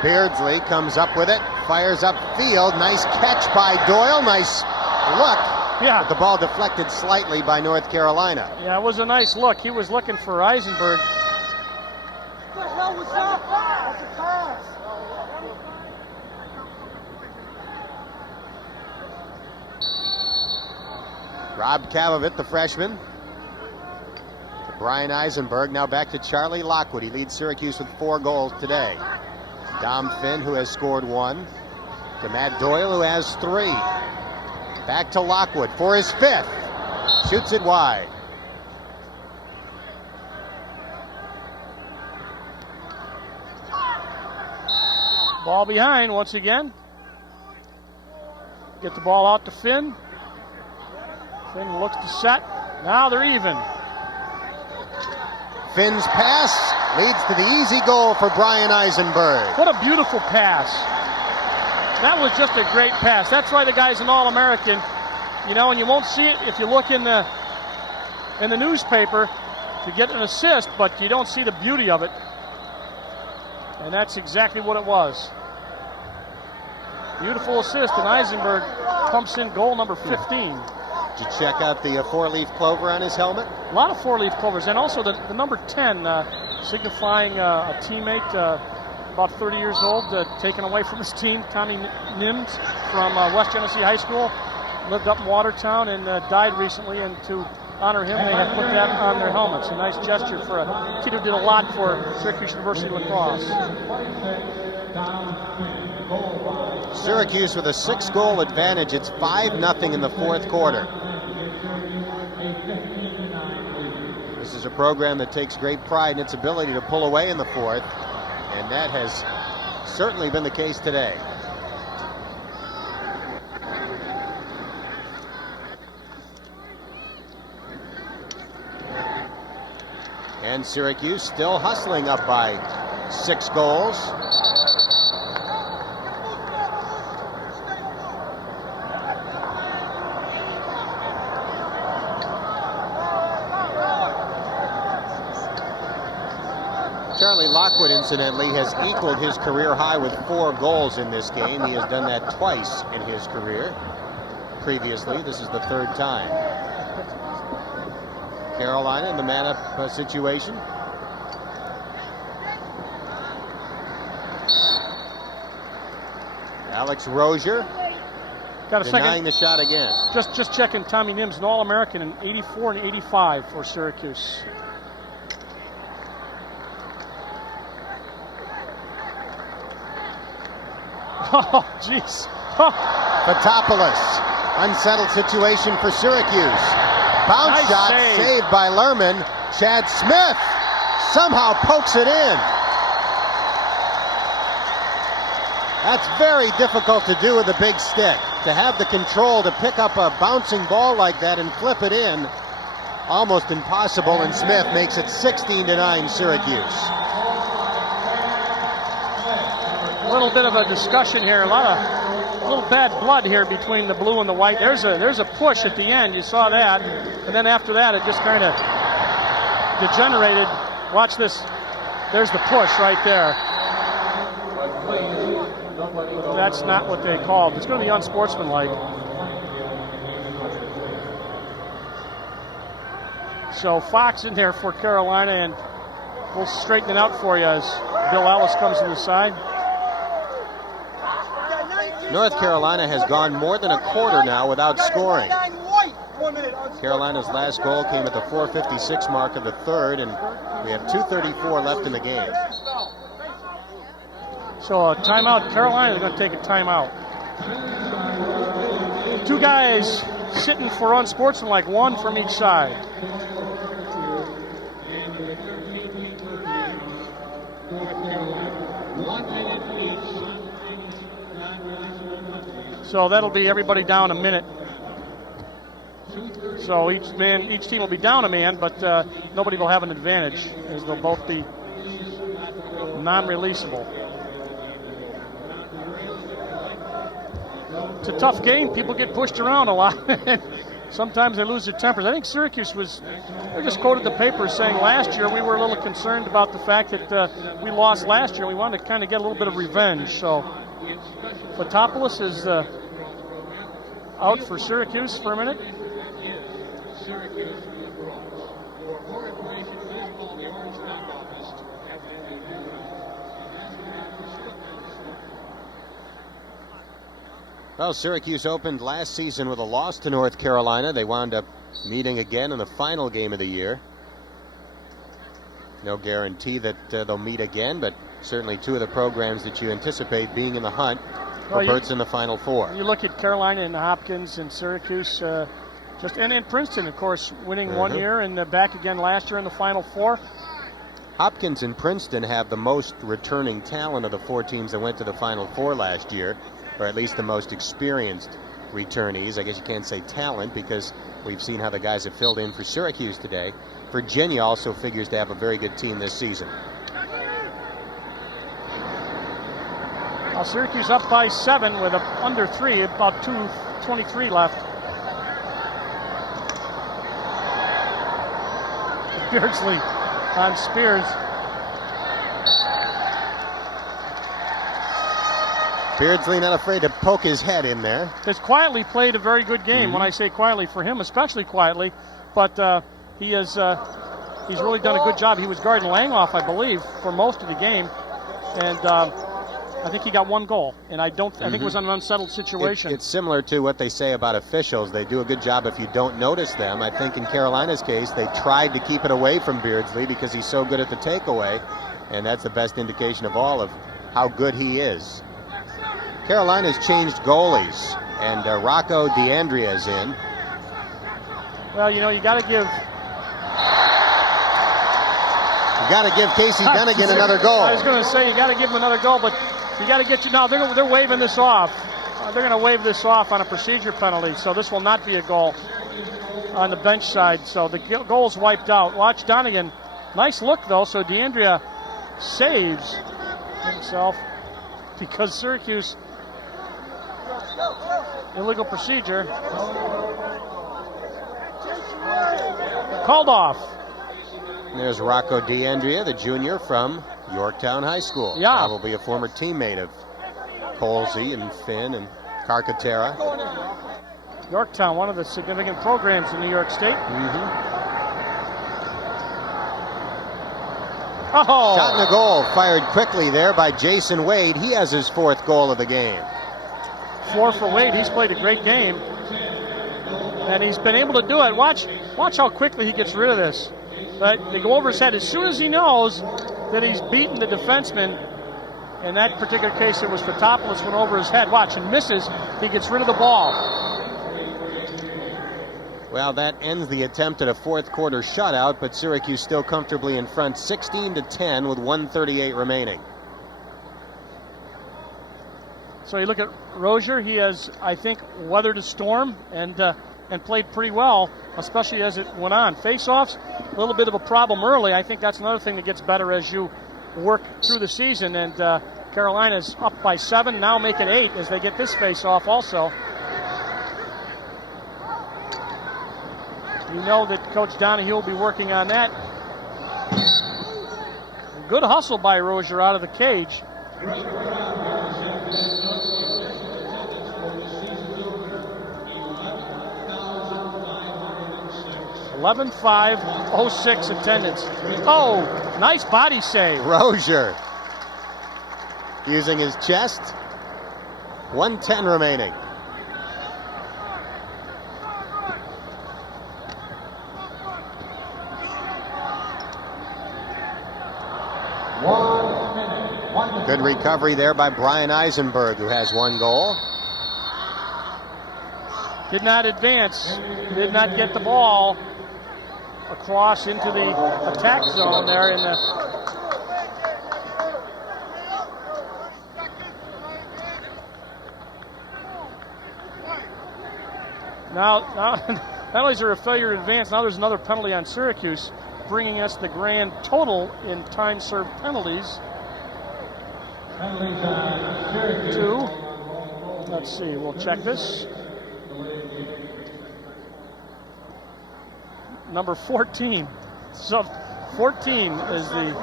Beardsley comes up with it, fires up field. Nice catch by Doyle. Nice look. Yeah. But the ball deflected slightly by North Carolina. Yeah, it was a nice look. He was looking for Eisenberg. What the hell was that? That's a pass. Rob Cavavit, the freshman. To Brian Eisenberg. Now back to Charlie Lockwood. He leads Syracuse with 4 goals today. Dom Finn, who has scored 1. To Matt Doyle, who has 3. Back to Lockwood for his 5th. Shoots it wide. Ball behind once again. Get the ball out to Finn. Finn looks to set. Now they're even. Finn's pass leads to the easy goal for Brian Eisenberg. What a beautiful pass. That was just a great pass. That's why the guy's an All-American. You know, and you won't see it if you look in the newspaper to get an assist, but you don't see the beauty of it. And that's exactly what it was. Beautiful assist, and Eisenberg pumps in goal number 15. Did you check out the 4-leaf clover on his helmet? A lot of 4-leaf clovers, and also the number 10, signifying a teammate about 30 years old, taken away from his team, Tommy Nims from West Genesee High School, lived up in Watertown and died recently, and to honor him, they have put that on their helmets. A nice gesture for a kid who did a lot for Syracuse University lacrosse. Syracuse with a 6-goal advantage. It's 5-0 in the fourth quarter. This is a program that takes great pride in its ability to pull away in the fourth, and that has certainly been the case today. And Syracuse still hustling up by 6 goals. Charlie Lockwood, incidentally, has equaled his career high with 4 goals in this game. He has done that twice in his career. Previously, this is the 3rd time. Carolina in the man-up situation. Alex Rozier Got a denying second. the shot again. Just checking. Tommy Nims, an All-American in 84 and 85 for Syracuse. Oh, jeez. Patopoulos, unsettled situation for Syracuse. Bounce Nice shot save. saved by Lerman. Chad Smith somehow pokes it in. That's very difficult to do with a big stick. To have the control to pick up a bouncing ball like that and flip it in almost impossible, and Smith makes it 16-9 Syracuse. A little bit of a discussion here, a little bad blood here between the blue and the white. There's a push at the end, you saw that, and then after that it just kind of degenerated. Watch this, there's the push right there. That's not what they called. It's going to be unsportsmanlike. So Fox in there for Carolina, and we'll straighten it out for you as Bill Ellis comes to the side. North Carolina has gone more than a quarter now without scoring. Carolina's last goal came at the 4:56 mark of the third, and we have 2:34 left in the game. So a timeout. Carolina is going to take a timeout. Two guys sitting for unsportsmanlike, one from each side. So that'll be everybody down a minute. So each team will be down a man, but nobody will have an advantage, as they'll both be non-releasable. It's a tough game. People get pushed around a lot. Sometimes they lose their tempers. I think Syracuse I just quoted the paper saying last year we were a little concerned about the fact that we lost last year. We wanted to kind of get a little bit of revenge. So Fotopoulos is out for Syracuse for a minute. Well, Syracuse opened last season with a loss to North Carolina. They wound up meeting again in the final game of the year. No guarantee that they'll meet again, but certainly two of the programs that you anticipate being in the hunt for berths in the Final Four. You look at Carolina and Hopkins and Syracuse, and Princeton, of course, winning one year and back again last year in the Final Four. Hopkins and Princeton have the most returning talent of the four teams that went to the Final Four last year, or at least the most experienced returnees. I guess you can't say talent because we've seen how the guys have filled in for Syracuse today. Virginia also figures to have a very good team this season. Now Syracuse up by 7 with under 3, about 2:23 left. Beardsley on Spears. Beardsley not afraid to poke his head in there. Has quietly played a very good game. When I say quietly, for him especially quietly, but he's really done a good job. He was guarding Langhoff, I believe, for most of the game, and I think he got one goal. And I think it was an unsettled situation. It's similar to what they say about officials. They do a good job if you don't notice them. I think in Carolina's case, they tried to keep it away from Beardsley because he's so good at the takeaway, and that's the best indication of all of how good he is. Carolina's changed goalies, and Rocco DeAndrea is in. Well, you got to give Casey Dunnigan another goal. I was going to say you got to give him another goal, but you got to get now. They're waving this off. They're going to wave this off on a procedure penalty, so this will not be a goal on the bench side. So the goal's wiped out. Watch Dunnigan. Nice look though. So DeAndrea saves himself because Syracuse. Illegal procedure. Called off. There's Rocco DeAndrea, the junior from Yorktown High School. Yeah. Probably a former teammate of Colsey and Finn and Carcaterra. Yorktown, one of the significant programs in New York State. Oh. Shot in the goal, fired quickly there by Jason Wade. He has his 4th goal of the game. 4 for Wade. He's played a great game, and he's been able to do it. Watch how quickly he gets rid of this. But they go over his head as soon as he knows that he's beaten the defenseman. In that particular case, it was Fotopoulos went over his head. Watch, and misses. He gets rid of the ball. Well, that ends the attempt at a 4th quarter shutout, but Syracuse still comfortably in front, 16-10 with 1:38 remaining. So you look at Rozier. He has, I think, weathered a storm, and and played pretty well, especially as it went on. Face-offs, a little bit of a problem early. I think that's another thing that gets better as you work through the season. And Carolina's up by 7, now make it 8 as they get this face-off also. You know that Coach Donahue will be working on that. Good hustle by Rozier out of the cage. 11-5, 06 attendance. Oh, nice body save. Rozier using his chest. 1:10 remaining. Good recovery there by Brian Eisenberg, who has 1 goal. Did not advance, did not get the ball across into the attack zone there in the... Now, not only is there a failure to advance, now there's another penalty on Syracuse, bringing us the grand total in time served penalties. 2. Let's see, we'll check this. Number 14. So 14 is the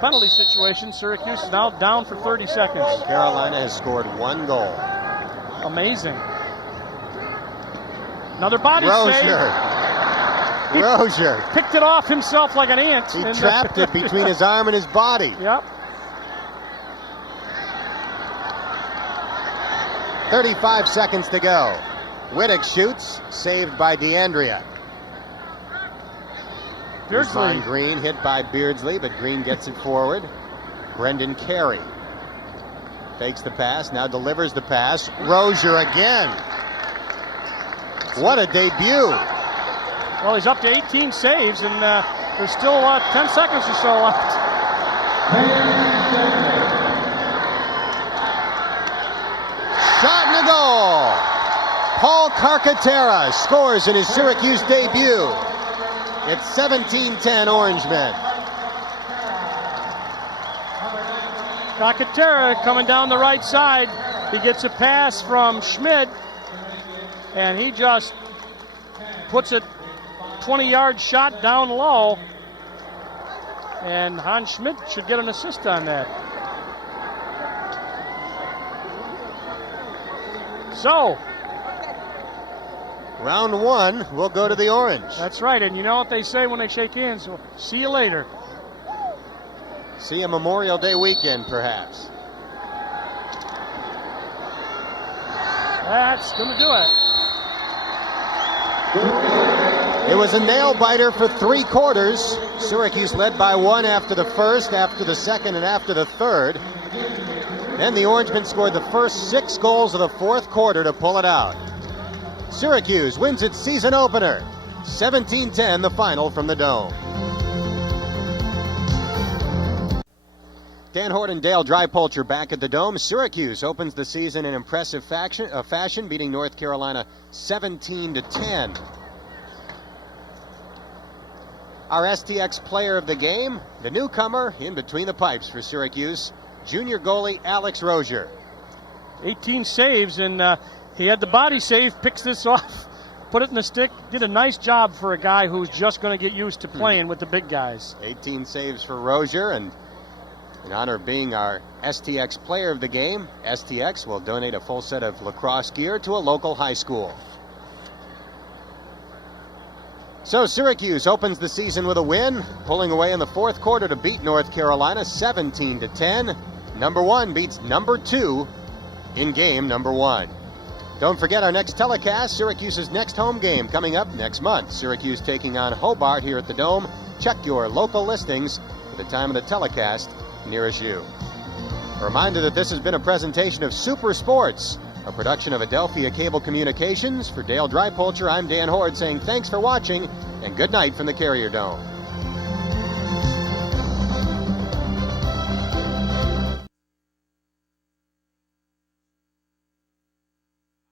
penalty situation. Syracuse is now down for 30 seconds. Carolina has scored 1 goal. Amazing. Another body Rozier. save. Rozier. Picked it off himself like an ant. He trapped it between his arm and his body. Yep. 35 seconds to go. Wittick shoots, saved by DeAndrea. Von Green hit by Beardsley, but Green gets it forward. Brendan Carey fakes the pass, now delivers the pass. Rozier again. What a debut. Well, he's up to 18 saves, and there's still 10 seconds or so left. Shot and a goal. Paul Carcaterra scores in his Syracuse debut. It's 17-10 Orangemen. Carcaterra coming down the right side. He gets a pass from Schmidt, and he just puts a 20-yard shot down low. And Hans Schmidt should get an assist on that. So, round 1 will go to the Orange. That's right, and you know what they say when they shake hands? Well, see you later. See you Memorial Day weekend, perhaps. That's going to do it. It was a nail-biter for 3 quarters. Syracuse led by 1 after the first, after the second, and after the third. Then the Orangemen scored the first 6 goals of the 4th quarter to pull it out. Syracuse wins its season opener. 17-10, the final from the Dome. Dan Hort and Dale Drypolcher back at the Dome. Syracuse opens the season in impressive fashion, beating North Carolina 17-10. Our STX player of the game, the newcomer in between the pipes for Syracuse, junior goalie Alex Rozier. 18 saves, and he had the body save, picks this off, put it in the stick, did a nice job for a guy who's just going to get used to playing with the big guys. 18 saves for Rozier, and in honor of being our STX player of the game, STX will donate a full set of lacrosse gear to a local high school. So Syracuse opens the season with a win, pulling away in the 4th quarter to beat North Carolina 17-10. Number 1 beats number 2 in game number 1. Don't forget our next telecast, Syracuse's next home game coming up next month. Syracuse taking on Hobart here at the Dome. Check your local listings for the time of the telecast nearest you. A reminder that this has been a presentation of Super Sports, a production of Adelphia Cable Communications. For Dale Drypolcher, I'm Dan Hort saying thanks for watching and good night from the Carrier Dome.